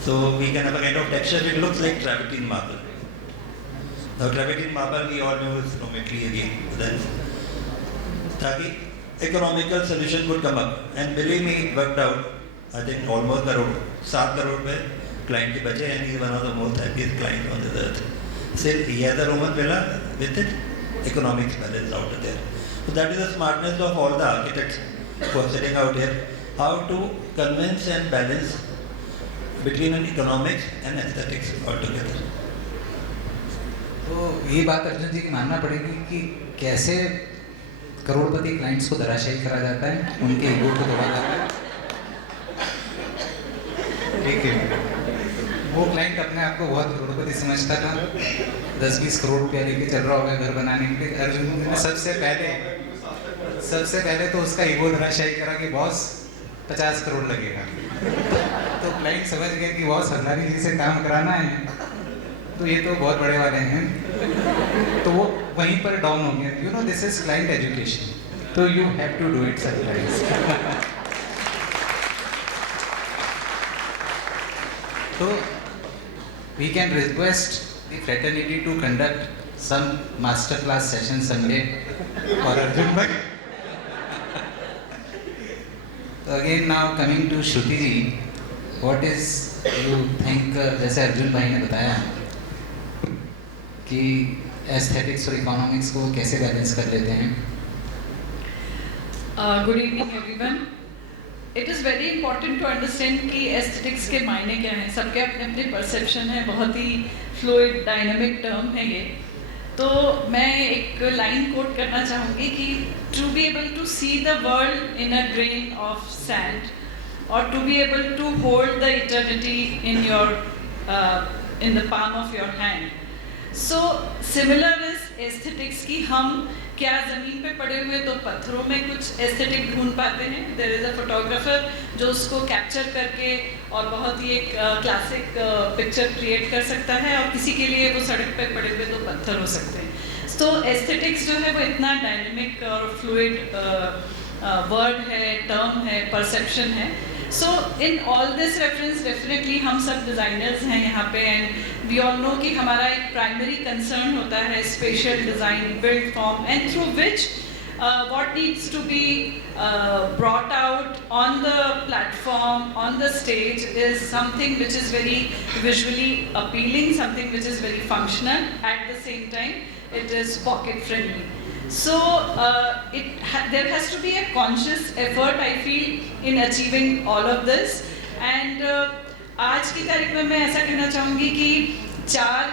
So we can have a kind of texture which looks like travertine marble. Now travertine marble we all know is geometry again. Then ताकि economical solution could come up, and believe me, it worked out. I think almost 7 crore पे client के बचे, and he is one of the most happiest clients on this earth. Still, he has a Roman villa with it, economics balance out there. So that is the smartness of all the architects who are sitting out here, how to convince and balance between an economics and aesthetics altogether. तो ये बात अर्जुन जी की मानना पड़ेगी कि कैसे करोड़पति clients को धराशायी करा जाता है, उनके ईगो को तोड़ा जाता है. ठीक है, वो क्लाइंट अपने आप को बहुत करोड़पति समझता था, 10-20 करोड़ रुपया लेके चल रहा होगा घर बनाने के लिए. अर्जुन ने सबसे पहले तो उसका ईगो धराशायी करा कि बॉस 50 करोड़ लगेगा. तो क्लाइंट समझ गया कि बॉस हजारी जी से काम कराना है, तो ये तो बहुत बड़े वाले हैं. तो वो वहीं पर डाउन हो गया. You know this is client education, तो you have to do it sometimes. तो we can request the fraternity to conduct some master class session Sunday for Arjun भाई. तो again now coming to Shruti ji, what is you think, जैसे अर्जुन भाई ने बताया कि aesthetics और इकोनॉमिक्स को कैसे बैलेंस कर लेते हैं. Good evening everyone. It is very important to understand कि aesthetics के मायने क्या हैं. सबके अपने अपने perception है, बहुत ही fluid, dynamic term है ये. तो मैं एक line quote करना चाहूँगी कि to be able to see the world in a grain of sand, or to be able to hold the eternity in the palm of your hand. So similar is aesthetics की हम क्या ज़मीन पे पड़े हुए तो पत्थरों में कुछ एस्थेटिक ढूंढ पाते हैं. देयर इज़ अ फोटोग्राफर जो उसको कैप्चर करके और बहुत ही एक क्लासिक पिक्चर क्रिएट कर सकता है, और किसी के लिए वो सड़क पे पड़े हुए तो पत्थर हो सकते हैं. तो एस्थेटिक्स जो है वो इतना डायनेमिक और फ्लूइड वर्ड है, टर्म है, परसेप्शन है. So in all this reference definitely हम सब डिज़ाइनर्स हैं यहाँ पे, and we all know कि हमारा एक प्राइमरी कंसर्न होता है special design, build form, and through which what needs to be brought out on the platform, on the stage is something which is very visually appealing, something which is very functional. At the same time, it is pocket friendly. So there has to be a conscious effort, I feel, in achieving all of this. And आज की तारीख में मैं ऐसा कहना चाहूँगी कि 4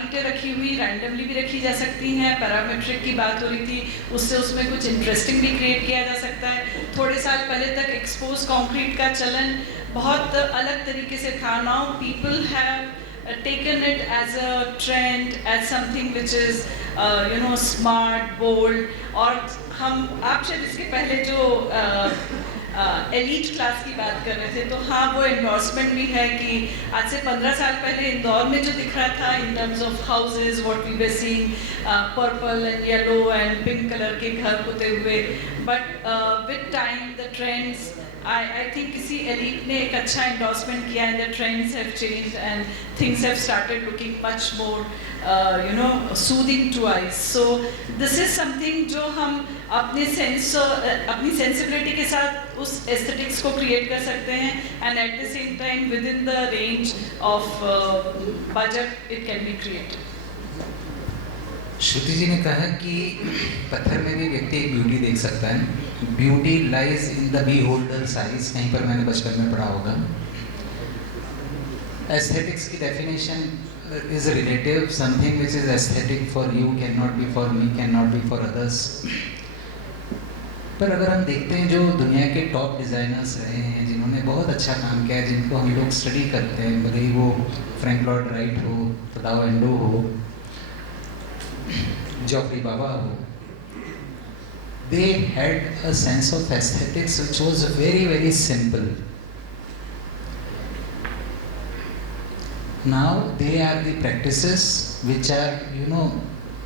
ईंटें रखी हुई रैंडमली भी रखी जा सकती हैं. पैरामेट्रिक की बात हो रही थी, उसमें कुछ इंटरेस्टिंग भी क्रिएट किया जा सकता है. थोड़े साल पहले तक एक्सपोज कंक्रीट का चलन बहुत अलग तरीके से था. Now people have taken it as a trend, as something which is smart, bold. और आप शायद इसके पहले जो एलीट क्लास की बात कर रहे थे, तो हाँ वो एंडोर्समेंट भी है कि आज से 15 साल पहले इंदौर में जो दिख रहा था in terms of houses, what we were seeing purple and yellow and pink colour के घर होते हुए, but with time the trends, I think किसी elite ने एक अच्छा endorsement किया, and the trends have changed and things have started looking much more soothing to eyes. So this is something जो हम अपने sensibility के साथ उस aesthetics को create कर सकते हैं, and at the same time within the range of budget it can be created. श्रुति जी ने कहा कि पत्थर में भी व्यक्ति एक ब्यूटी देख सकता है. Beauty lies in the beholder's eyes, कहीं पर मैंने बचपन में पढ़ा होगा. एस्थेटिक्स की definition is relative. Something which is aesthetic for you can not be for me, can not be for others. पर अगर हम देखते हैं जो दुनिया के टॉप डिज़ाइनर्स रहे हैं, जिन्होंने बहुत अच्छा काम किया है, जिनको हम लोग स्टडी करते हैं, भले ही वो फ्रैंक लॉर्ड राइट हो, तदाओ एंडो हो, Geoffrey Baba ho, they had a sense of aesthetics which was very, very simple. Now they are the practices which are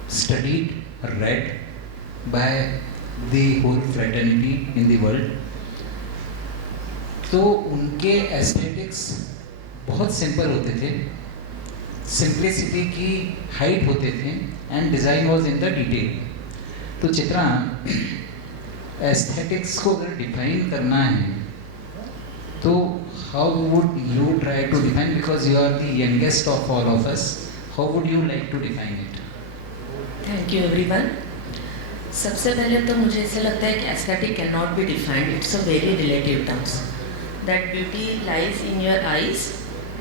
studied, read by the whole fraternity in the world. तो उनके aesthetics बहुत simple होते थे, simplicity की height होते थे, and design was in the detail. तो Chitra, aesthetics को अगर define करना है तो how would you try to define, because you are the youngest of all of us, how would you like to define it? Thank you everyone. सबसे पहले तो मुझे ऐसा लगता है कि aesthetic cannot be defined. It's a very relative terms. That beauty lies in your eyes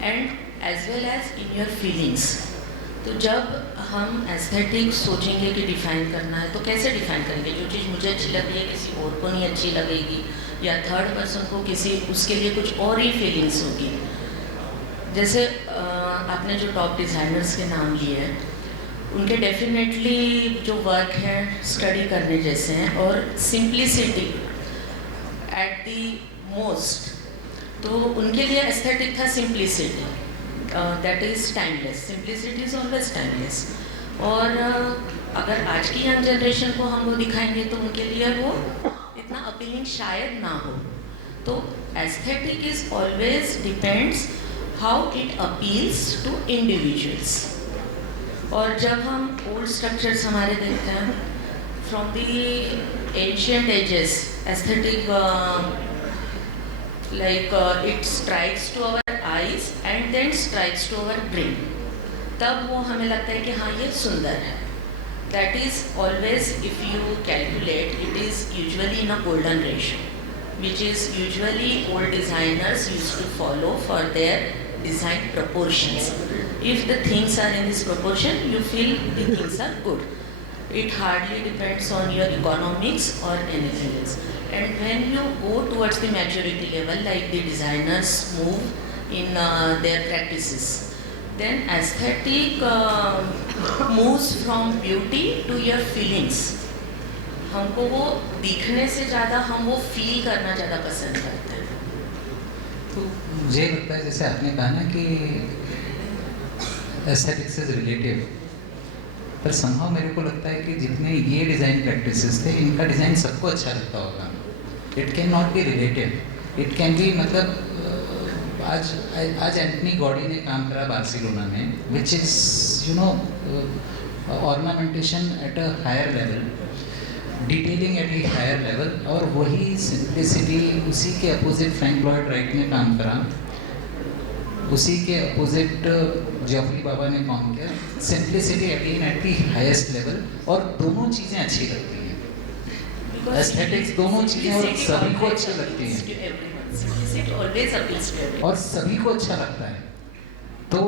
and as well as in your feelings. तो जब हम एस्थेटिक सोचेंगे कि डिफ़ाइन करना है तो कैसे डिफ़ाइन करेंगे? जो चीज़ मुझे अच्छी लग रही है किसी और को नहीं अच्छी लगेगी, या थर्ड पर्सन को उसके लिए कुछ और ही फीलिंग्स होगी. जैसे आपने जो टॉप डिज़ाइनर्स के नाम लिए हैं, उनके डेफिनेटली जो वर्क है स्टडी करने जैसे हैं, और सिंप्लिसिटी एट दी मोस्ट. तो उनके लिए एस्थेटिक था simplicity. That is timeless. Simplicity is always timeless. और अगर आज की यंग जनरेशन को हम वो दिखाएंगे तो उनके लिए वो इतना अपीलिंग शायद ना हो. तो aesthetic is always depends how it appeals to individuals. और जब हम ओल्ड स्ट्रक्चर्स हमारे देखते हैं from the ancient ages, aesthetic it strikes to our eyes and then strikes to our brain. तब वो हमें लगता है कि हाँ ये सुंदर है. that is always, if you calculate, it is usually in a golden ratio, which is usually old designers used to follow for their design proportions. If the things are in this proportion, you feel the things are good. It hardly depends on your economics or anything else. And when you go towards the maturity level, like the designers move in their practices, then aesthetic moves from beauty to your feelings. हमको वो दिखने से ज़्यादा हम वो feel करना ज़्यादा पसंद करते हैं. तो मुझे लगता है जैसे आपने कहा ना कि एस्थेटिक्स इज रिलेटिव, पर समहाउ मेरे को लगता है कि जितने ये डिज़ाइन प्रैक्टिसेस थे, इनका डिज़ाइन सबको अच्छा लगता होगा. It can not be relative, it can be मतलब आज एंटनी गॉडी ने काम करा बार्सिलोना में, which is you know ornamentation at a higher level, detailing at a higher level, और वही सिंप्लिसिटी उसी के अपोजिट फ्रैंक लॉयड राइट ने काम करा, उसी के अपोजिट जॉफरी बाबा ने काम किया. Simplicity again at the highest level, और दोनों चीज़ें अच्छी लगती हैं. एस्थेटिक्स दोनों चीज़ें और सभी को अच्छी लगती हैं और सभी को अच्छा लगता है. तो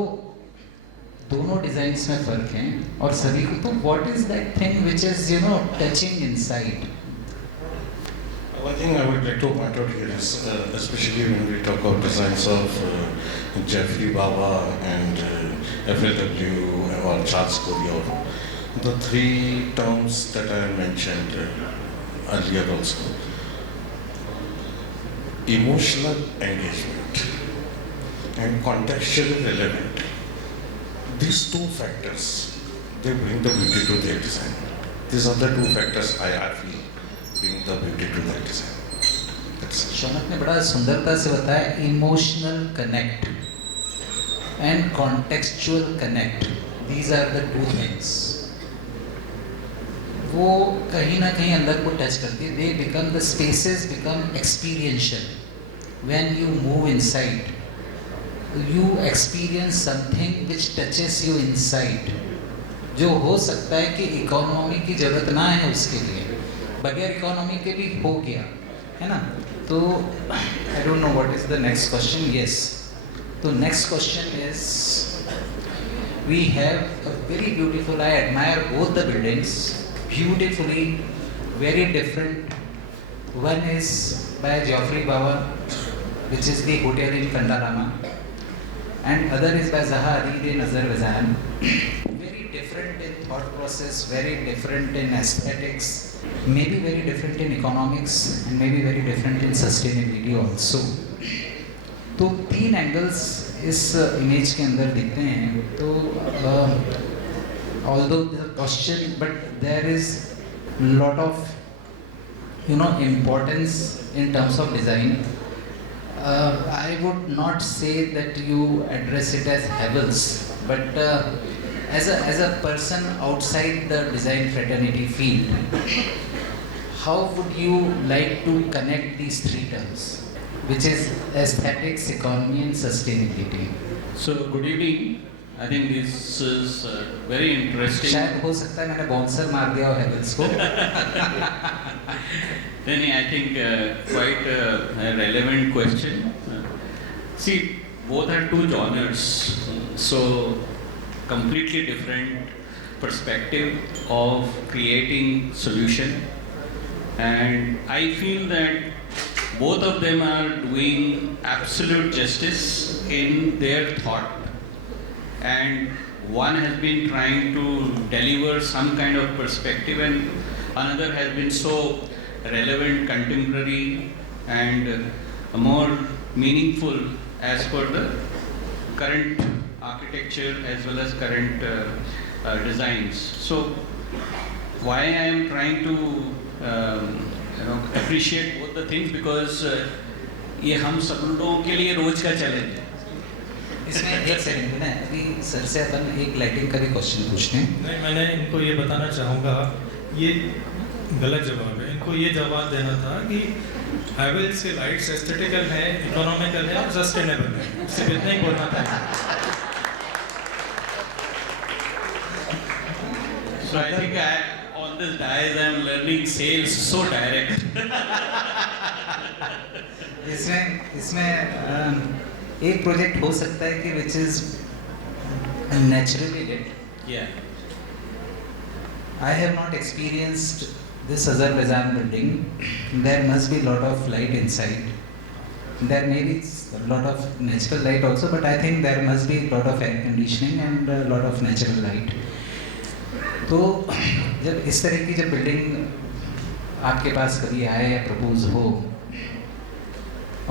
दोनों डिजाइन्स में फर्क है और सभी को. तो what is that thing which is you know touching inside? One thing I would like to point out here is, especially when we talk of designs of Jeffrey Baba and FLW or Charles Courier, the three terms that I mentioned earlier also: emotional engagement and contextually relevant. These two factors, they bring the beauty to their design. These are the two factors I feel bring the beauty to their design. Shaunak ने बड़ा सुंदरता से बताया, emotional connect and contextual connect, these are the two things. वो कहीं ना कहीं अंदर को टच करती है. They become the spaces become experiential. When you move inside, you experience something which touches you inside, जो हो सकता है कि इकोनॉमी की जरूरत ना है उसके लिए, बगैर इकोनॉमी के भी हो गया है ना. तो I don't know what is the next question. Yes, तो next question is, we have a very beautiful, I admire both the buildings beautifully, very different. One is by Geoffrey Bawa, which is the hotel in Kandarama, and other is by Zaha Adid in Azerbaijan. Very different in thought process, very different in aesthetics, maybe very different in economics, and maybe very different in sustainability also. तो तीन angles इस image के अंदर दिखते हैं. तो although the question, but there is lot of you know importance in terms of design. I would not say that you address it as Havels, but as a person outside the design fraternity field, how would you like to connect these three terms, which is aesthetics, economy, and sustainability? So good evening. I think this is very interesting. शायद हो सकता है मैंने bouncer मार दिया हो Havels को. Then I think quite a relevant question. See, both are two genres, so completely different perspective of creating solution, and I feel that both of them are doing absolute justice in their thought, and one has been trying to deliver some kind of perspective and another has been so relevant, contemporary, and more meaningful as per the current architecture as well as current designs. So why I am trying to appreciate both the things, because ये हम सब लोगों के लिए रोज का challenge है. इसमें एक सेकंड ना, अभी सर से अपन एक लाइटिंग का भी क्वेश्चन पूछते हैं. नहीं, मैंने इनको ये बताना चाहूँगा, ये गलत जवाब है. इनको ये जवाब देना था कि हैवेल्स के लाइट्स एस्थेटिकल हैं, इकोनॉमिकल हैं और सस्टेनेबल हैं. सिर्फ इतना ही बोलना था. So So I think on this dais I am learning sales so direct. इसमें एक प्रोजेक्ट हो सकता है कि which is naturally lit. Yeah. I have not experienced this Azerbaijan building. There must be a lot of light inside. There may be a lot of natural light also, but I think there must be a lot of air conditioning and a lot of natural light. तो जब इस तरह की जब building आपके पास कभी आए या प्रपोज हो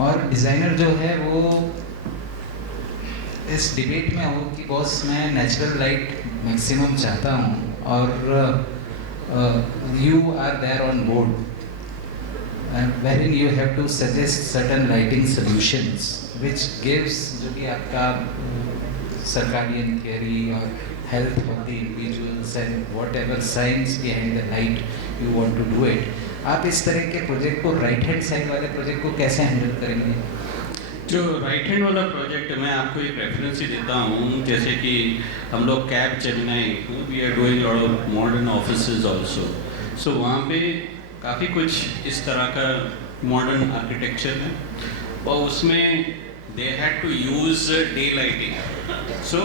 और डिज़ाइनर जो है वो इस डिबेट में हो कि बॉस मैं नेचुरल लाइट मैक्सिमम चाहता हूँ और you are there on board wherein you have to suggest certain lighting solutions which gives जो भी आपका circadian theory और health of the individuals and whatever science behind the light you want to do it. आप इस तरह के project को right hand side वाले प्रोजेक्ट को कैसे हैंडल करेंगे? जो राइट हैंड वाला प्रोजेक्ट मैं आपको एक रेफरेंस ही देता हूँ, जैसे कि हम लोग कैब जेमिनाई we are doing lot of modern offices also, so वहाँ पे काफ़ी कुछ इस तरह का मॉडर्न आर्किटेक्चर है और उसमें they had to use day lighting. So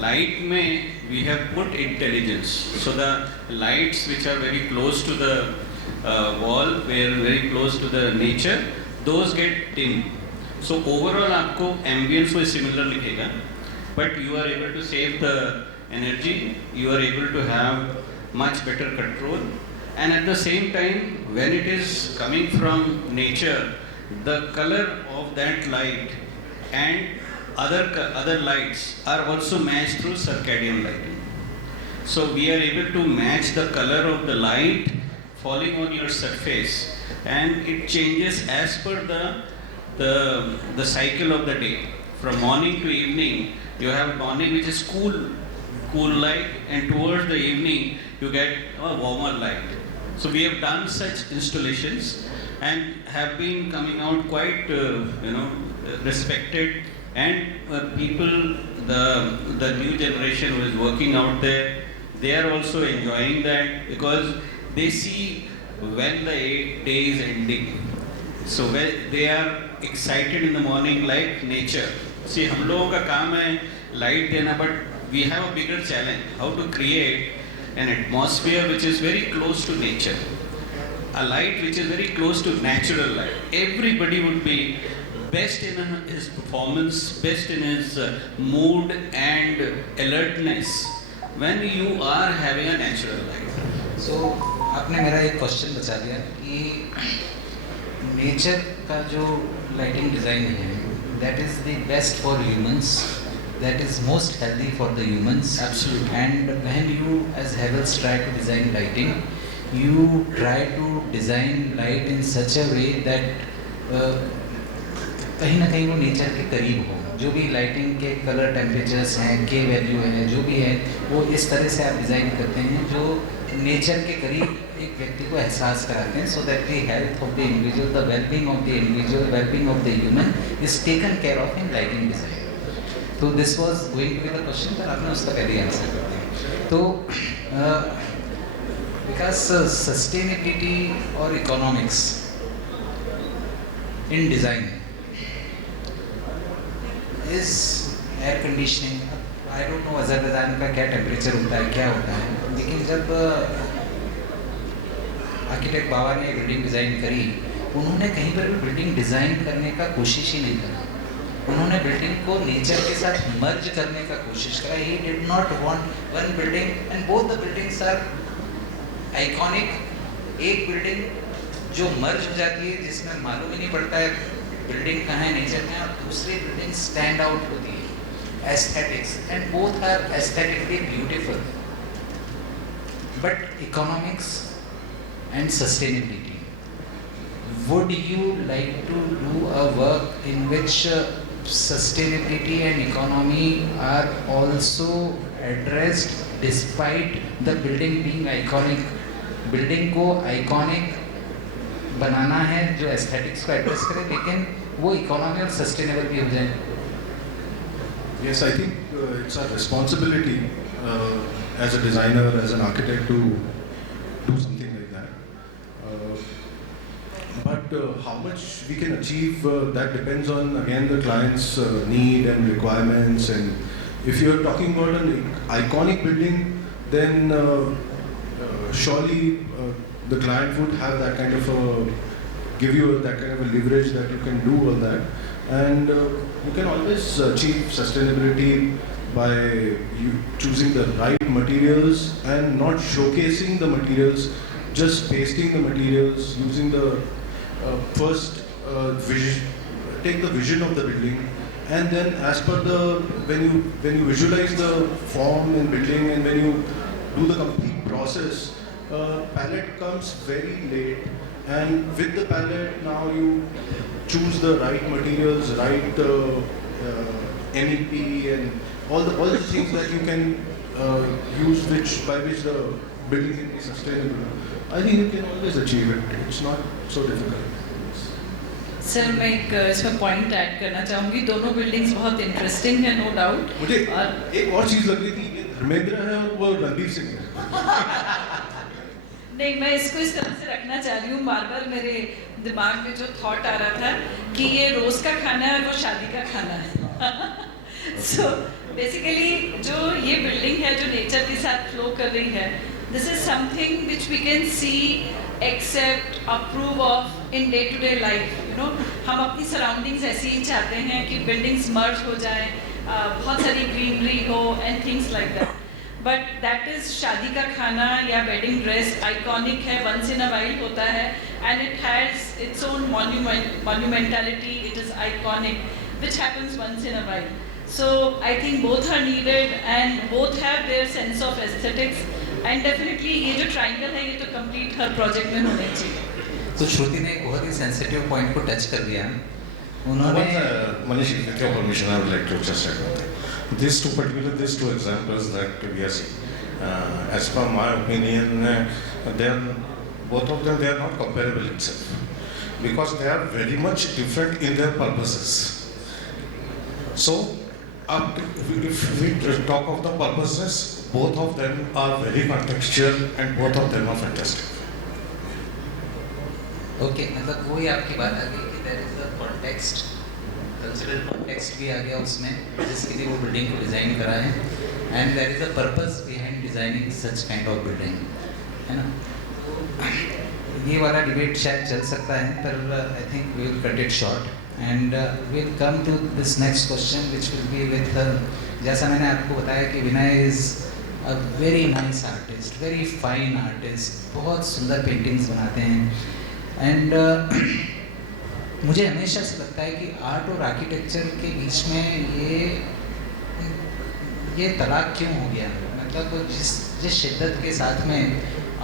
light में we have put intelligence, so the lights which are very close to the wall, very close to the nature, those get dim. So overall आपको ambience वो similar लिखेगा, but you are able to save the energy, you are able to have much better control, and at the same time when it is coming from nature, the color of that light and other lights are also matched through circadian lighting. So we are able to match the color of the light falling on your surface, and it changes as per the cycle of the day. From morning to evening, you have morning which is cool light, and towards the evening you get a warmer light. So we have done such installations and have been coming out quite respected, and people, the new generation who is working out there, they are also enjoying that because they see when the day is ending. So when they are excited in the morning like nature. See, हम लोगों का काम है light देना, but we have a bigger challenge, how to create an atmosphere which is very close to nature, a light which is very close to natural light. Everybody would be best in his performance, best in his mood and alertness when you are having a natural light. So आपने मेरा एक question बचा दिया कि nature का जो lighting design है that is the best for humans, that is most healthy for the humans. Absolutely. And when you as Havels try to design lighting, you try to design light in such a way that कहीं ना कहीं वो nature के करीब हो. जो भी lighting के कलर टेम्परेचर्स हैं, के वैल्यू है, जो भी है वो इस तरह से आप डिज़ाइन करते हैं जो नेचर के करीब एक व्यक्ति को एहसास कराते हैं, so that the health of the individual, the wellbeing of the individual, wellbeing of the human is taken care of in lighting design. तो this was going to be the question, पर आपने उसका पहले आंसर कर दिया. तो because sustainability और economics in design is air conditioning. I don't know Azerbaijan का क्या टेम्परेचर होता है, क्या होता है, लेकिन जब आर्किटेक्ट बाबा ने बिल्डिंग डिज़ाइन करी, उन्होंने कहीं पर भी बिल्डिंग डिज़ाइन करने का कोशिश ही नहीं करा. उन्होंने बिल्डिंग को नेचर के साथ मर्ज करने का कोशिश करा. He did not want one building, and both the buildings are iconic. एक बिल्डिंग जो मर्ज हो जाती है जिसमें मालूम ही नहीं पड़ता है बिल्डिंग कहाँ है नेचर में, और दूसरी बिल्डिंग स्टैंड आउट होती है, aesthetics, and both are aesthetically beautiful. But economics and sustainability, would you like to do a work in which sustainability and economy are also addressed despite the building being iconic? Building को iconic बनाना है जो aesthetics को address करे, लेकिन वो economy और sustainable भी हो जाए. Yes, I think it's our responsibility as a designer, as an architect to do something like that. But how much we can achieve, that depends on, again, the client's need and requirements. And if you're talking about an iconic building, then surely the client would have that kind of a, give you that kind of a leverage that you can do all that. And you can always achieve sustainability by you choosing the right materials and not showcasing the materials, just pasting the materials, using the first vision, take the vision of the building, and then as per the, when you visualize the form and building, and when you do the complete process, palette comes very late, and with the palette now you choose the right materials, right MEP, and all the things that you can use, by which the building can be sustainable. I think you can always achieve it. It's not so difficult. Sir मैं एक इसमें point add करना चाहूँगी. दोनों buildings बहुत interesting है, no doubt. मुझे एक और चीज़ लग रही थी, ये धर्मेंद्र है और वो रणवीर सिंह है. नहीं, मैं इसको इस तरह से रखना चाह रही हूँ. बार मेरे दिमाग में जो थॉट आ रहा था कि ये रोज़ का खाना है और वो शादी का खाना है. सो बेसिकली जो ये बिल्डिंग है जो नेचर के साथ फ्लो कर रही है, this is something which we can see, accept, approve of in day to day life. You know, हम अपनी सराउंडिंग्स ऐसी ही चाहते हैं कि बिल्डिंग्स मर्ज हो जाएं, बहुत सारी ग्रीनरी हो and things like that. But that is शादी का खाना या वेडिंग ड्रेस आइकॉनिक है, वंस इन अ वाइल होता है, and it has its own monumentality. It is iconic which happens once in a while. So I think both are needed and both have their sense of aesthetics, and definitely ये जो triangle है ये तो complete हर project में होने चाहिए. तो श्रुति ने एक बहुत ही sensitive point को touch कर दिया. उन्होंने Manish, with your permission, I would like to just say one thing. These two examples that we are seeing, as per my opinion, both of them, they are not comparable itself, because they are very much different in their purposes. So, if we talk of the purposes, both of them are very contextual and both of them are fantastic. Okay, मतलब वही आपकी बात आ गई कि there is a context, cultural context भी आ गया उसमें, जिसके लिए वो बिल्डिंग को डिज़ाइन करा है, and there is a purpose behind designing such kind of building, है ना? ये वाला डिबेट शायद चल सकता है, पर I think we will cut it short. And we'll come to this next question, which will be with जैसा मैंने आपको बताया कि विनय is a very nice artist, very fine artist, बहुत सुंदर पेंटिंग्स बनाते हैं. And मुझे हमेशा से लगता है कि आर्ट और आर्किटेक्चर के बीच में ये तलाक क्यों हो गया. मतलब जिस शिद्दत के साथ में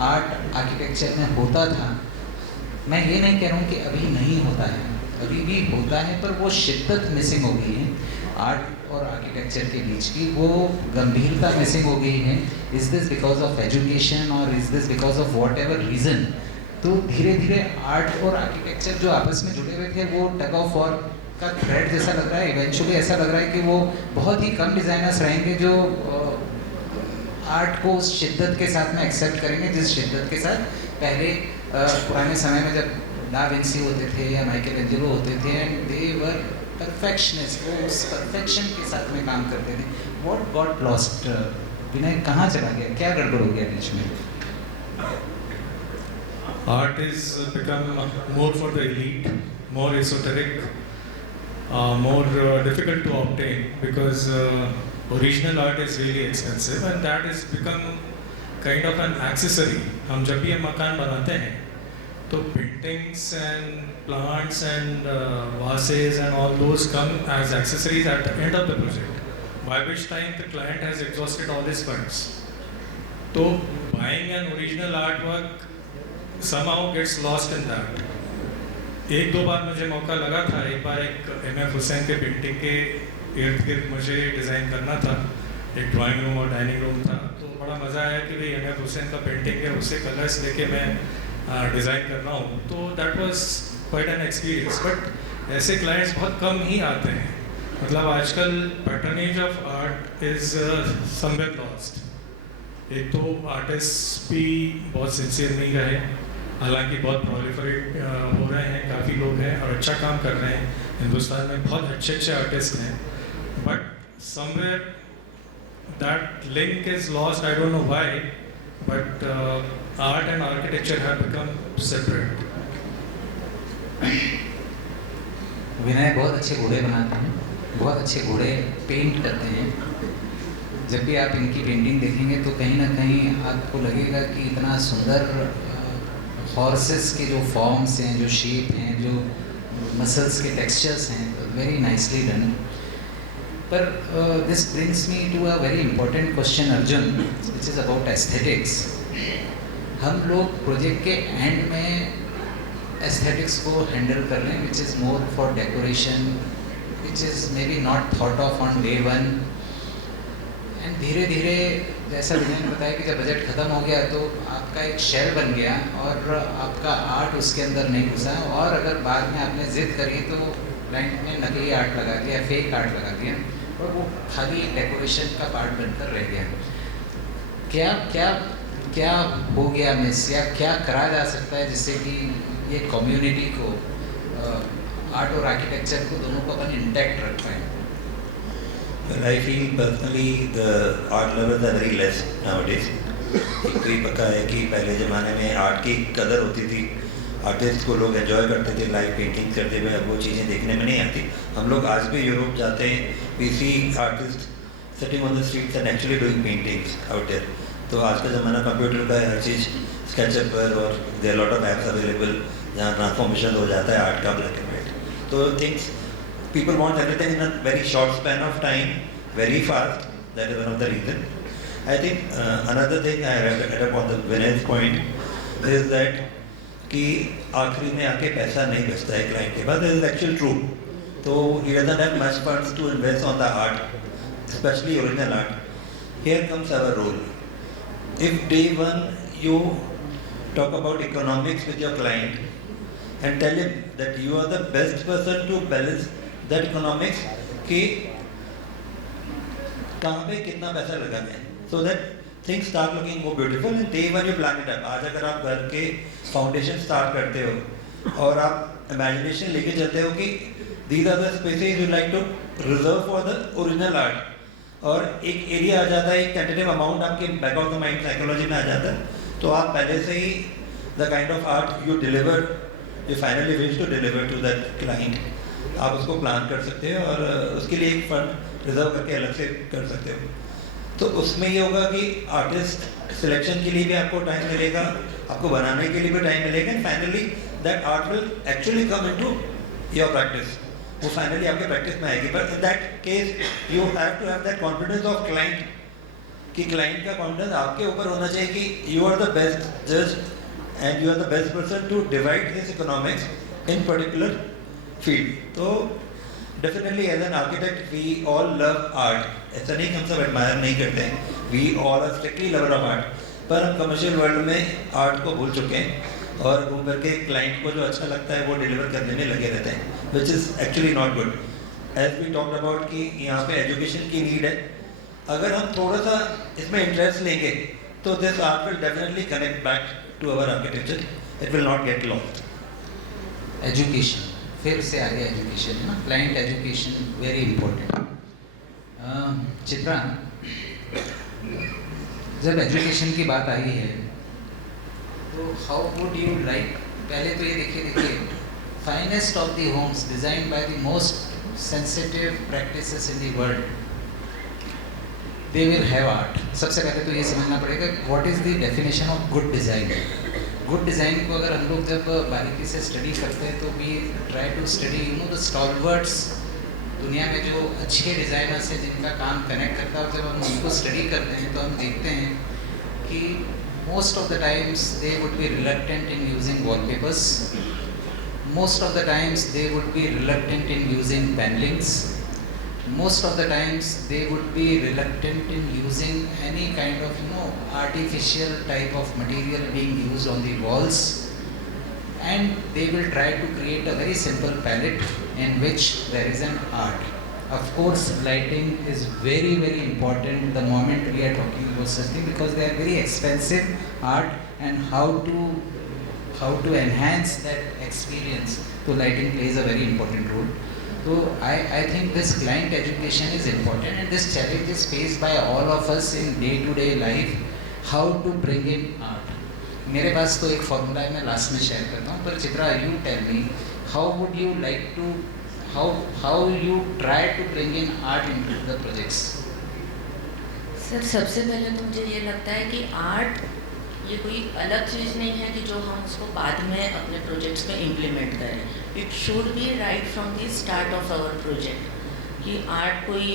आर्ट आर्किटेक्चर में होता था, मैं ये नहीं कह रहा हूँ कि अभी नहीं होता है, अभी भी होता है, पर वो शिद्दत मिसिंग हो गई है आर्ट और आर्किटेक्चर के बीच की, वो गंभीरता मिसिंग हो गई है. Is this because of education और is this because of whatever reason. तो धीरे धीरे आर्ट और आर्किटेक्चर जो आपस में जुड़े हुए थे, वो टग ऑफ वॉर का थ्रेड जैसा लग रहा है. इवेंचुअली ऐसा लग रहा है कि वो बहुत ही कम डिज़ाइनर्स रहेंगे जो आर्ट को उस शिद्दत के साथ में एक्सेप्ट करेंगे जिस शिद्दत के साथ पहले पुराने समय में जब दा विंसी होते थे या माइकल एंजेलो होते थे, एंड दे वर परफेक्शनिस्ट, वो उस परफेक्शन के साथ में काम करते थे. What got lost? विनय कहाँ चला गया, क्या गड़बड़ हो गया बीच में? Art is become more for the elite, more esoteric, more difficult to obtain, because original art is really expensive, and that has become kind of an accessory. हम जब भी मकान बनाते हैं तो paintings and plants and vases and all those come as accessories at the end of the project, by which time the client has exhausted all his funds. So buying an original artwork somehow gets lost in that. एक दो बार मुझे मौका लगा था, एक बार एक M.F. Hussain के painting के इर्द गिर्द मुझे डिज़ाइन करना था, एक ड्राइंग रूम और डाइनिंग रूम था, तो बड़ा मज़ा आया कि भाई M.F. हुसैन का पेंटिंग है, उससे कलर्स लेके मैं डिज़ाइन कर रहा हूँ. तो that was quite an experience. But ऐसे क्लाइंट्स बहुत कम ही आते हैं. मतलब आजकल patronage of art is somewhere lost. एक तो आर्टिस्ट भी बहुत सिंसियर नहीं रहे, हालांकि बहुत प्रोलिफरेट हो रहे हैं, काफ़ी लोग हैं और अच्छा काम कर रहे हैं, हिंदुस्तान में बहुत अच्छे अच्छे आर्टिस्ट हैं, but somewhere that link is lost, I don't know why, but art and architecture have become separate. Vinay बहुत अच्छे घोड़े बनाते हैं, बहुत अच्छे घोड़े पेंट करते हैं। जब भी आप इनकी पेंटिंग देखेंगे तो कहीं ना कहीं आपको लगेगा कि इतना सुंदर हॉर्सेस के जो फॉर्म्स हैं, जो शेप हैं, जो मसल्स के टेक्सचर्स हैं, वेरी नाइसली डन। पर this brings me to a very important question Arjun, which is about aesthetics. हम लोग प्रोजेक्ट के एंड में एस्थेटिक्स को हैंडल कर रहे हैं, which is more for decoration, which is may be not thought of on day one. And धीरे धीरे जैसा विनय ने बताया कि जब बजट ख़त्म हो गया तो आपका एक शेल बन गया और आपका आर्ट उसके अंदर नहीं घुसा, और अगर बाद में आपने ज़िद करी तो क्लाइंट ने नकली आर्ट लगा दिया, फेक आर्ट लगा दिया, और वो खाली डेकोरेशन का पार्ट बनकर रह गया। क्या क्या क्या हो गया मिस, या क्या करा जा सकता है जिससे कि ये कम्युनिटी को आर्ट और आर्किटेक्चर को दोनों को अपन इंटैक्ट रख पाए? Well, I feel personally the art lovers are very less nowadays. एक तो ये पता है कि पहले ज़माने में आर्ट की कदर होती थी, आर्टिस्ट को लोग एंजॉय करते थे लाइव पेंटिंग करते हुए, अब वो चीज़ें देखने में नहीं आती। हम लोग आज भी यूरोप जाते हैं, we see artist sitting on the streets and actually doing paintings out there. तो आज का ज़माना कंप्यूटर का है, हर चीज़ स्केचअप पर, और there lot of apps available जहाँ ट्रांसफॉर्मेशन हो जाता है आर्ट का ब्लैक एंड वाइट। तो things people want everything in a very short span of time, very fast. That is one of the reasons. I think another thing I have read upon the Vinay's point is that कि आखिरी में आके पैसा नहीं बचता है client के पास. This is actual true. So he doesn't have much funds to invest on the art, especially original art. Here comes our role. If day one you talk about economics with your client and tell him that you are the best person to balance that economics कि कहाँ पे कितना पैसा लगाना है, so that things start looking more beautiful and day one you plan it up. आज अगर आप घर के फाउंडेशन स्टार्ट करते हो और आप इमेजिनेशन लेके चलते हो कि these are the spaces you like to reserve for the original art, और एक एरिया आ जाता है, एक टेंटेटिव अमाउंट आपके back of the mind psychology में आ जाता है, तो आप पहले से ही the kind of art you deliver, you finally wish to deliver to that client, आप उसको प्लान कर सकते हो और उसके लिए एक फंड रिजर्व करके अलग से कर सकते हो। तो उसमें ये होगा कि आर्टिस्ट सिलेक्शन के लिए भी आपको टाइम मिलेगा, आपको बनाने के लिए भी टाइम मिलेगा, and finally that art will actually come into your practice, वो फाइनली आपके प्रैक्टिस में आएगी। But in that case you have to have that confidence of client, कि क्लाइंट का कॉन्फिडेंस आपके ऊपर होना चाहिए कि यू आर द बेस्ट जज and you are the best person to divide this economics in particular field. तो definitely as an architect we all love art, ऐसा नहीं कि हम सब एडमायर नहीं करते हैं, we all are strictly lover of art, पर हम कमर्शियल वर्ल्ड में आर्ट को भूल चुके हैं और घूम करके क्लाइंट को जो अच्छा लगता है वो डिलीवर करने में लगे रहते हैं, which is actually not good. As we talked about कि यहाँ पे एजुकेशन की नीड है, अगर हम थोड़ा सा इसमें इंटरेस्ट लेंगे तो this art will definitely connect back to our architecture, it will not get lost. Education, फिर से आगे एजुकेशन है ना, client education very important. Chitra, जब एजुकेशन की बात आई है तो हाउ वुड यू लाइक, पहले तो ये देखिए finest of the homes design by the most sensitive practices in the world, they will have art. सबसे पहले तो ये समझना पड़ेगा what is the definition of good design. Good design को अगर हम लोग जब बारीकी से स्टडी करते हैं तो we try to study the stalwarts, दुनिया में जो अच्छे डिज़ाइनर्स हैं जिनका काम कनेक्ट करता है, और जब हम उनको स्टडी करते हैं तो हम देखते हैं कि most of the times they would be reluctant in using wallpapers, most of the times they would be reluctant in using panellings, most of the times they would be reluctant in using any kind of artificial type of material being used on the walls, and they will try to create a very simple palette in which there is an art. of course, lighting is very, very important the moment we are talking about such thing, because they are very expensive art, and how to enhance that experience. So lighting plays a very important role. So I think this client education is important, and this challenge is faced by all of us in day-to-day life, how to bring in art. मेरे पास तो एक formula है, मैं last में share करता हूँ, पर Chitra, you tell me, how would you like to, how you try to bring in art into the projects? Sir, सबसे पहले तो मुझे ये लगता है कि आर्ट ये कोई अलग चीज़ नहीं है कि जो हम उसको बाद में अपने प्रोजेक्ट्स में इम्प्लीमेंट करें. It should be right from the start of our project. कि आर्ट कोई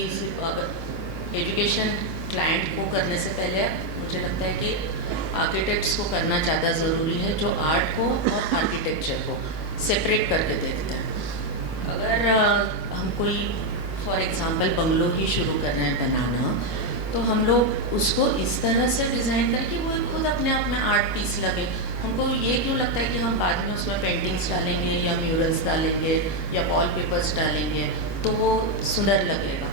एजुकेशन क्लाइंट को करने से पहले मुझे लगता है कि आर्किटेक्ट्स को करना ज़्यादा ज़रूरी है, जो आर्ट को और आर्किटेक्चर को सेपरेट करके देखते हैं. अगर हम कोई फॉर एग्जांपल बंगलो ही शुरू कर रहे हैं बनाना, तो हम लोग उसको इस तरह से डिज़ाइन करें कि वो खुद अपने आप में आर्ट पीस लगे. हमको ये क्यों लगता है कि हम बाद में उसमें पेंटिंग्स डालेंगे या म्यूरल्स डालेंगे या वॉल पेपर्स डालेंगे तो वो सुंदर लगेगा.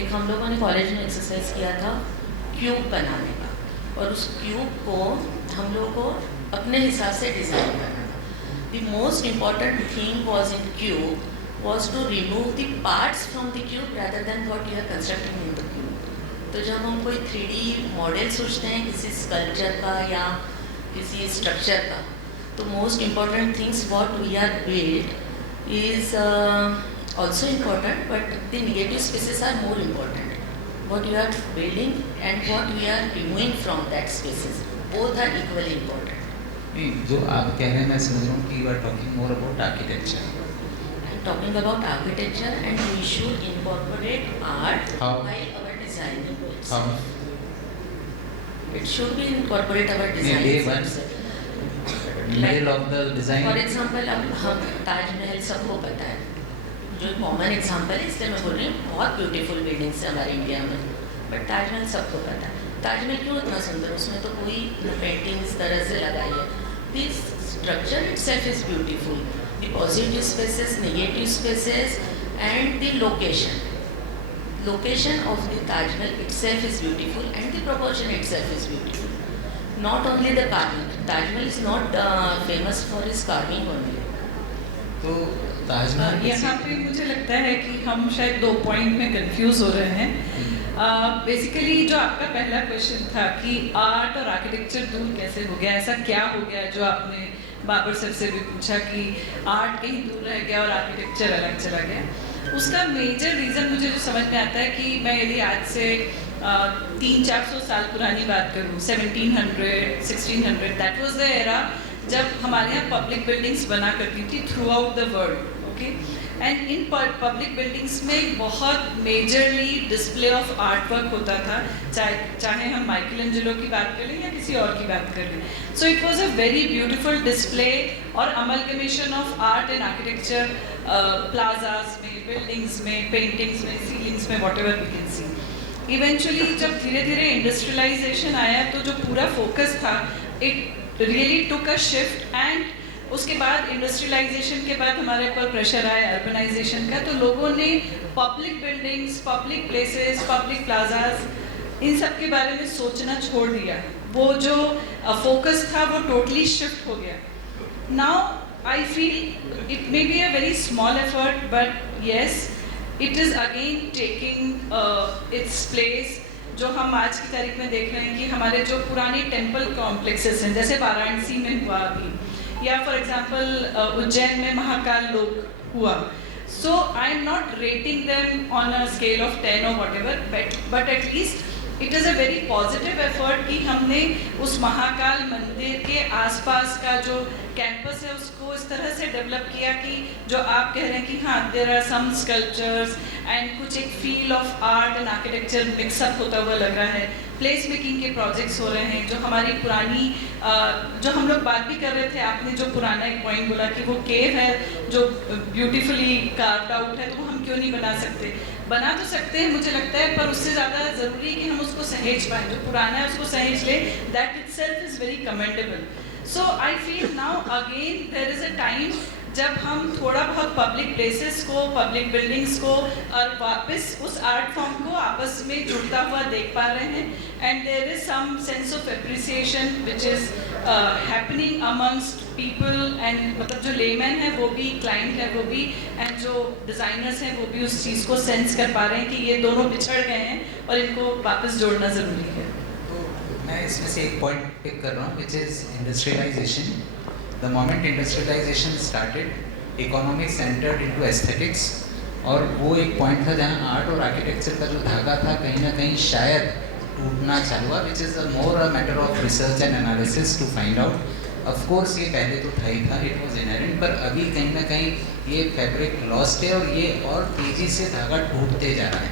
एक हम लोगों ने कॉलेज में एक्सरसाइज किया था क्यूब बनाने का, और उस क्यूब को हम लोगों को अपने हिसाब से डिज़ाइन करना था. The most important thing was in cube was to remove the parts from the cube rather than what you are constructing in the cube. तो जब हम कोई 3D मॉडल सोचते हैं किसी स्कल्पचर का या किसी स्ट्रक्चर का, तो most important things what we are build is also important, but the negative spaces are more important. What you are building and what we are removing from that spaces, both are equally important. जो आप कह रहे हैं, मैं समझ रहा हूँ कि you are talking more about architecture. Talking about architecture, and we should incorporate art How? while our design. How? It should be incorporate our design. Day one, middle of the design. For example, अब हम ताजमहल सबको पता है, जो common example है, इसलिए मैं बोल रही हूँ. बहुत ब्यूटीफुल बिल्डिंग्स है हमारे इंडिया में, बट ताजमहल सबको पता है. ताजमहल क्यों इतना सुंदर? उसमें तो कोई पेंटिंग इस तरह से लगाई है. This structure itself is beautiful. The positive spaces, negative spaces, and the location. Location of the Taj Mahal itself is beautiful, and the proportion itself is beautiful. Not only the carving. Taj Mahal is not famous for its carving only. तो ताजमहल यहाँ पे मुझे लगता है कि हम शायद 2 point में कंफ्यूज हो रहे हैं. बेसिकली जो आपका पहला क्वेश्चन था कि आर्ट और आर्किटेक्चर दूर कैसे हो गया, ऐसा क्या हो गया जो आपने बाबर सर से भी पूछा कि आर्ट कहीं दूर रह गया और आर्किटेक्चर अलग चला गया. उसका मेजर रीज़न मुझे जो समझ में आता है कि मैं यदि आज से 300-400 साल पुरानी बात करूँ, 1700, 1600, दैट वाज द एरा जब हमारे यहाँ पब्लिक बिल्डिंग्स बना करती थी through out the world. Okay, and in public buildings में बहुत majorly display of art work होता था, चाहे हम माइकलएंजेलो की बात कर लें या किसी और की बात कर लें. So it was a very beautiful display और amalgamation of art and architecture, plazas में, बिल्डिंग्स में, पेंटिंग्स में, सीलिंग्स में, whatever we can see. Eventually जब धीरे धीरे इंडस्ट्रियलाइजेशन आया तो जो पूरा फोकस था, it really took a shift. And उसके बाद इंडस्ट्रियलाइजेशन के बाद हमारे ऊपर प्रेशर आया अर्बनाइजेशन का, तो लोगों ने public buildings, public places, public plazas, इन सब के बारे में सोचना छोड़ दिया. वो जो फोकस था वो टोटली शिफ्ट हो गया. Now I feel it may be a very small effort, but yes it is again taking its place. जो हम आज की तारीख में देख रहे हैं कि हमारे जो पुराने टेम्पल कॉम्प्लेक्सेस हैं, जैसे वाराणसी में हुआ अभी, या फॉर एग्जाम्पल उज्जैन में महाकाल लोक हुआ. So I am not rating them on a scale of 10 और whatever, but at least it is a very positive effort कि हमने उस महाकाल मंदिर के आसपास का जो कैंपस है उसको इस तरह से डेवलप किया कि जो आप कह रहे हैं कि हाँ there are some sculptures and कुछ एक feel of art and architecture mixup होता हुआ लग रहा है. प्लेस मेकिंग के प्रोजेक्ट्स हो रहे हैं. जो हमारी पुरानी जो हम लोग बात भी कर रहे थे, आपने जो पुराना एक पॉइंट बोला कि वो केव है जो ब्यूटीफुली कार्व्ड आउट है, तो हम क्यों नहीं बना सकते? बना तो सकते हैं मुझे लगता है, पर उससे ज़्यादा ज़रूरी है कि हम उसको सहेज पाएँ. जो पुराना है उसको सहेज ले, that itself is very commendable. So I feel now again there is a time जब हम थोड़ा बहुत पब्लिक प्लेसेस को, पब्लिक बिल्डिंग्स को और वापस उस आर्ट फॉर्म को आपस में जुड़ता हुआ देख पा रहे हैं, and there is some sense of appreciation which is happening amongst people, and मतलब जो लेमैन है वो भी, क्लाइंट है वो भी, एंड जो डिज़ाइनर्स हैं वो भी उस चीज़ को सेंस कर पा रहे हैं कि ये दोनों बिछड़ गए हैं और इनको वापस जोड़ना ज़रूरी है। तो मैं इसमें से एक पॉइंट पिक कर रहा हूँ which is industrialisation. The moment industrialisation started, economics entered into aesthetics, और वो एक पॉइंट था जहाँ आर्ट और आर्किटेक्चर का जो धागा था कहीं ना कहीं शायद टूटना चालू हुआ, which is more a matter of research and analysis to find out. Of course ये पहले तो था ही था, इट वाज इनहेरेंट, पर अभी कहीं ना कहीं ये फैब्रिक लॉस्ट है और ये और तेज़ी से धागा टूटते जा रहा है।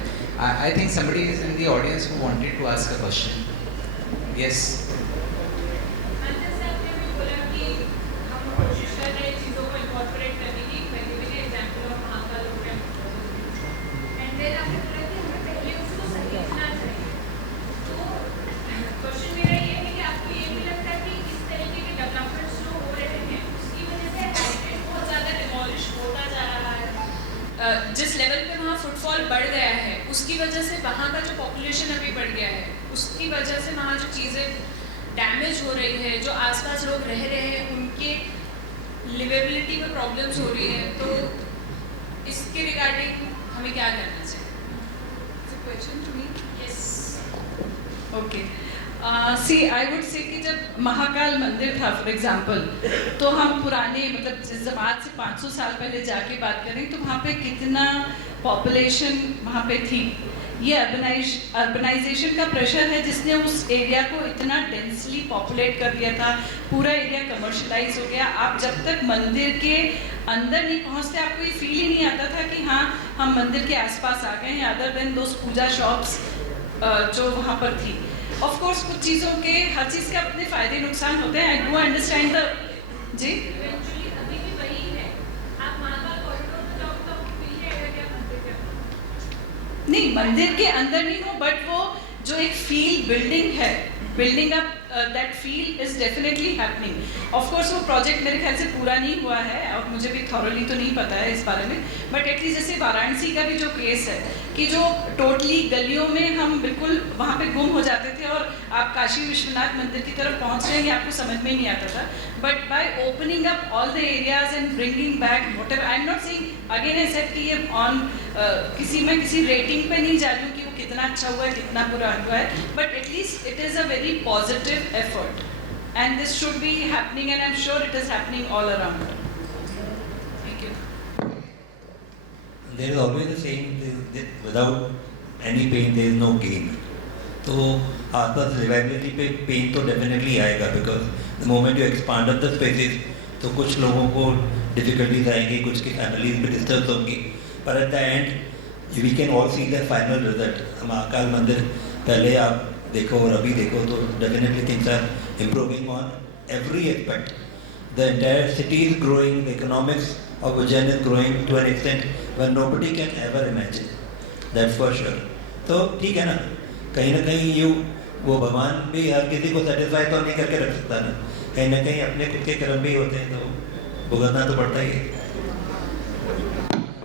I think somebody is in the audience who wanted to ask a question. Yes. जिस लेवल पे वहाँ फुटफॉल बढ़ गया है उसकी वजह से वहाँ का जो पॉपुलेशन अभी बढ़ गया है उसकी वजह से वहाँ जो चीज़ें डैमेज हो रही है, जो आसपास लोग रह रहे हैं उनके लिवेबिलिटी में प्रॉब्लम्स हो रही हैं, तो इसके रिगार्डिंग हमें क्या करना चाहिए? Question to me? Yes, okay. See I would say कि जब महाकाल मंदिर था फॉर एग्जांपल, तो हम पुराने मतलब जब आज से 500 साल पहले जाके बात करें तो वहाँ पे कितना पॉपुलेशन वहाँ पे थी। ये अर्बनाइजेशन का प्रेशर है जिसने उस एरिया को इतना डेंसली पॉपुलेट कर दिया था, पूरा एरिया कमर्शलाइज हो गया। आप जब तक मंदिर के अंदर नहीं पहुँचते आपको ये फील ही नहीं आता था कि हाँ हम मंदिर के आसपास आ गए हैं, अदर देन दोस पूजा शॉप्स जो वहाँ पर थी। ऑफ कोर्स कुछ चीज़ों के, हर चीज़ के अपने फ़ायदे नुकसान होते हैं। आई डू अंडरस्टैंड द जी। नहीं, मंदिर के अंदर नहीं हो, बट वो जो एक फील बिल्डिंग है, building up that feel is definitely happening. Of course वो प्रोजेक्ट मेरे ख्याल से पूरा नहीं हुआ है और मुझे भी थॉरली तो नहीं पता है इस बारे में, बट एटलीस्ट जैसे वाराणसी का भी जो केस है कि जो टोटली गलियों में हम बिल्कुल वहाँ पे गुम हो जाते थे और आप काशी विश्वनाथ मंदिर की तरफ पहुँच रहे हैं ये आपको समझ में ही नहीं आता था, but by opening up all the areas and bringing back what ever, I am not saying again I said कि ये ऑन किसी रेटिंग पे नहीं जा रही हूँ कि वो कितना अच्छा हुआ है कितना बुरा हुआ है, but at least it is a very positive effort and this should be happening and I'm sure it is happening all around. Thank you. There is always the saying that without any pain there is no gain. तो आसपास रिवाइबिलिटी पे pen तो definitely आएगा, because the moment you expand up the spaces तो कुछ लोगों को difficulties आएंगी, कुछ की फैमिलीज में डिस्टर्ब होंगी, पर at the end we can all see the final result. Mahakal मंदिर पहले आप देखो और अभी देखो तो definitely things are improving on every aspect. The entire city is growing, the economics of Ujjain is growing to an extent where nobody can ever imagine. That's for sure. तो ठीक है ना, कहीं यू वो भगवान भी हर किसी को सेटिस्फाई तो नहीं करके रख सकता ना, कहीं ना कहीं अपने खुद के कर्म भी होते हैं तो भुगतना तो पड़ता ही है।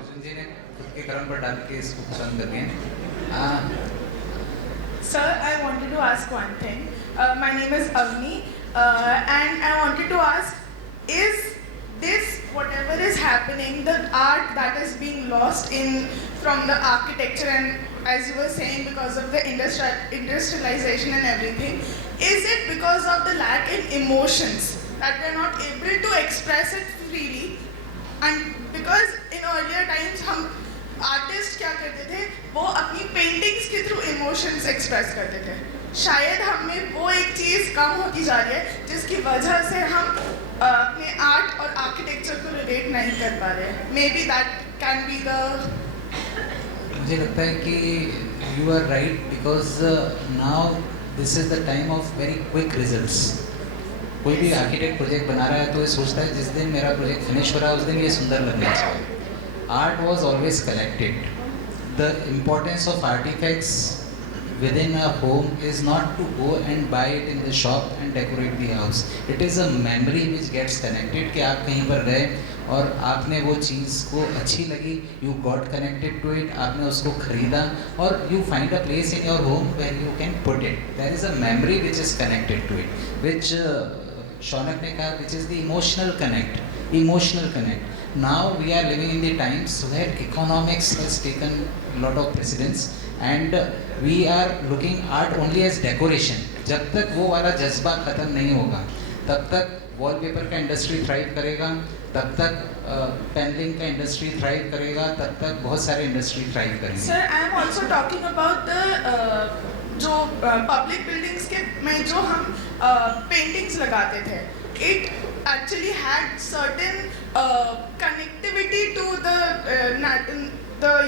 अर्जुन जी ने खुद के कर्म पर डाल के इसको पसंद करके हैं। Sir, I wanted to ask one thing. My name is Avni, and I wanted to ask, is this whatever is happening, the art that is being lost from the architecture and as you were saying because of the industrialization and everything, is it because of the lack in emotions that we are not able to express it freely? And because in earlier times हम artist क्या करते थे, वो अपनी paintings के through emotions express करते थे, शायद हमें वो एक चीज़ कम होती जा रही है जिसकी वजह से हम अपने आर्ट और आर्किटेक्चर को रिलेट नहीं कर पा रहे हैं। Maybe that can be the, मुझे लगता है कि you are right, because now this is the time of very quick results. कोई भी आर्किटेक्ट प्रोजेक्ट बना रहा है तो ये सोचता है जिस दिन मेरा प्रोजेक्ट फिनिश हो रहा है उस दिन ये सुंदर लगना चाहिए। Art was always collected. The importance of artifacts within a home is not to go and buy it in the shop and decorate the house. It is a memory which gets connected कि आप कहीं पर गए और आपने वो चीज़ को अच्छी लगी, you got connected to it, आपने उसको खरीदा और you find a place in your home where you can put it. There is a memory which is connected to it, which Shaunak ने कहा, which is the emotional connect. Emotional connect. Now we are living in the times where economics has taken a lot of precedence and we are looking art only as decoration. जब तक वो वाला जज्बा ख़त्म नहीं होगा तब तक वॉलपेपर का इंडस्ट्री थ्राइव करेगा, तब तक पेनलिंग का इंडस्ट्री थ्राइव करेगा, तब तक बहुत सारे इंडस्ट्री थ्राइव करेंगे. Sir, I am also talking about the जो पब्लिक बिल्डिंग्स के में जो हम पेंटिंग्स लगाते थे, it actually had certain connectivity to the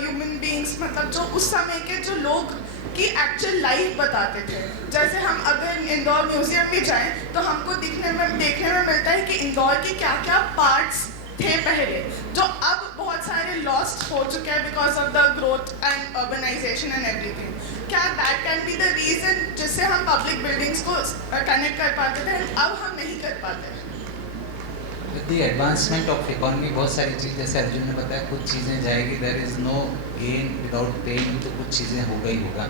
human beings. मतलब जो उस समय के जो लोग की एक्चुअल लाइफ बताते थे. जैसे हम अगर इंदौर म्यूजियम में जाएं तो हमको देखने में मिलता है कि इंदौर के क्या क्या पार्ट्स थे पहले, जो अब बहुत सारे लॉस्ट हो चुके हैं because of the growth and urbanisation and everything. क्या that can be the reason जिससे हम पब्लिक बिल्डिंग्स को कनेक्ट कर पाते थे, अब हम नहीं कर पाते? With the advancement of economy बहुत सारी चीज़, जैसे अर्जुन ने बताया, कुछ चीज़ें जाएगी, there is no gain without pain, तो कुछ चीज़ें होगा ही होगा,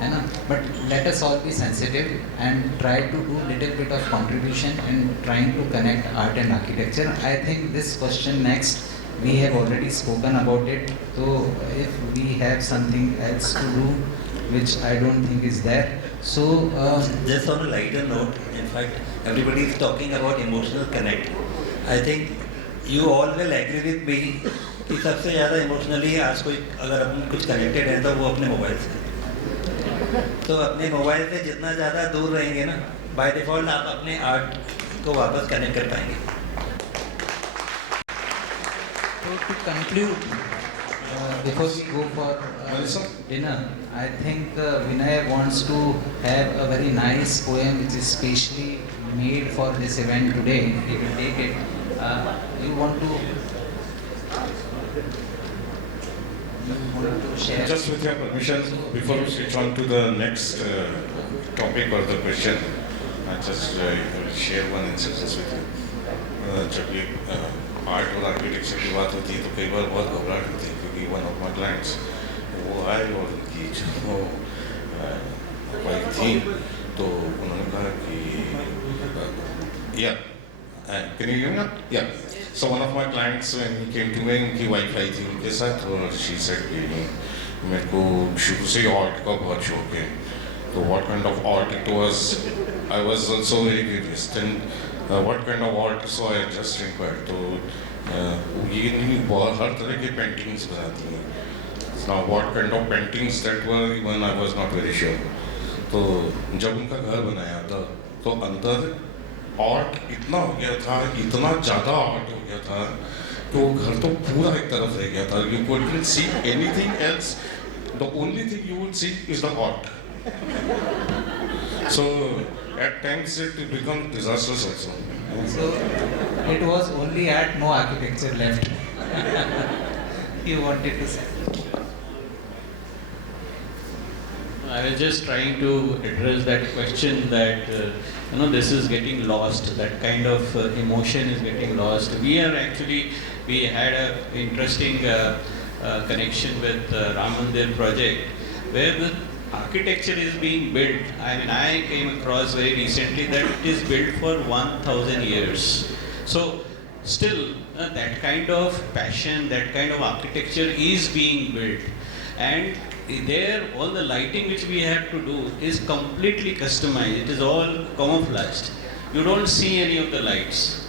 है ना. But let us all be sensitive and try to do little bit of contribution and trying to connect art and architecture. I think this question next, we have already spoken about it, so if we have something else to do, which I don't think is there. So just on a lighter note, in fact, everybody is talking about emotional connect. I think you all will agree with me कि सबसे ज़्यादा emotionally आज कोई अगर अपन कुछ connected है तो वो अपने मोबाइल से. तो अपने मोबाइल से जितना ज़्यादा दूर रहेंगे ना, बाय डिफ़ॉल्ट आप अपने आर्ट को वापस कनेक्ट कर पाएंगे. So to conclude, before we go for dinner, I think Vinay wants to have a very nice poem which is specially made for this event today. He will take it. You want to share? Just with your permission, before we switch on to the next topic or the question, I just share one instance with you. जब ये art और architecture की बात होती है तो कई बार बहुत घबराहट होती है, क्योंकि वन ऑफ माई क्लाइंट्स वो आए और उनकी जो वाइफ थी तो उन्होंने कहा कि या can you hear me? Yeah. So one of my clients when he came to me, उनकी वाइफ आई थी उनके साथ और she said कि मेरे को शुरू से आर्ट का बहुत शौक है. तो what kind of art it was, I was also very curious. Then what kind of art, so I just inquired. तो ये नहीं बहुत हर तरह के पेंटिंग्स बनाती हैं. Now what kind of paintings that were, even I was not very sure. तो जब उनका घर बनाया था तो अंदर आर्ट इतना हो गया था, इतना ज़्यादा आर्ट हो गया था कि वो घर तो पूरा एक तरफ रह गया था. You couldn't see anything else. The only thing you would see is the art. So at times it becomes disastrous also. So it was only art, no architecture left. You wanted to say? I was just trying to address that question that this is getting lost, that kind of emotion is getting lost. We had an interesting connection with Ram Mandir project where the architecture is being built. I mean, I came across very recently that it is built for 1000 years. So still that kind of passion, that kind of architecture is being built. And there all the lighting which we have to do is completely customized. It is all camouflaged. You don't see any of the lights.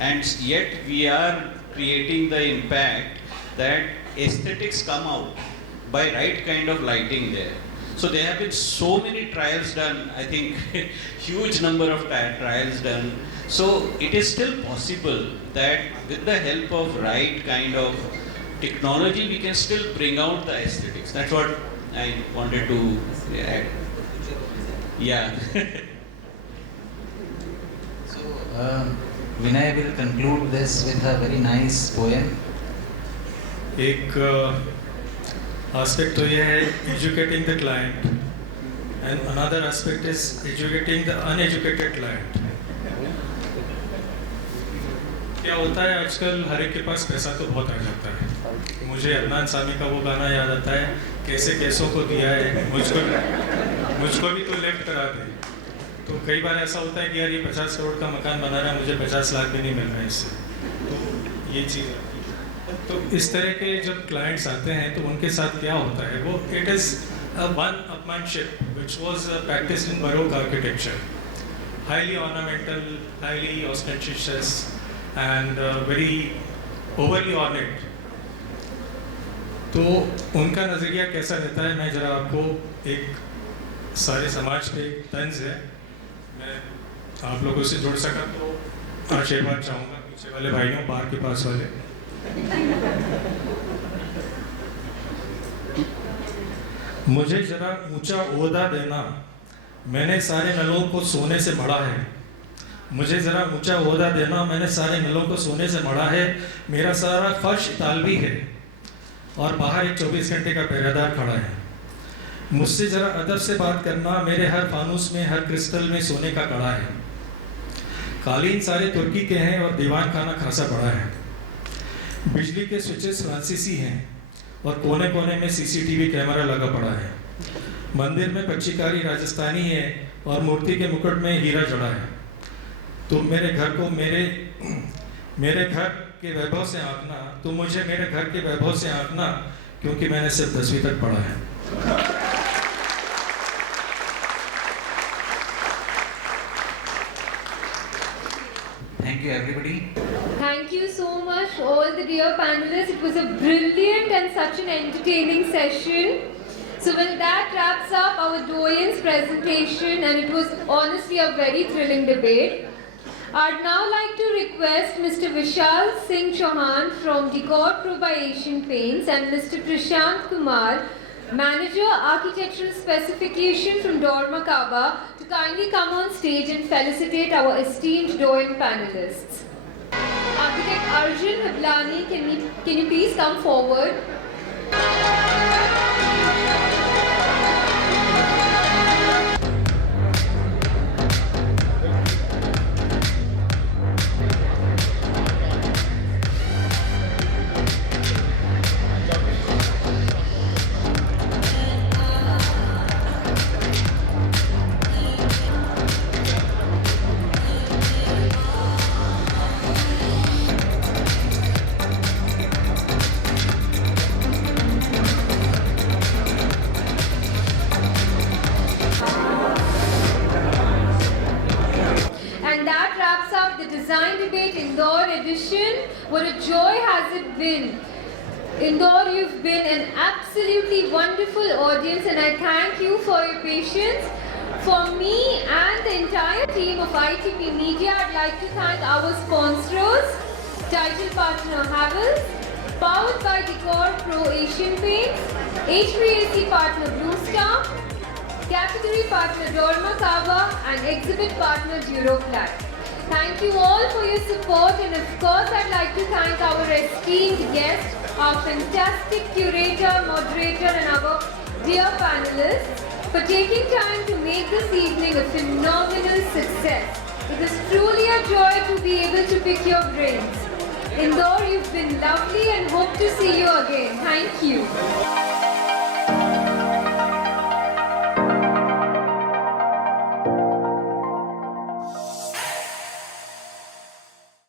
And yet we are creating the impact that aesthetics come out by right kind of lighting there. So there have been so many trials done, I think huge number of trials done. So it is still possible that with the help of right kind of technology we can still bring out the aesthetics. That's what I wanted to add. Yeah. So Vinay will conclude this with a very nice poem. एक aspect तो ये है educating the client and another aspect is educating the uneducated client. क्या होता है आजकल हर एक के पास पैसा तो बहुत आ जाता है. मुझे अदनान सामी का वो गाना याद आता है, कैसे कैसों को दिया है मुझको भी तो लेफ्ट करा दे. तो कई बार ऐसा होता है कि यार ये 50 करोड़ का मकान बना रहा है, मुझे 50 लाख भी नहीं मिल रहा है इससे. तो ये चीज़ तो इस तरह के जब क्लाइंट्स आते हैं तो उनके साथ क्या होता है, वो it is one upmanship which was practiced in Baroque architecture, highly ornamental, highly ostentatious and very overly ornate. तो उनका नज़रिया कैसा रहता है, मैं ज़रा आपको एक सारे समाज पे एक तंज है, मैं आप लोगों से जुड़ सका तो आशीर्वाद चाहूँगा. पीछे वाले भाइयों, बाहर के पास वाले, मुझे ज़रा ऊंचा ओहदा देना, मैंने सारे नलों को सोने से मढ़ा है. मुझे ज़रा ऊंचा ओहदा देना, मैंने सारे नलों को सोने से मढ़ा है. मेरा सारा फर्श इतालवी है और बाहर एक 24 घंटे का पहरेदार खड़ा है. मुझसे ज़रा अदब से बात करना, मेरे हर फानूस में, हर क्रिस्टल में सोने का कड़ा है. कालीन सारे तुर्की के हैं और दीवान खाना खासा बड़ा है. बिजली के स्विचेस फ्रांसीसी हैं और कोने कोने में सीसीटीवी कैमरा लगा पड़ा है. मंदिर में पच्चीकारी राजस्थानी है और मूर्ति के मुकुट में हीरा जड़ा है. तुम मेरे घर को मेरे घर के वैभव से आंकना, तुम मुझे मेरे घर के वैभव से आंकना, क्योंकि मैंने सिर्फ 10वीं तक पढ़ा है. Thank you, everybody. Thank you so much, all the dear panelists. It was a brilliant and such an entertaining session. So, well, that wraps up our doyen's presentation, and it was honestly a very thrilling debate. I'd now like to request Mr. Vishal Singh Chauhan from Decor Pro by Asian Paints and Mr. Prashant Kumar, Manager Architectural Specification from Dorma Kaba, to kindly come on stage and felicitate our esteemed doyen panelists. Architect Arjun Hablani, can you please come forward? Design Debate Indore edition. What a joy has it been. Indore, you've been an absolutely wonderful audience, and I thank you for your patience. For me and the entire team of ITP Media, I'd like to thank our sponsors, title partner Havells, powered by Decor Pro Asian Paints, HVAC partner Blue Star, category partner Dorma Kaba, and exhibit partner Duroflat. Thank you all for your support, and of course I'd like to thank our esteemed guest, our fantastic curator, moderator and our dear panelists for taking time to make this evening a phenomenal success. It is truly a joy to be able to pick your brains. Indore, you've been lovely and hope to see you again. Thank you.